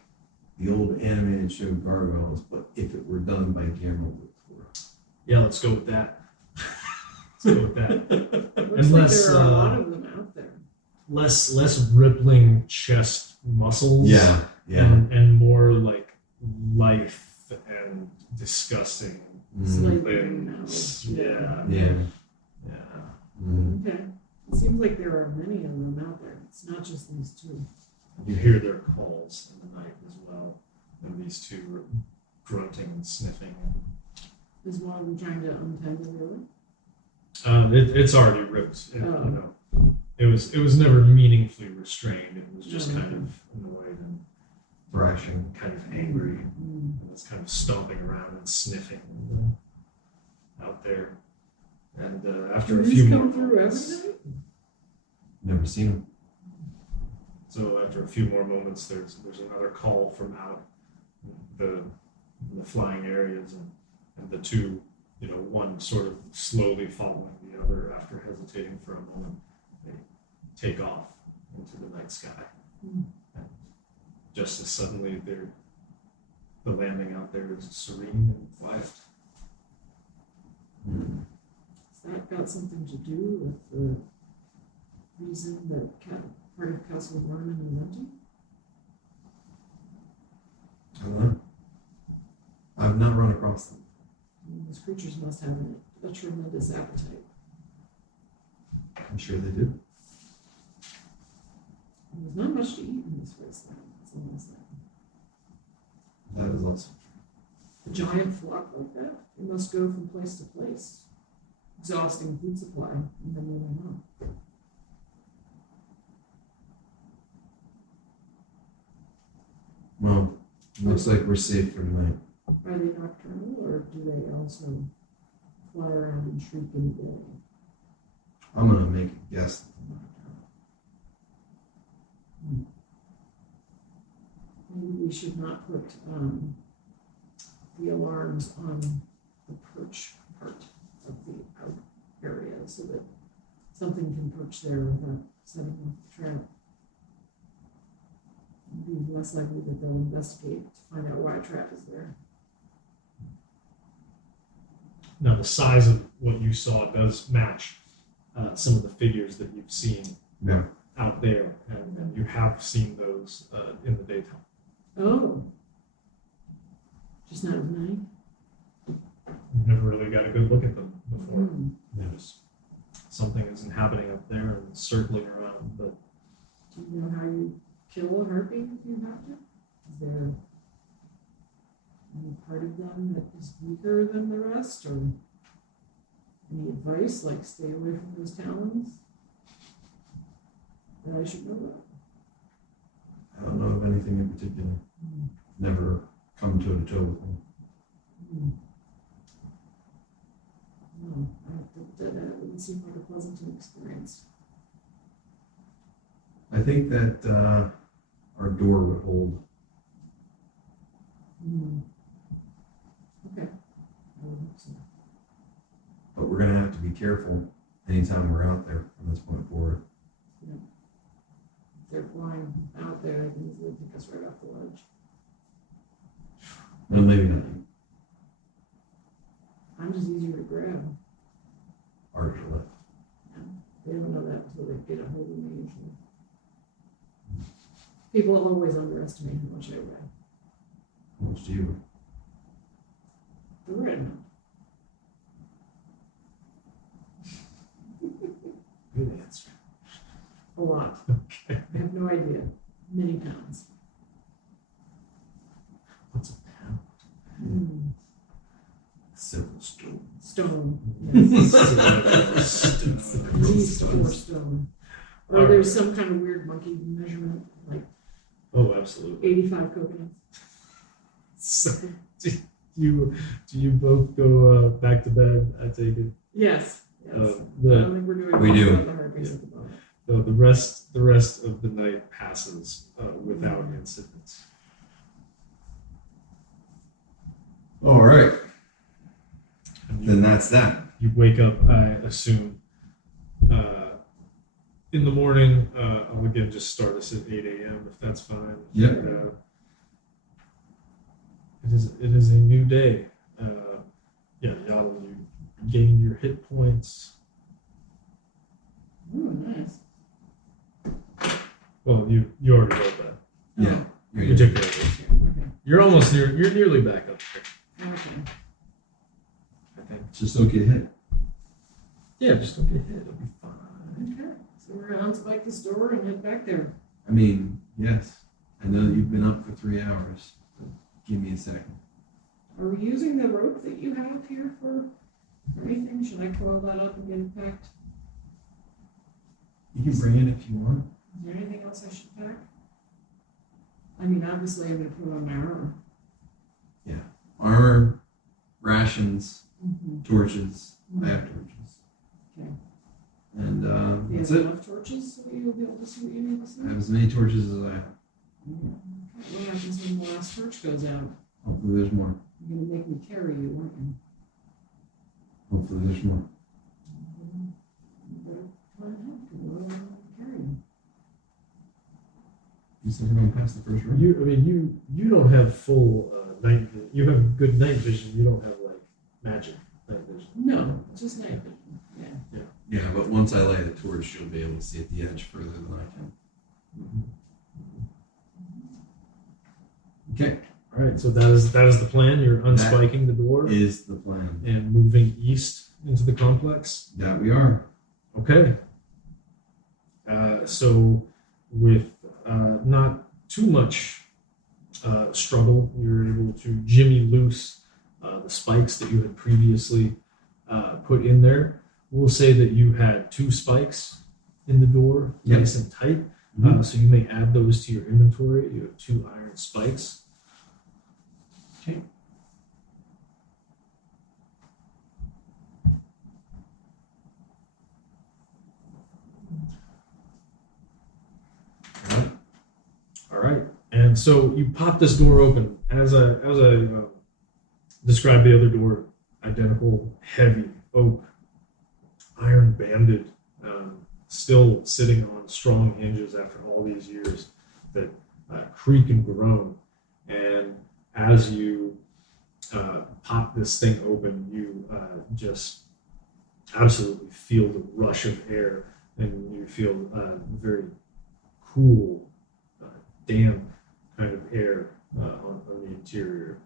the old animated show Gargoyles, but if it were done by Guillermo del Toro. Yeah, let's go with that. Let's go with that. Looks like there are a lot of them out there. Less rippling chest muscles. Yeah. And more like life and disgusting things. Yeah. Okay. It seems like there are many of them out there. It's not just these two. You hear their calls in the night as well, and these two are grunting and sniffing. Is one of them trying to untangle the other? It's already ripped. You know, it was never meaningfully restrained. It was just kind of annoyed and thrashing, kind of angry, and it's kind of stomping around and sniffing out there. And after a few more moments, never seen them. So after a few more moments, there's another call from out the flying areas, and the two, one sort of slowly following the other after hesitating for a moment, they take off into the night sky. And just as suddenly, the landing out there is serene and quiet. Has that got something to do with the reason that part of Castle Gormen is empty? I don't know. I've not run across them. Those creatures must have a tremendous appetite. I'm sure they do. There's not much to eat in this wasteland. It's almost like That is also a giant flock like that. They must go from place to place, exhausting food supply, and then moving on. Well, looks like we're safe for tonight. Are they nocturnal, or do they also fly around and shriek in the day? I'm gonna make a guess that they're not. Maybe we should not put the alarms on the perch part of the out area so that something can perch there without setting off the trap. It'd be less likely that they'll investigate to find out why a trap is there. Now, the size of what you saw does match some of the figures that you've seen out there, and you have seen those in the daytime. Oh. Just not as many? You've never really got a good look at them before. Yes. Something is inhabiting up there and circling around, but Do you know how you kill a harpy if you have to? Is there any part of them that is weaker than the rest, or any advice like stay away from those talons that I should know about? I don't know of anything in particular. Never come toe to toe with them. No, that wouldn't seem like a pleasant experience. I think that our door would hold. Okay. I would hope so. But we're gonna have to be careful anytime we're out there from this point forward. Yeah. If they're flying out there, they can easily pick us right off the ledge. No, maybe not. I'm just easier to grab. People always underestimate how much I weigh. How much do you weigh? The right amount. Good answer. A lot. Okay. I have no idea. Many pounds. What's a pound? Several stone. Stone. Yes. At Stone. least 4 stone. Or there's some kind of weird monkey measurement, like Oh, absolutely. 85 coconuts. So, do you both go back to bed? I take it. Yes. Yes. I The don't think we're doing We much do. about the harpies at the moment. the rest of the night passes without incident. All right. And Then that's that. you wake up, I assume, in the morning. I'll again just start us at 8 a.m. if that's fine. Yep. And, it is a new day. Yaotl, you gained your hit points. Oh, nice. Well, you already wrote that. Yeah. You took care of it. Okay. You're almost near. You're nearly back up there. Okay. I think. Just don't get hit. Yeah, just don't get hit. It'll be fine. Okay. So we're going to unspike the store and head back there. I mean, yes. I know that you've been up for 3 hours. But give me a second. Are we using the rope that you have here for anything? Should I coil that up and get it packed? You can bring it if you want. Is there anything else I should pack? I mean, obviously I'm going to put on my armor. Armor, rations, Mm-hmm. torches. I have torches. Okay. And Do you that's have it. enough torches so that you'll be able to see what you need to see? I have as many torches as I have. Okay. What happens when the last torch goes out? Hopefully there's more. You're going to make me carry you, aren't you? Hopefully there's more. Better plan ahead, 'cause what do I want to carry you? You said we're going past the first room? You don't have full night vision. You have good night vision. You don't have like magic night vision. No, just night vision. Yeah. Yeah, but once I light a torch, you'll be able to see at the edge further than I can. Okay. All right. So that is the plan. You're unspiking the door Is the plan. and moving east into the complex. That we are. Okay. So with not too much struggle, you're able to jimmy loose the spikes that you had previously put in there. We'll say that you had 2 spikes in the door, Yep. nice and tight. Mhm. So you may add those to your inventory. You have 2 iron spikes. Okay. All right, and so you pop this door open. As I described the other door, identical, heavy oak, iron banded, still sitting on strong hinges after all these years that creak and groan. And as you pop this thing open, you just absolutely feel the rush of air, and you feel very cool, damp kind of air on the interior.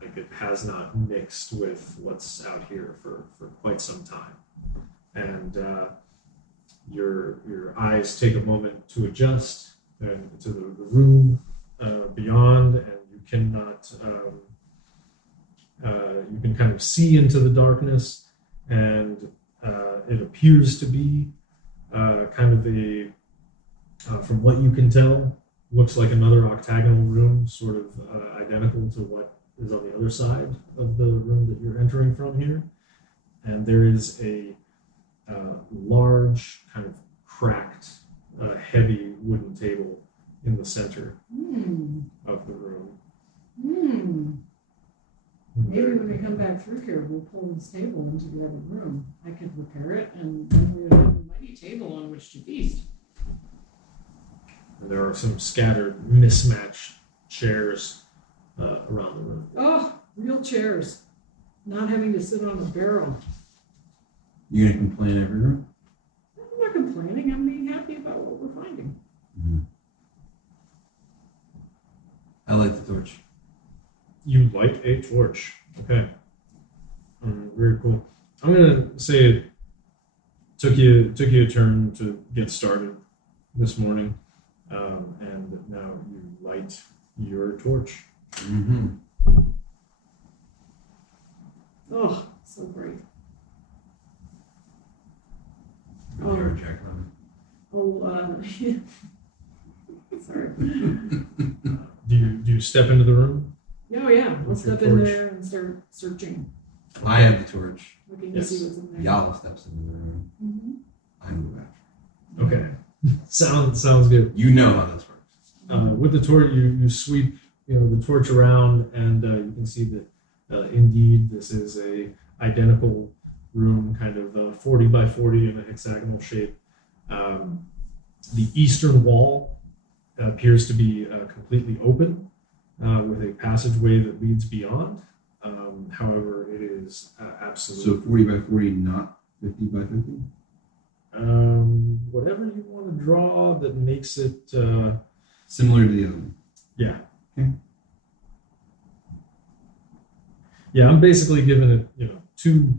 Like it has not mixed with what's out here for quite some time. And your eyes take a moment to adjust and to the room beyond, and you cannot you can kind of see into the darkness, and it appears to be kind of a from what you can tell, looks like another octagonal room, sort of identical to what is on the other side of the room that you're entering from here. And there is a large, kind of cracked, heavy wooden table in the center of the room. Maybe when we come back through here, we'll pull this table into the other room. I could repair it, and then we would have a mighty table on which to feast. And there are some scattered, mismatched chairs around the room. Oh, real chairs. Not having to sit on a barrel. You gonna complain every room? I'm not complaining. I'm being happy about what we're finding. You light a torch. Okay. Very cool. I'm gonna say it took you a turn to get started this morning, and now you light your torch. Mm-hmm. Oh, so great. Your check on Sorry. Do you step into the room? Oh yeah, I'll With your step in torch. there and start searching, it. I have the torch. looking Yes. to see what's in there. Yaotl steps into the room. Mm-hmm. I move after. Okay. Sounds good. You know how this works. With the torch, you sweep the torch around, and you can see that indeed this is a identical room, kind of 40 by 40 in a hexagonal shape. The eastern wall appears to be completely open, with a passageway that leads beyond. However, it is absolutely So 40 by 40, not 50 by 50? whatever you want to draw that makes it Similar to the other one. yeah. Okay. Yeah, I'm basically giving it, two.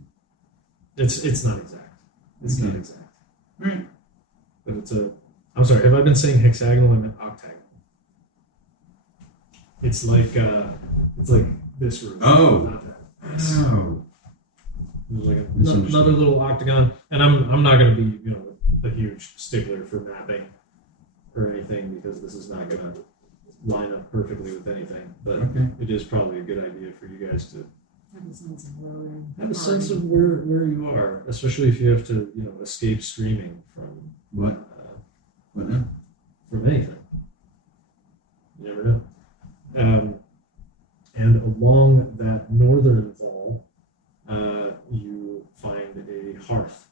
It's not exact. It's not Okay. exact. Right. But it's a. I'm sorry. Have I been saying hexagonal? I meant octagonal. It's like this room. Oh. Not that. This. Oh. There's like Misunderstood. another little octagon, and I'm not going to be a huge stickler for mapping or anything, because this is not going to line up perfectly with anything. But Okay. it is probably a good idea for you guys to Have a sense of where we're in. have a sense of where you are, especially if you have to escape screaming from What? What now? from anything. You never know. And along that northern wall, you find a hearth.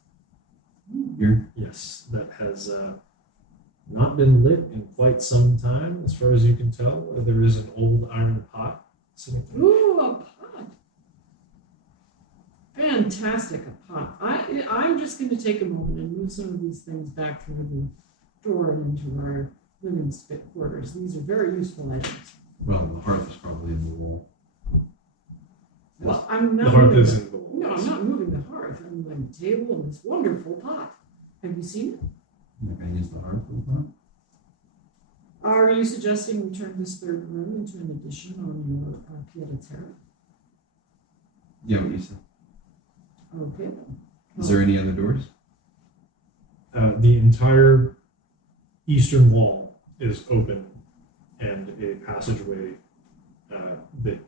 Here? Yes, that has not been lit in quite some time, as far as you can tell. There is an old iron pot sitting there. Ooh, a pot. Fantastic, a pot. I'm just going to take a moment and move some of these things back through the door and into our living quarters. These are very useful items. Well, the hearth is probably in the wall. Well, I'm The not hearth moving is in the wall. No, I'm not moving the hearth. I'm moving the table and this wonderful pot. Have you seen it? You're going to use the hearth for the pot? Are you suggesting we turn this third room into an addition on your pied-à-terre? Yeah, what you said. Okay then. Is there any other doors? The entire eastern wall is open, and a passageway that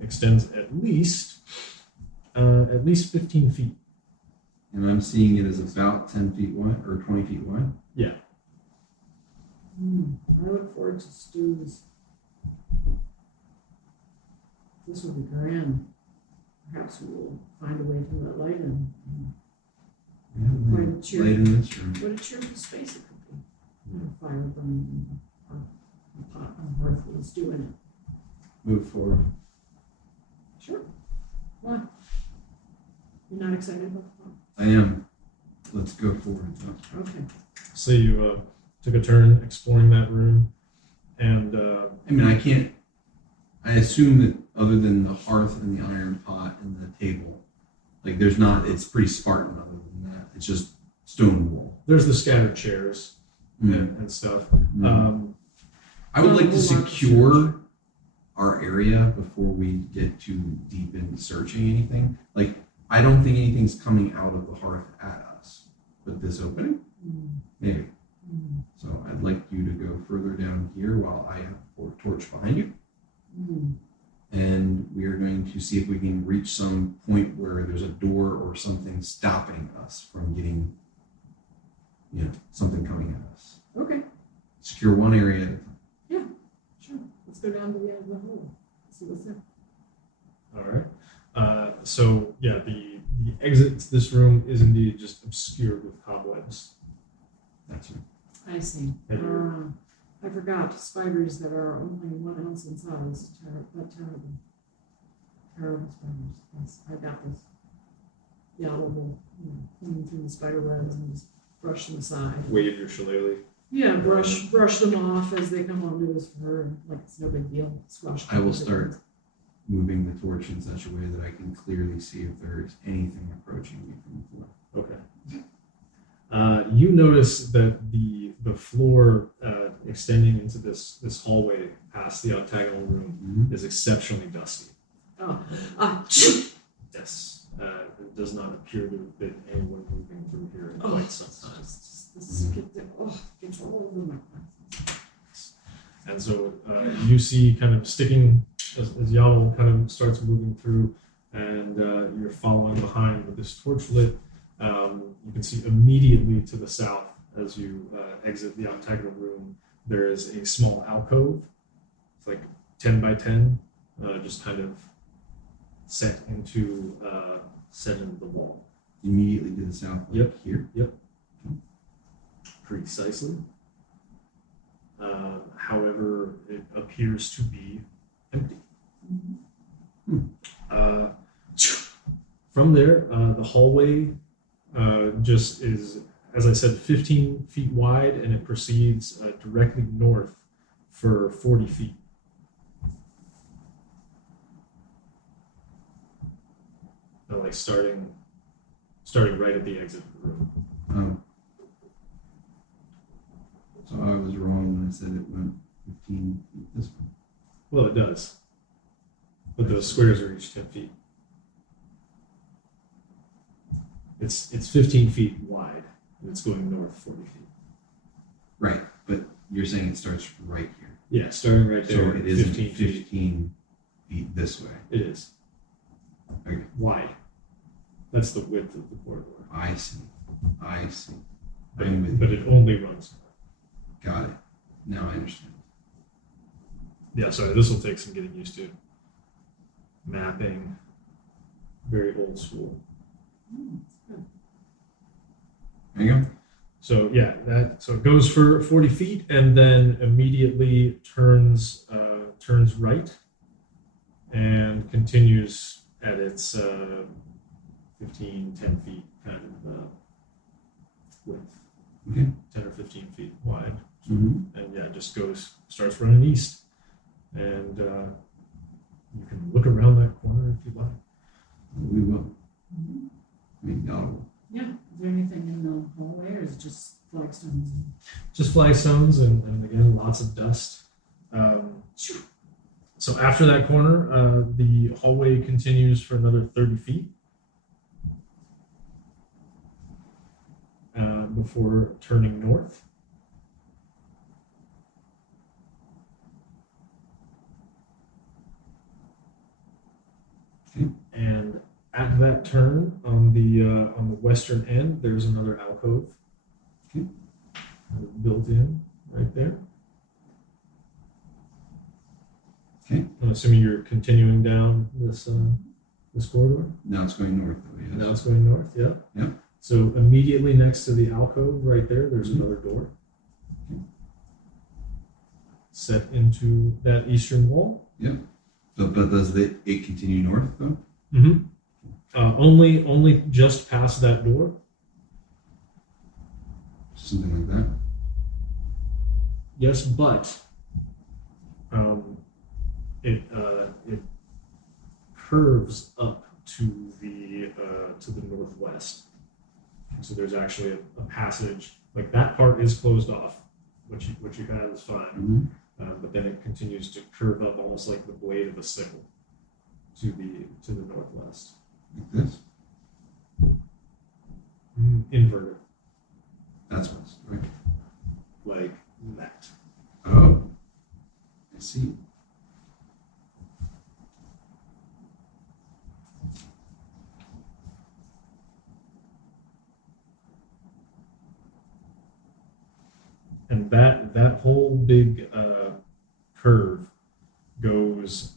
extends at least 15 feet. And I'm seeing it as about 10 feet wide or 20 feet wide. Yeah. I look forward to stews. This will be grand. Perhaps we will find a way to let light in. We have Quite a light cheer. in this room. What a cheerful space it could be. Fire burning and a pot on the hearth with a stew in it. Move forward. Sure. Why? You're not excited about the pot? I am. Let's go forward. Okay. So you took a turn exploring that room, and I mean, I assume that other than the hearth and the iron pot and the table, like it's pretty Spartan other than that. It's just stone wall. there's the scattered chairs Mm. and stuff. Mm. I would Not a like to whole lot to secure our area before we get too deep into searching anything. Like, I don't think anything's coming out of the hearth at us with this opening. Maybe. So I'd like you to go further down here while I have a torch behind you. And we are going to see if we can reach some point where there's a door or something stopping us from getting, something coming at us. Okay. Secure one area at a time. Sure. Let's go down to the end of the hole. See what's there. All right. So yeah, the exit to this room is indeed just obscured with cobwebs. That's it. I see. And I forgot spiders that are only 1 ounce in size. Terrible. Terrible spiders. Yes, I got this. Yeah, we'll clean through the spider webs and just brush them aside. Wave your shillelagh. Yeah, brush them off as they come onto his fur, like it's no big deal. Squash. I will start moving the torch in such a way that I can clearly see if there is anything approaching me from the floor. Okay. You notice that the floor extending into this hallway past the octagonal room is exceptionally dusty. Oh, Yes. It does not appear to have been anyone moving through here in quite some time. This gets all over my glasses. And so you see kind of sticking, as Yaotl kind of starts moving through, and you're following behind with this torch lit. You can see immediately to the south, as you exit the octagonal room, there is a small alcove. It's like 10 by 10, just kind of set into the wall. Immediately to the south, like Yep. here. Yep. Precisely. However, it appears to be empty. From there, the hallway just is, as I said, 15 feet wide, and it proceeds directly north for 40 feet. Like starting right at the exit of the room. Oh. So I was wrong when I said it went 15 feet this way. Well, it does. But those squares are each 10 feet. It's 15 feet wide, and it's going north 40 feet. Right, but you're saying it starts right here. Yeah, starting right there. So it is 15 feet. 15 feet this way. It is. Okay. Wide. That's the width of the corridor. I see. But, I'm with but you. it only runs north. Got it. Now I understand. Yeah, sorry, this will take some getting used to. Mapping. Very old school. There you go. So yeah, so it goes for 40 feet and then immediately turns right and continues at its 10 feet kind of width. Okay. 10 or 15 feet wide. Mm-hmm. And yeah, it just starts running east. And you can look around that corner if you like. We will. I mean, y'all. Yeah. Is there anything in the hallway, or is it just flagstones? Just flagstones and again, lots of dust. So after that corner, the hallway continues for another 30 feet before turning north. Okay. And at that turn on the western end, there's another alcove. Okay. Built in right there. Okay. I'm assuming you're continuing down this corridor. Now it's going north, though, yes. Now it's going north. Yeah. Yep. So immediately next to the alcove, right there, there's another door. Okay. Set into that eastern wall. Yep. But does it continue north, though? Mm-hmm. Only just past that door. Something like that. Yes, but it curves up to the northwest. So there's actually a passage, like that part is closed off. What you had is fine, but then it continues to curve up almost like the blade of a sickle to the northwest. Like this? Inverted, That's what's right. like that. Oh. I see. And that whole big curve goes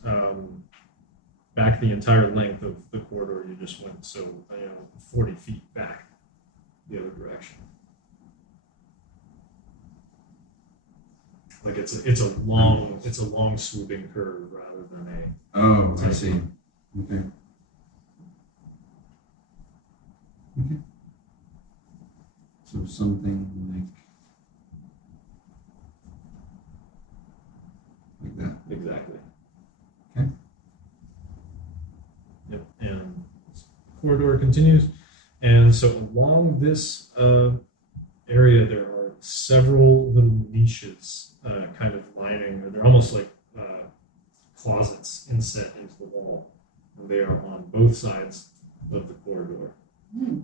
back the entire length of the corridor you just went. So 40 feet back the other direction. Like it's a long swooping curve rather than a. Oh, I see. Okay. Okay. So something like like that. Exactly. Okay. Yep. And the corridor continues. And so along this area, there are several little niches kind of lining, or they're almost like closets inset into the wall. And they are on both sides of the corridor. Hmm.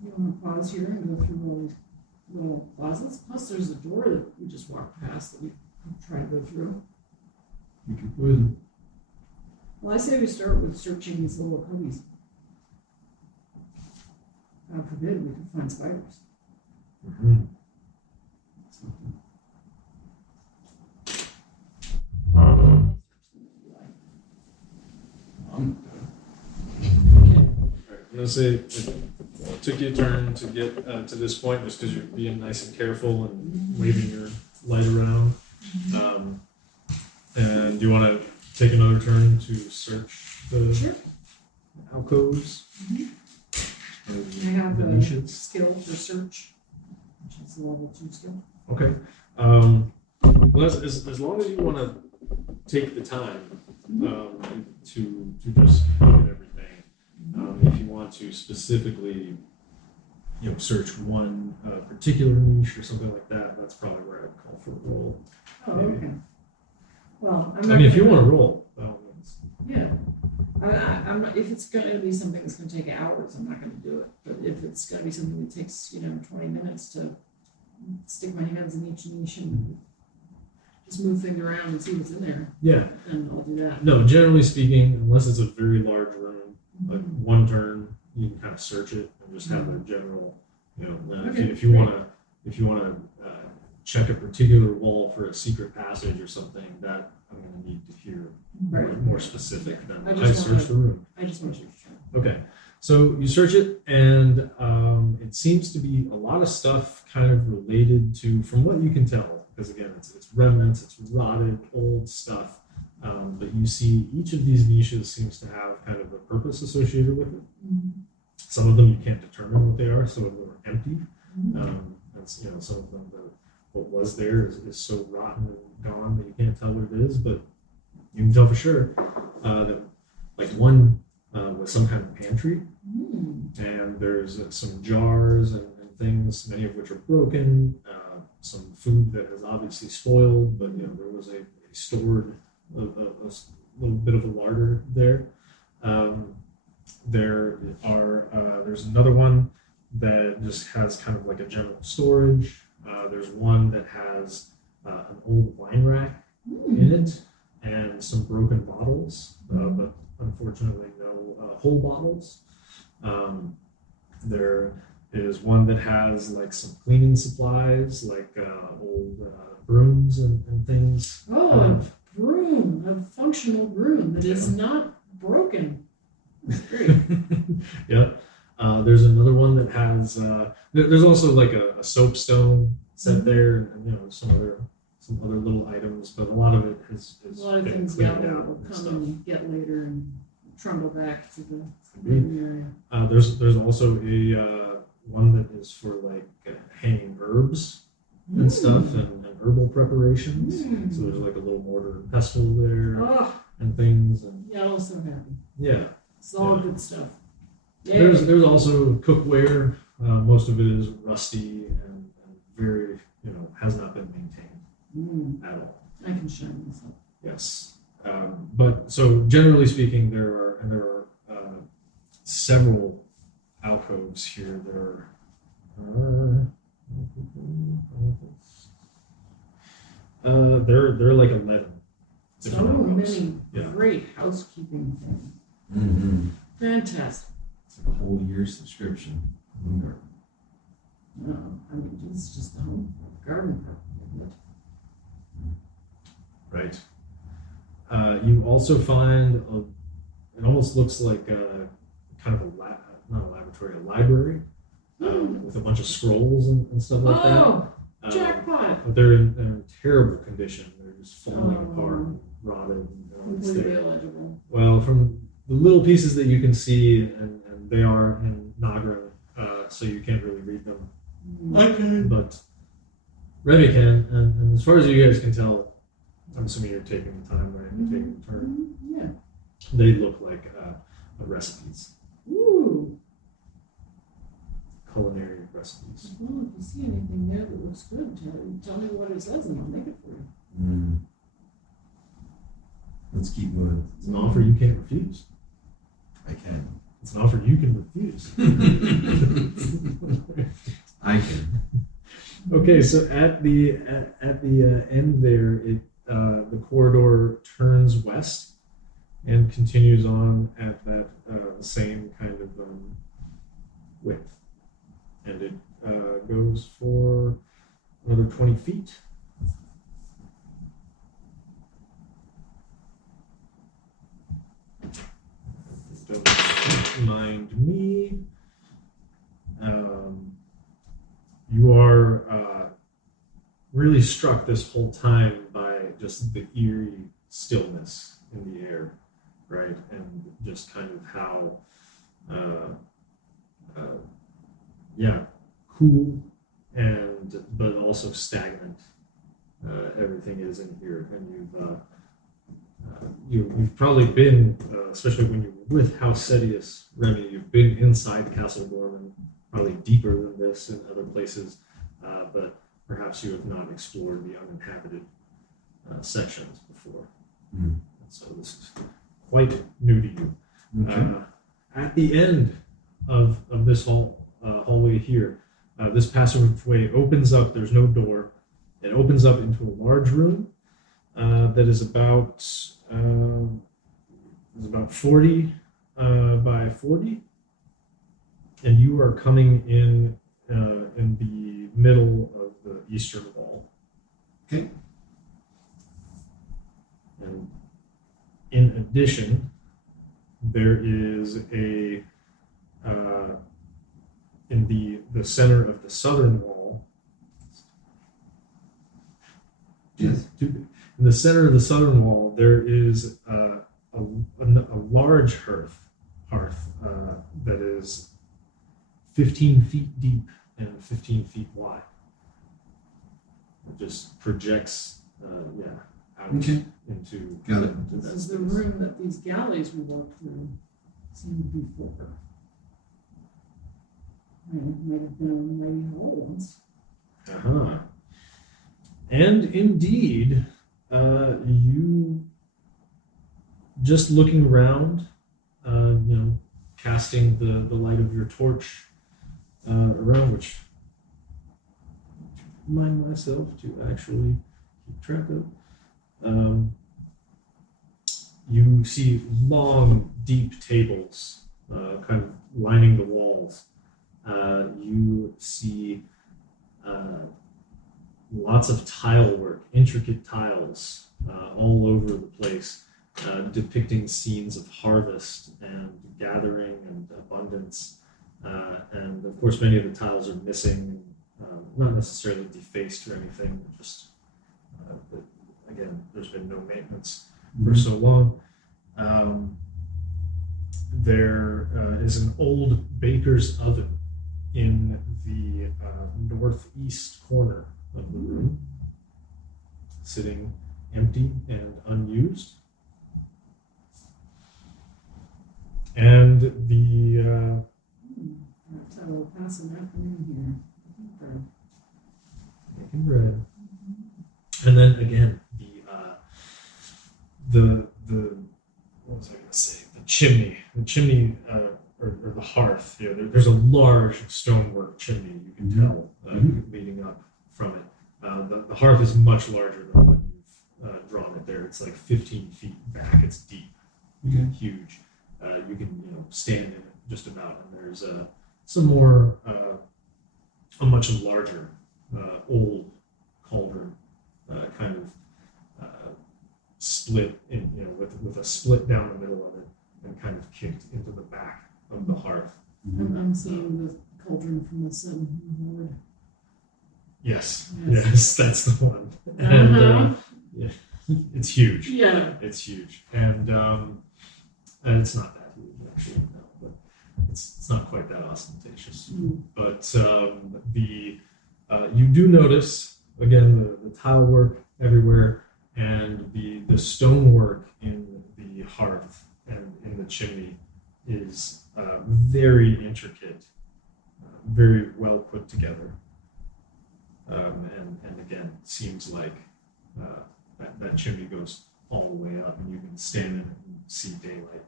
You want to pause here and go through all these little closets? Plus, there's a door that we just walked past that we try to go through. You can put Well, I say we start with searching these little cubbies. God forbid we could find spiders. Mm-hmm. I'm gonna say it took you a turn to get to this point just because you're being nice and careful and waving your light around. And do you want to take another turn to search the Sure. alcoves? I have the a niches? skill for search, which is a level 2 skill. Okay. Well, as long as you want to take the time to just look at everything, if you want to specifically, search one particular niche or something like that, that's probably where I'd call for a roll. Oh, Maybe. okay. Well, I mean, if you want to roll, by all means. Yeah. I'm not, if it's going to be something that's going to take hours, I'm not going to do it. But if it's going to be something that takes, 20 minutes to stick my hands in each niche and just move things around and see what's in there, Yeah. then I'll do that. No, generally speaking, unless it's a very large room, like one turn, you can kind of search it and just have a general, Okay, if you want to check a particular wall for a secret passage or something, that I'm going to need to hear more specific than I search the room. I just want to search. Okay, so you search it, and it seems to be a lot of stuff kind of related to, from what you can tell, because again, it's remnants, it's rotted, old stuff, but you see each of these niches seems to have kind of a purpose associated with it. Mm-hmm. Some of them you can't determine what they are, some of them are empty. Mm-hmm. Some of them, what was there is so rotten and gone that you can't tell what it is, but you can tell for sure that like one was some kind of pantry, and there's some jars and things, many of which are broken, some food that has obviously spoiled, but there was a stored a little bit of a larder there. There's another one that just has kind of like a general storage. There's one that has an old wine rack in it and some broken bottles, but unfortunately no whole bottles. There is one that has like some cleaning supplies, like old brooms and things. Oh, a broom, a functional broom that is not broken. That's great. Yeah. There's another one that has. There's also like a soapstone set there, and some other little items, but a lot of it has A lot of been things cleaned Yaotl out will and come stuff. and get later and trundle back to the Indeed. area. There's also a one that is for like hanging herbs and stuff and herbal preparations. So there's like a little mortar and pestle there Oh, and things, and Yaotl's so happy. yeah. It's all Yeah. good stuff. There's also cookware. Most of it is rusty and very has not been maintained at all. I can shine this up. Yes, but so generally speaking, there are several alcoves here. There are like 11 So different alcoves. many Yeah. great housekeeping things. Mm-hmm. Fantastic. It's like a whole year subscription. I mean, this is just the home garden part, isn't it? Right. You also find it almost looks like kind of not a laboratory, a library with a bunch of scrolls and stuff like that. Oh, jackpot! But they're in terrible condition. They're just falling Oh. apart and rotted. And Completely illegible. well, from the little pieces that you can see, and they are in Nagra, so you can't really read them. I can. But Remy can, and as far as you guys can tell, I'm assuming you're taking the time, right? You're taking the turn. Yeah. They look like recipes, Ooh. culinary recipes. Well, if you see anything there that looks good, tell me what it says and I'll make it for you. Mm. Let's keep moving. It's an offer you can't refuse. I can. It's an offer you can refuse. I can. Okay, so at the end there, the corridor turns west and continues on at that same kind of width, and it goes for another 20 feet. Don't mind me. You are really struck this whole time by just the eerie stillness in the air, right? And just kind of how, cool and but also stagnant everything is in here. And you've probably been, especially when you were with House Sedius, Remy, you've been inside Castle Gormen, probably deeper than this in other places, but perhaps you have not explored the uninhabited sections before. Mm. So this is quite new to you. Okay. At the end of this hallway here, this passageway opens up. There's no door. It opens up into a large room that is about 40 by 40, and you are coming in the middle of the eastern wall. Okay. And in addition, there is a in the center of the southern wall. Yes. In the center of the southern wall, there is a large hearth that is 15 feet deep and 15 feet wide. It just projects, out Okay. into. Got it. into This that is the space. room that these galleys we walked through seem to be for. Might have been a mighty hole once. Uh-huh. And indeed, you just looking around, casting the light of your torch around, which I remind myself to actually keep track of. You see long, deep tables kind of lining the walls. You see lots of tile work, intricate tiles all over the place, depicting scenes of harvest and gathering and abundance. And of course, many of the tiles are missing, not necessarily defaced or anything, just, but again, there's been no maintenance for so long. There is an old baker's oven in the northeast corner of the room, sitting empty and unused. And Perhaps I will pass an afternoon here. making bread. And then again, the what was I going to say? The chimney, or the hearth. There's a large stonework chimney. You can tell leading up from it. The hearth is much larger than what you've drawn it there. It's like 15 feet back. It's deep, huge. You can stand in it just about. And there's some more a much larger old cauldron, kind of split in with a split down the middle of it and kind of kicked into the back of the hearth. I'm seeing the cauldron from the sun board. Yes, Yes. that's the one. And Uh-huh. it's huge. Yeah. It's huge, and it's not that huge actually, no, but it's not quite that ostentatious. But you do notice again the tile work everywhere, and the stonework in the hearth and in the chimney is very intricate, very well put together, and again, seems like that chimney goes all the way up, and you can stand in it and see daylight.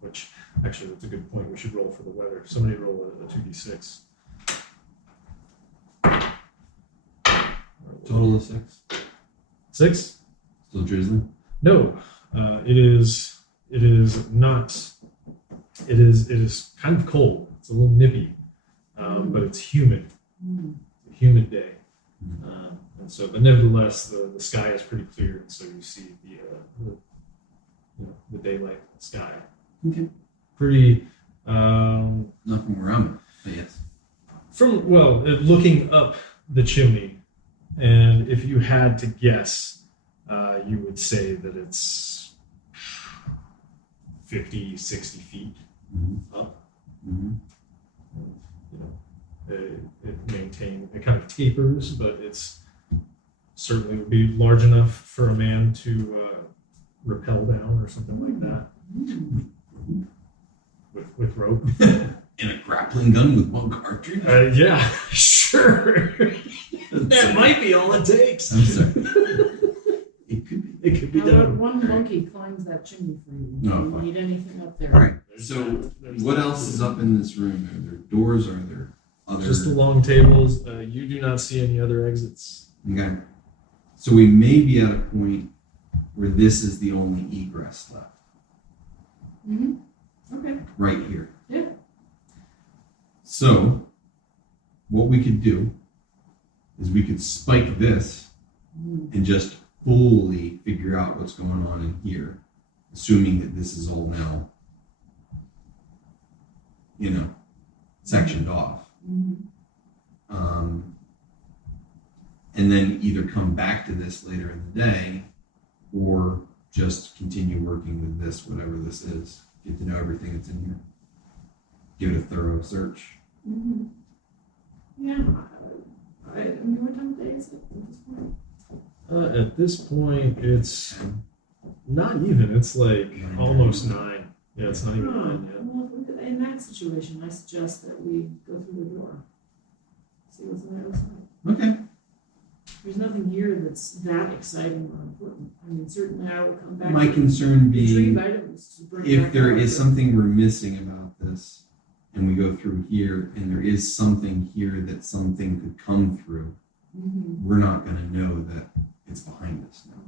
Which actually, that's a good point. We should roll for the weather. Somebody roll a 2d6. Total of 6. 6? Still drizzling? No, it is not. It is kind of cold. It's a little nippy, but it's humid. It's a humid day, and so, but nevertheless, the sky is pretty clear, and so you see the daylight sky. Okay. Pretty. Not from where I'm at, but yes. Looking up the chimney, and if you had to guess, you would say that it's 50, 60 feet up. It kind of tapers, but it's certainly would be large enough for a man to rappel down or something like that. With rope. In a grappling gun with one cartridge? Yeah, sure. That might be all it takes. I'm sorry. It could be. It could be How about done. one monkey climbs that chimney for you? No, Do you fine. need anything up there? All right. So, what else is up in this room? Are there doors? Are there other? Just the long tables. You do not see any other exits. Okay. So we may be at a point where this is the only egress left. Okay. Right here. Yeah. So, what we could do is we could spike this and just fully figure out what's going on in here, assuming that this is all now, sectioned off. And then either come back to this later in the day or just continue working with this, whatever this is. Get to know everything that's in here. Give it a thorough search. Yeah. I mean, what time of day is it at this point? At this point, it's not even. It's like almost 9. Yeah, it's not even 9 yet. Well, in that situation, I suggest that we go through the door. See what's on the other side. Okay. There's nothing here that's that exciting or important. I mean, certainly I will come back. My to concern retrieve being, items to bring if back there out. is something we're missing about this, and we go through here, and there is something here that something could come through, we're not going to know that it's behind us now.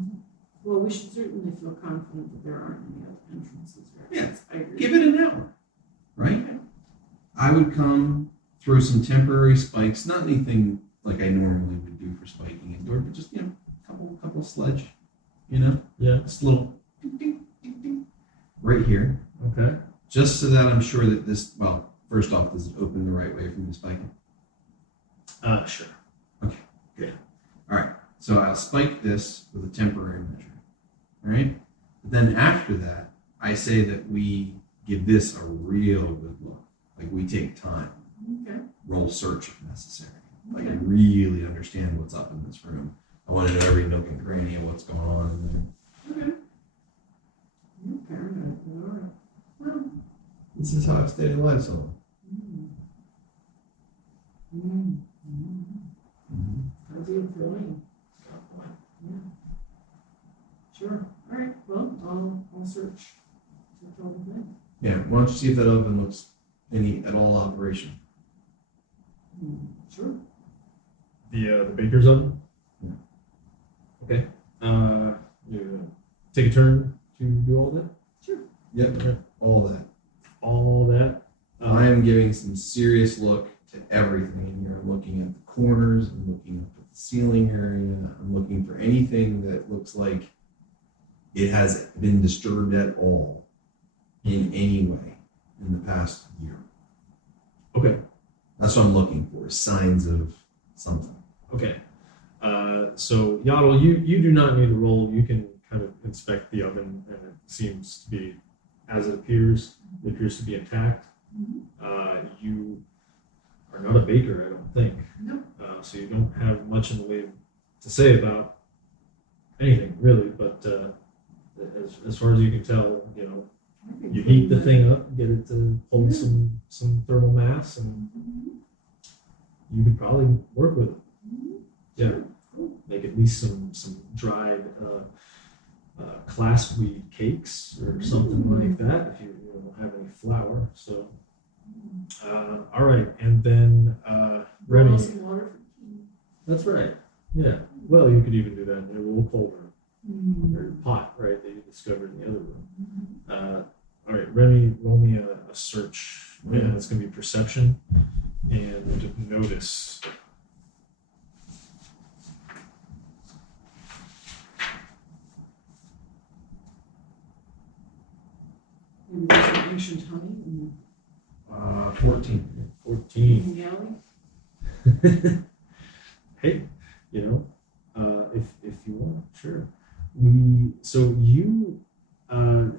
Well, we should certainly feel confident that there aren't any other entrances. Right? Yeah. I agree. Give it an hour, right? Okay. I would come, throw some temporary spikes, not anything like I normally would do for spiking a door, but just, couple sledge, Yeah. just a little ding, ding, ding, ding, right here, Okay. just so that I'm sure that this, first off, does it open the right way from the spiking? Sure. Okay, good. All right, so I'll spike this with a temporary measure, all right? But then after that, I say that we give this a real good look, like we take time, Okay. roll search if necessary. Like Okay. really understand what's up in this room. I want to know every nook and cranny of what's going on in there. Okay. You're paranoid, but all right. Well. This is how I've stayed alive so long. How's it feeling? Yeah. Sure. All right. Well, I'll search all the thing. Yeah, why don't you see if that oven looks any at all operational? Sure. The baker's oven? Yeah. Okay. You take a turn to do all that? Sure. Yep, Okay. all that. All that? I am giving some serious look to everything in here. I'm looking at the corners, I'm looking up at the ceiling area, I'm looking for anything that looks like it has been disturbed at all in any way in the past year. Okay. That's what I'm looking for, signs of something. Okay. So Yaotl, you do not need to roll. You can kind of inspect the oven, and it seems to be as it appears. It appears to be intact. You are not a baker, I don't think. No. So you don't have much in the way to say about anything really, but as far as you can tell, you heat the thing up, get it to hold some thermal mass, and you could probably work with it. Yeah, make at least some dried clasp weed cakes or something like that if you don't have any flour. So, all right, and then Remy. Some water. That's right. Yeah. Well, you could even do that in your little cauldron or pot, right, that you discovered in the other room. All right, Remy, roll me a search. Yeah, it's going to be perception and notice. Maybe there's some ancient honey in 14. 14. the alley. Hey, if you want, sure.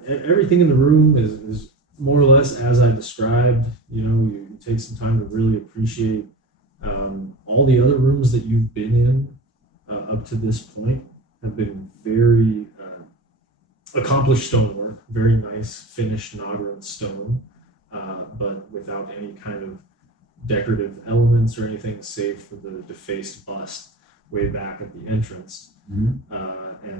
Everything in the room is more or less as I described. You take some time to really appreciate all the other rooms that you've been in up to this point have been very accomplished stonework, very nice finished Nagaran stone, but without any kind of decorative elements or anything save for the defaced bust way back at the entrance, and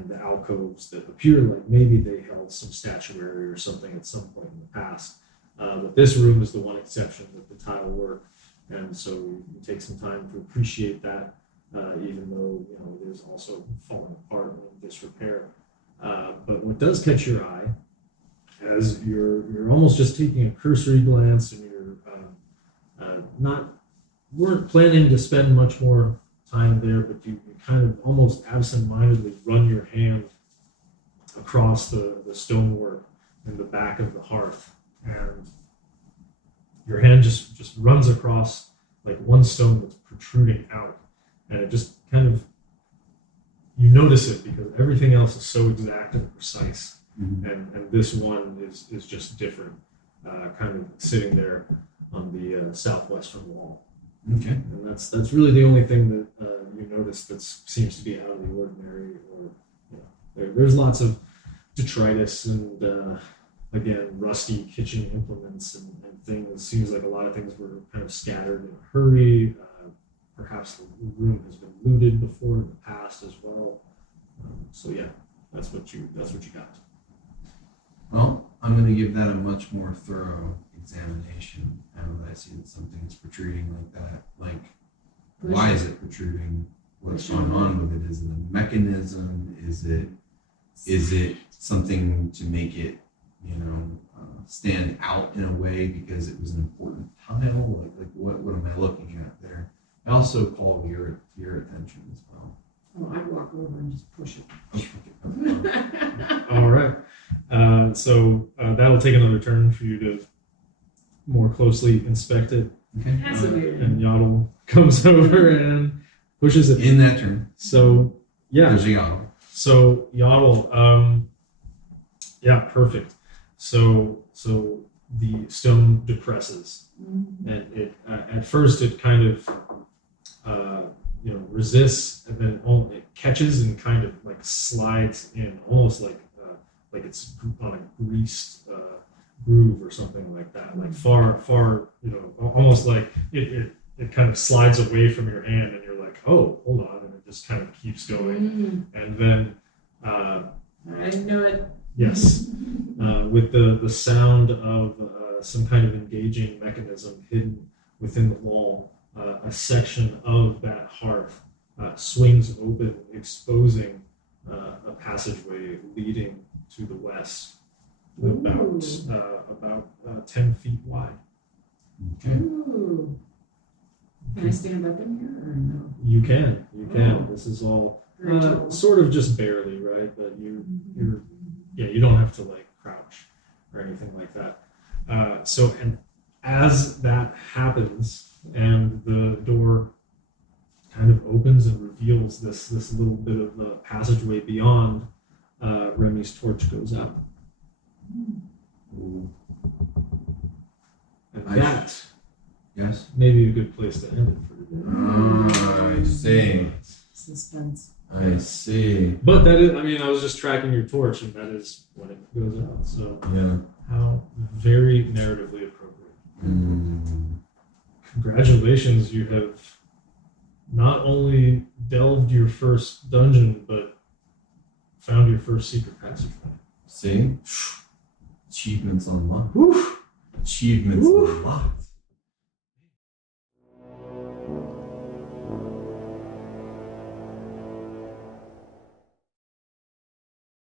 the alcoves that appear like maybe they held some statuary or something at some point in the past. But this room is the one exception with the tile work, and so you take some time to appreciate that, even though it is also falling apart and in disrepair. But what does catch your eye, as you're almost just taking a cursory glance and you're weren't planning to spend much more time there, but you kind of almost absent-mindedly run your hand across the stonework in the back of the hearth, and your hand just runs across like one stone that's protruding out, and it just kind of, you notice it because everything else is so exact and precise, and this one is just different, kind of sitting there on the southwestern wall. Okay. And that's really the only thing that you notice that seems to be out of the ordinary. Or there's lots of detritus and again rusty kitchen implements and things. It seems like a lot of things were kind of scattered in a hurry. Perhaps the room has been looted before in the past as well. So yeah, that's what you got. Well, I'm going to give that a much more thorough examination now that I see that something is protruding like that. Like, why is it protruding? What's going on with it? Is it a mechanism? Is it something to make it, stand out in a way because it was an important tile? Like what am I looking at there? I also call your attention as well. Oh, I'd walk over and just push it. Okay. All right. So that'll take another turn for you to more closely inspect it. Okay. Fascinating. And Yaotl comes over and pushes it. In that turn. So yeah. There's a Yaotl. So Yaotl, yeah, perfect. So the stone depresses, and it at first it kind of resists, and then it catches and kind of like slides in, almost like it's on a greased groove or something like that, like far, almost like it kind of slides away from your hand, and you're like, oh, hold on, and it just kind of keeps going, and then I know it. yes, with the sound of some kind of engaging mechanism hidden within the wall, a section of that hearth swings open, exposing a passageway leading to the west, about 10 feet wide. Okay. Ooh. Can I stand up in here or no? You can. Oh. This is all Very tall. sort of just barely, right? But you don't have to like crouch or anything like that. So, and as that happens, and the door kind of opens and reveals this little bit of the passageway beyond, Remy's torch goes out. Ooh. And that Yes. may be a good place to end it for today. I see. Suspense. I see. But that is, I mean, I was just tracking your torch, and that is when it goes out. So Yeah. how very narratively appropriate. Congratulations, you have not only delved your first dungeon, but found your first secret passageway. See? Achievements unlocked. Achievements unlocked.